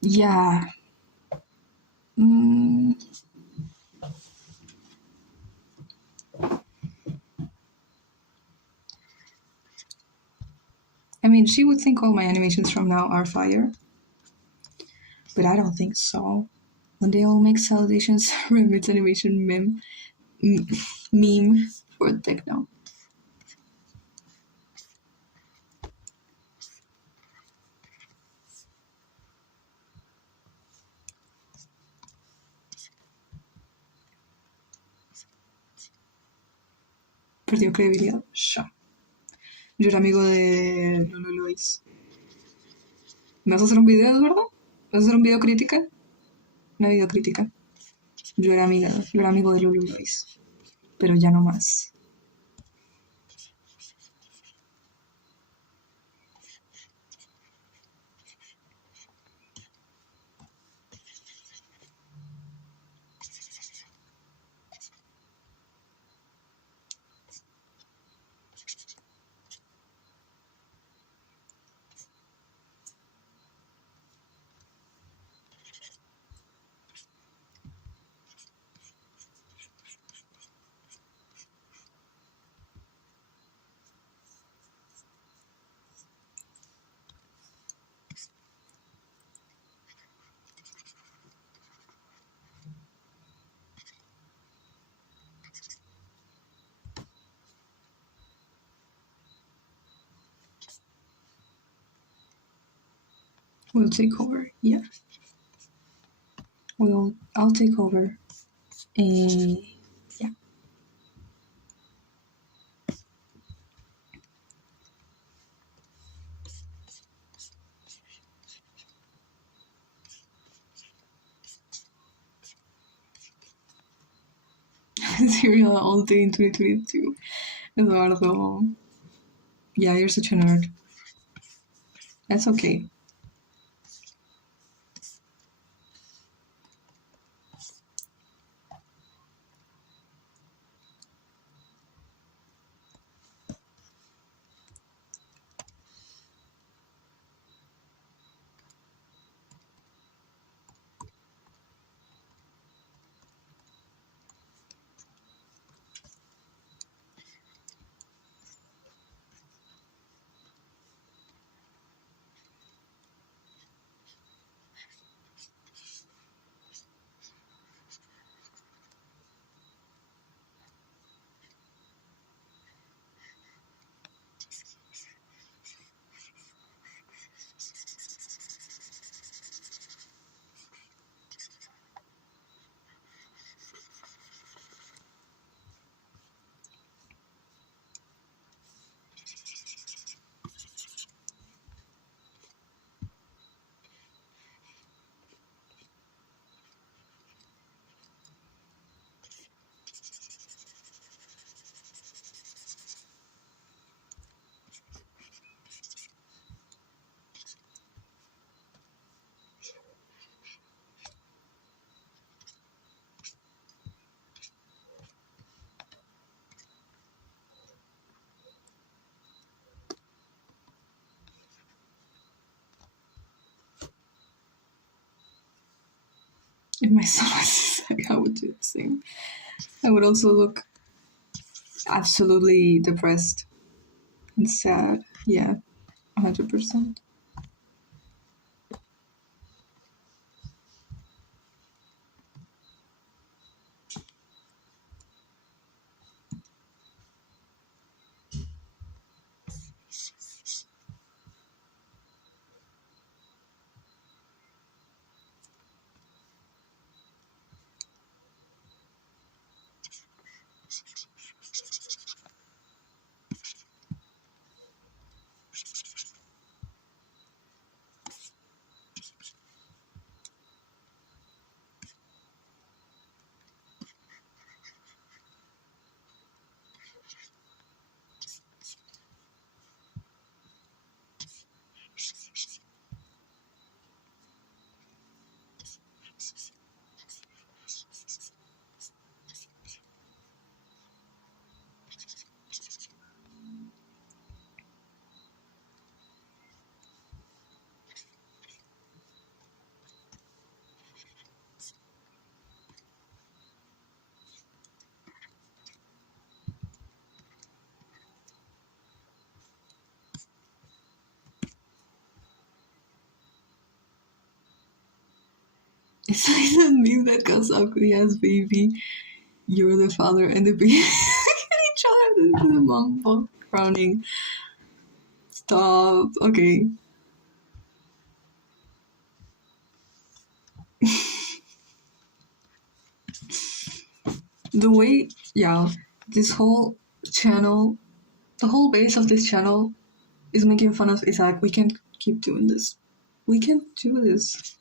Yeah. I mean, she would think all my animations from now are fire. But I don't think so. When they all make Salations remix animation meme for techno. Perdió credibilidad. Ya. Yo era amigo de Lulu Lois. ¿Me vas a hacer un video, Eduardo? ¿Me vas a hacer un video crítica? Una video crítica. Yo era amigo de Lulu Lois. Pero ya no más. We'll take over. Yeah. I'll take over. Yeah. cereal all day in 2022. Eduardo. Yeah, you're such a nerd. That's okay. If my son was like, I would do the same. I would also look absolutely depressed and sad. Yeah, 100%. It's like that meme that goes ugly ass baby. You're the father and the baby. Each other into the mom frowning. Stop. Okay. The way, yeah, this whole channel, the whole base of this channel is making fun of Isaac. We can't keep doing this. We can't do this.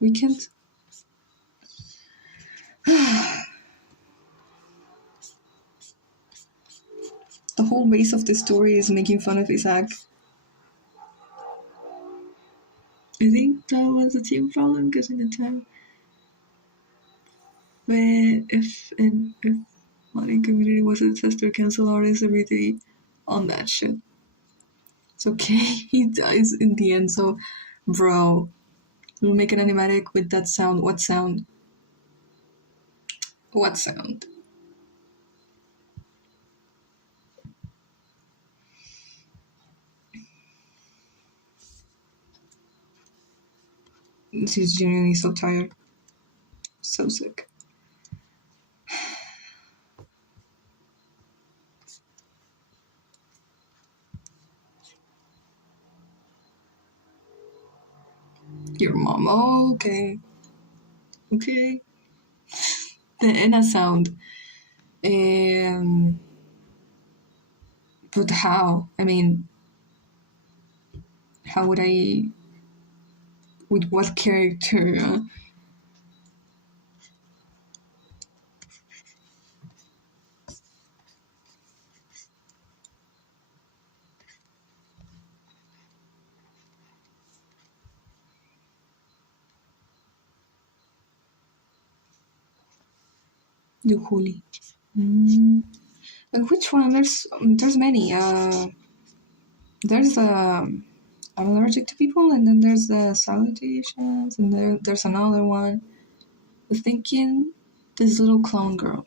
We can't. The whole base of this story is making fun of Isaac. I think that was a team problem because in the time where if modding community was a disaster, cancel artists every day on that shit. It's okay. He dies in the end. So, bro, we'll make an animatic with that sound. What sound? What sound? She's genuinely so tired. So sick. Your mom. Oh, okay. Okay. The Anna sound. But how? I mean, how would I? With what character? Duhuli. And which one? There's many. There's I'm allergic to people, and then there's the salutations, and there's another one. I'm thinking this little clown girl.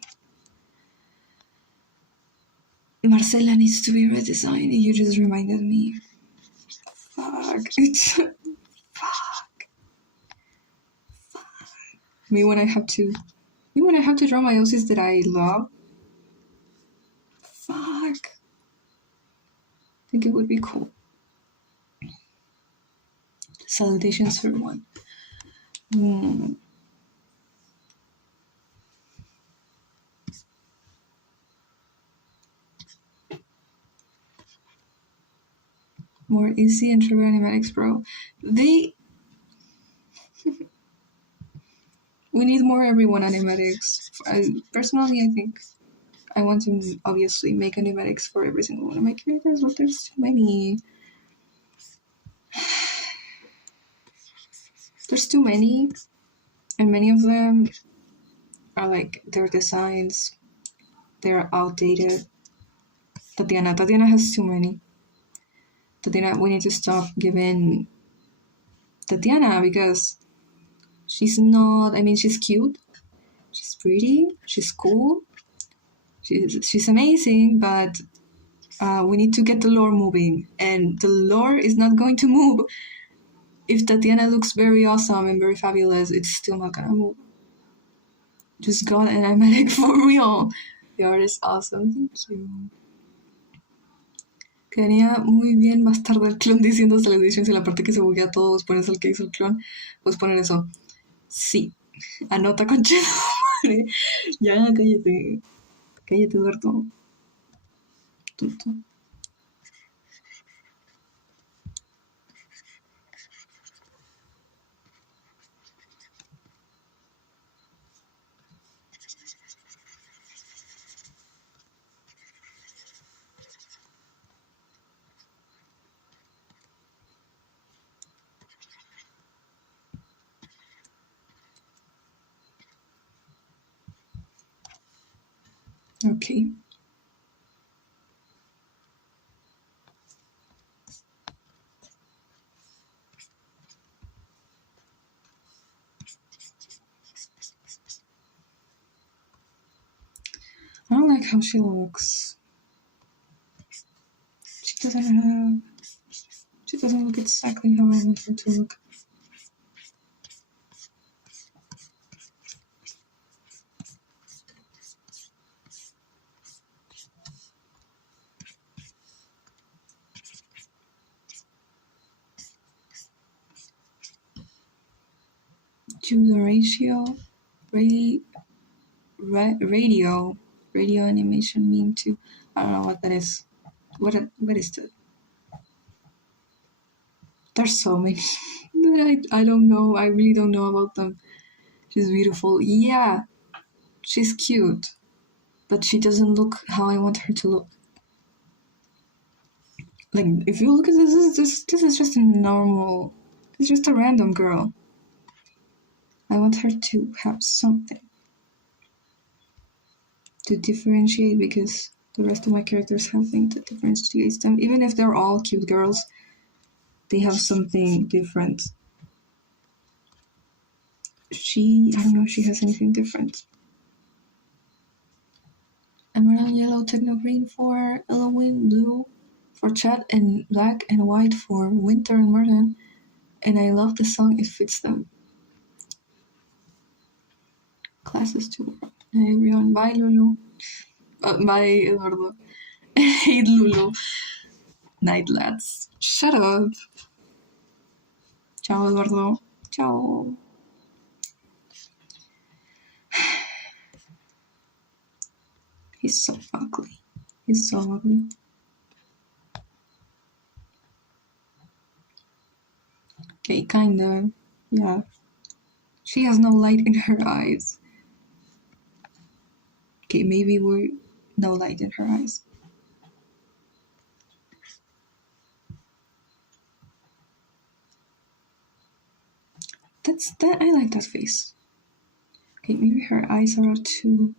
Marcela needs to be redesigned. You just reminded me. Fuck. Fuck. Me when I have to draw my OCs that I love. Fuck. I think it would be cool. Salutations for one. More easy and trigger animatics, bro. We need more everyone animatics. Personally, I think I want to obviously make animatics for every single one of my characters, but there's too many. There's too many, and many of them are like their designs. They're outdated. Tatiana has too many. Tatiana, we need to stop giving Tatiana because she's not. I mean, she's cute. She's pretty. She's cool. She's amazing, but we need to get the lore moving, and the lore is not going to move if Tatiana looks very awesome and very fabulous. It's still not gonna move. Just got an animatic for real. The art is awesome. Thank you. Quedaría muy bien más tarde el clon diciendo salutations y la parte que se buguea todo, vos pones el que hizo el clon, vos poner eso. Sí. Anota, concha. Ya, cállate. Cállate, Eduardo. Tonto. Okay. I don't like how she looks. She doesn't look exactly how I want her to look. To the radio animation mean too. I don't know what that is. What is that? There's so many that I don't know. I really don't know about them. She's beautiful. Yeah, she's cute, but she doesn't look how I want her to look. Like, if you look at this is just a normal. It's just a random girl. I want her to have something to differentiate because the rest of my characters have things that differentiates them. Even if they're all cute girls, they have something different. I don't know if she has anything different. Emerald yellow, techno green for Halloween, blue for Chad, and black and white for Winter and Merlin. And I love the song, it fits them. Classes to work. Hey everyone, bye Lulu. Bye Eduardo. Hate Lulu. Night lads. Shut up. Ciao Eduardo. Ciao. He's so ugly. He's so ugly. Okay, kinda. Yeah. She has no light in her eyes. Okay, maybe we're no light in her eyes. I like that face. Okay, maybe her eyes are too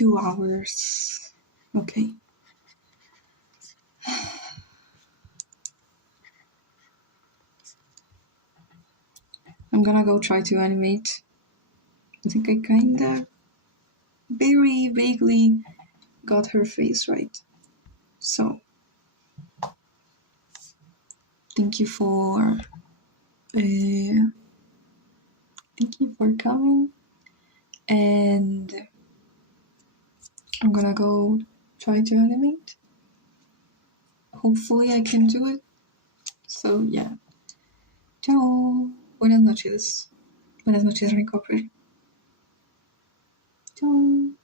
2 hours. Okay. I'm gonna go try to animate. I think I kinda very vaguely got her face right. So, thank you for coming, and I'm gonna go try to animate. Hopefully I can do it. So yeah. Chao. Buenas noches. Buenas noches, Recover. Chao.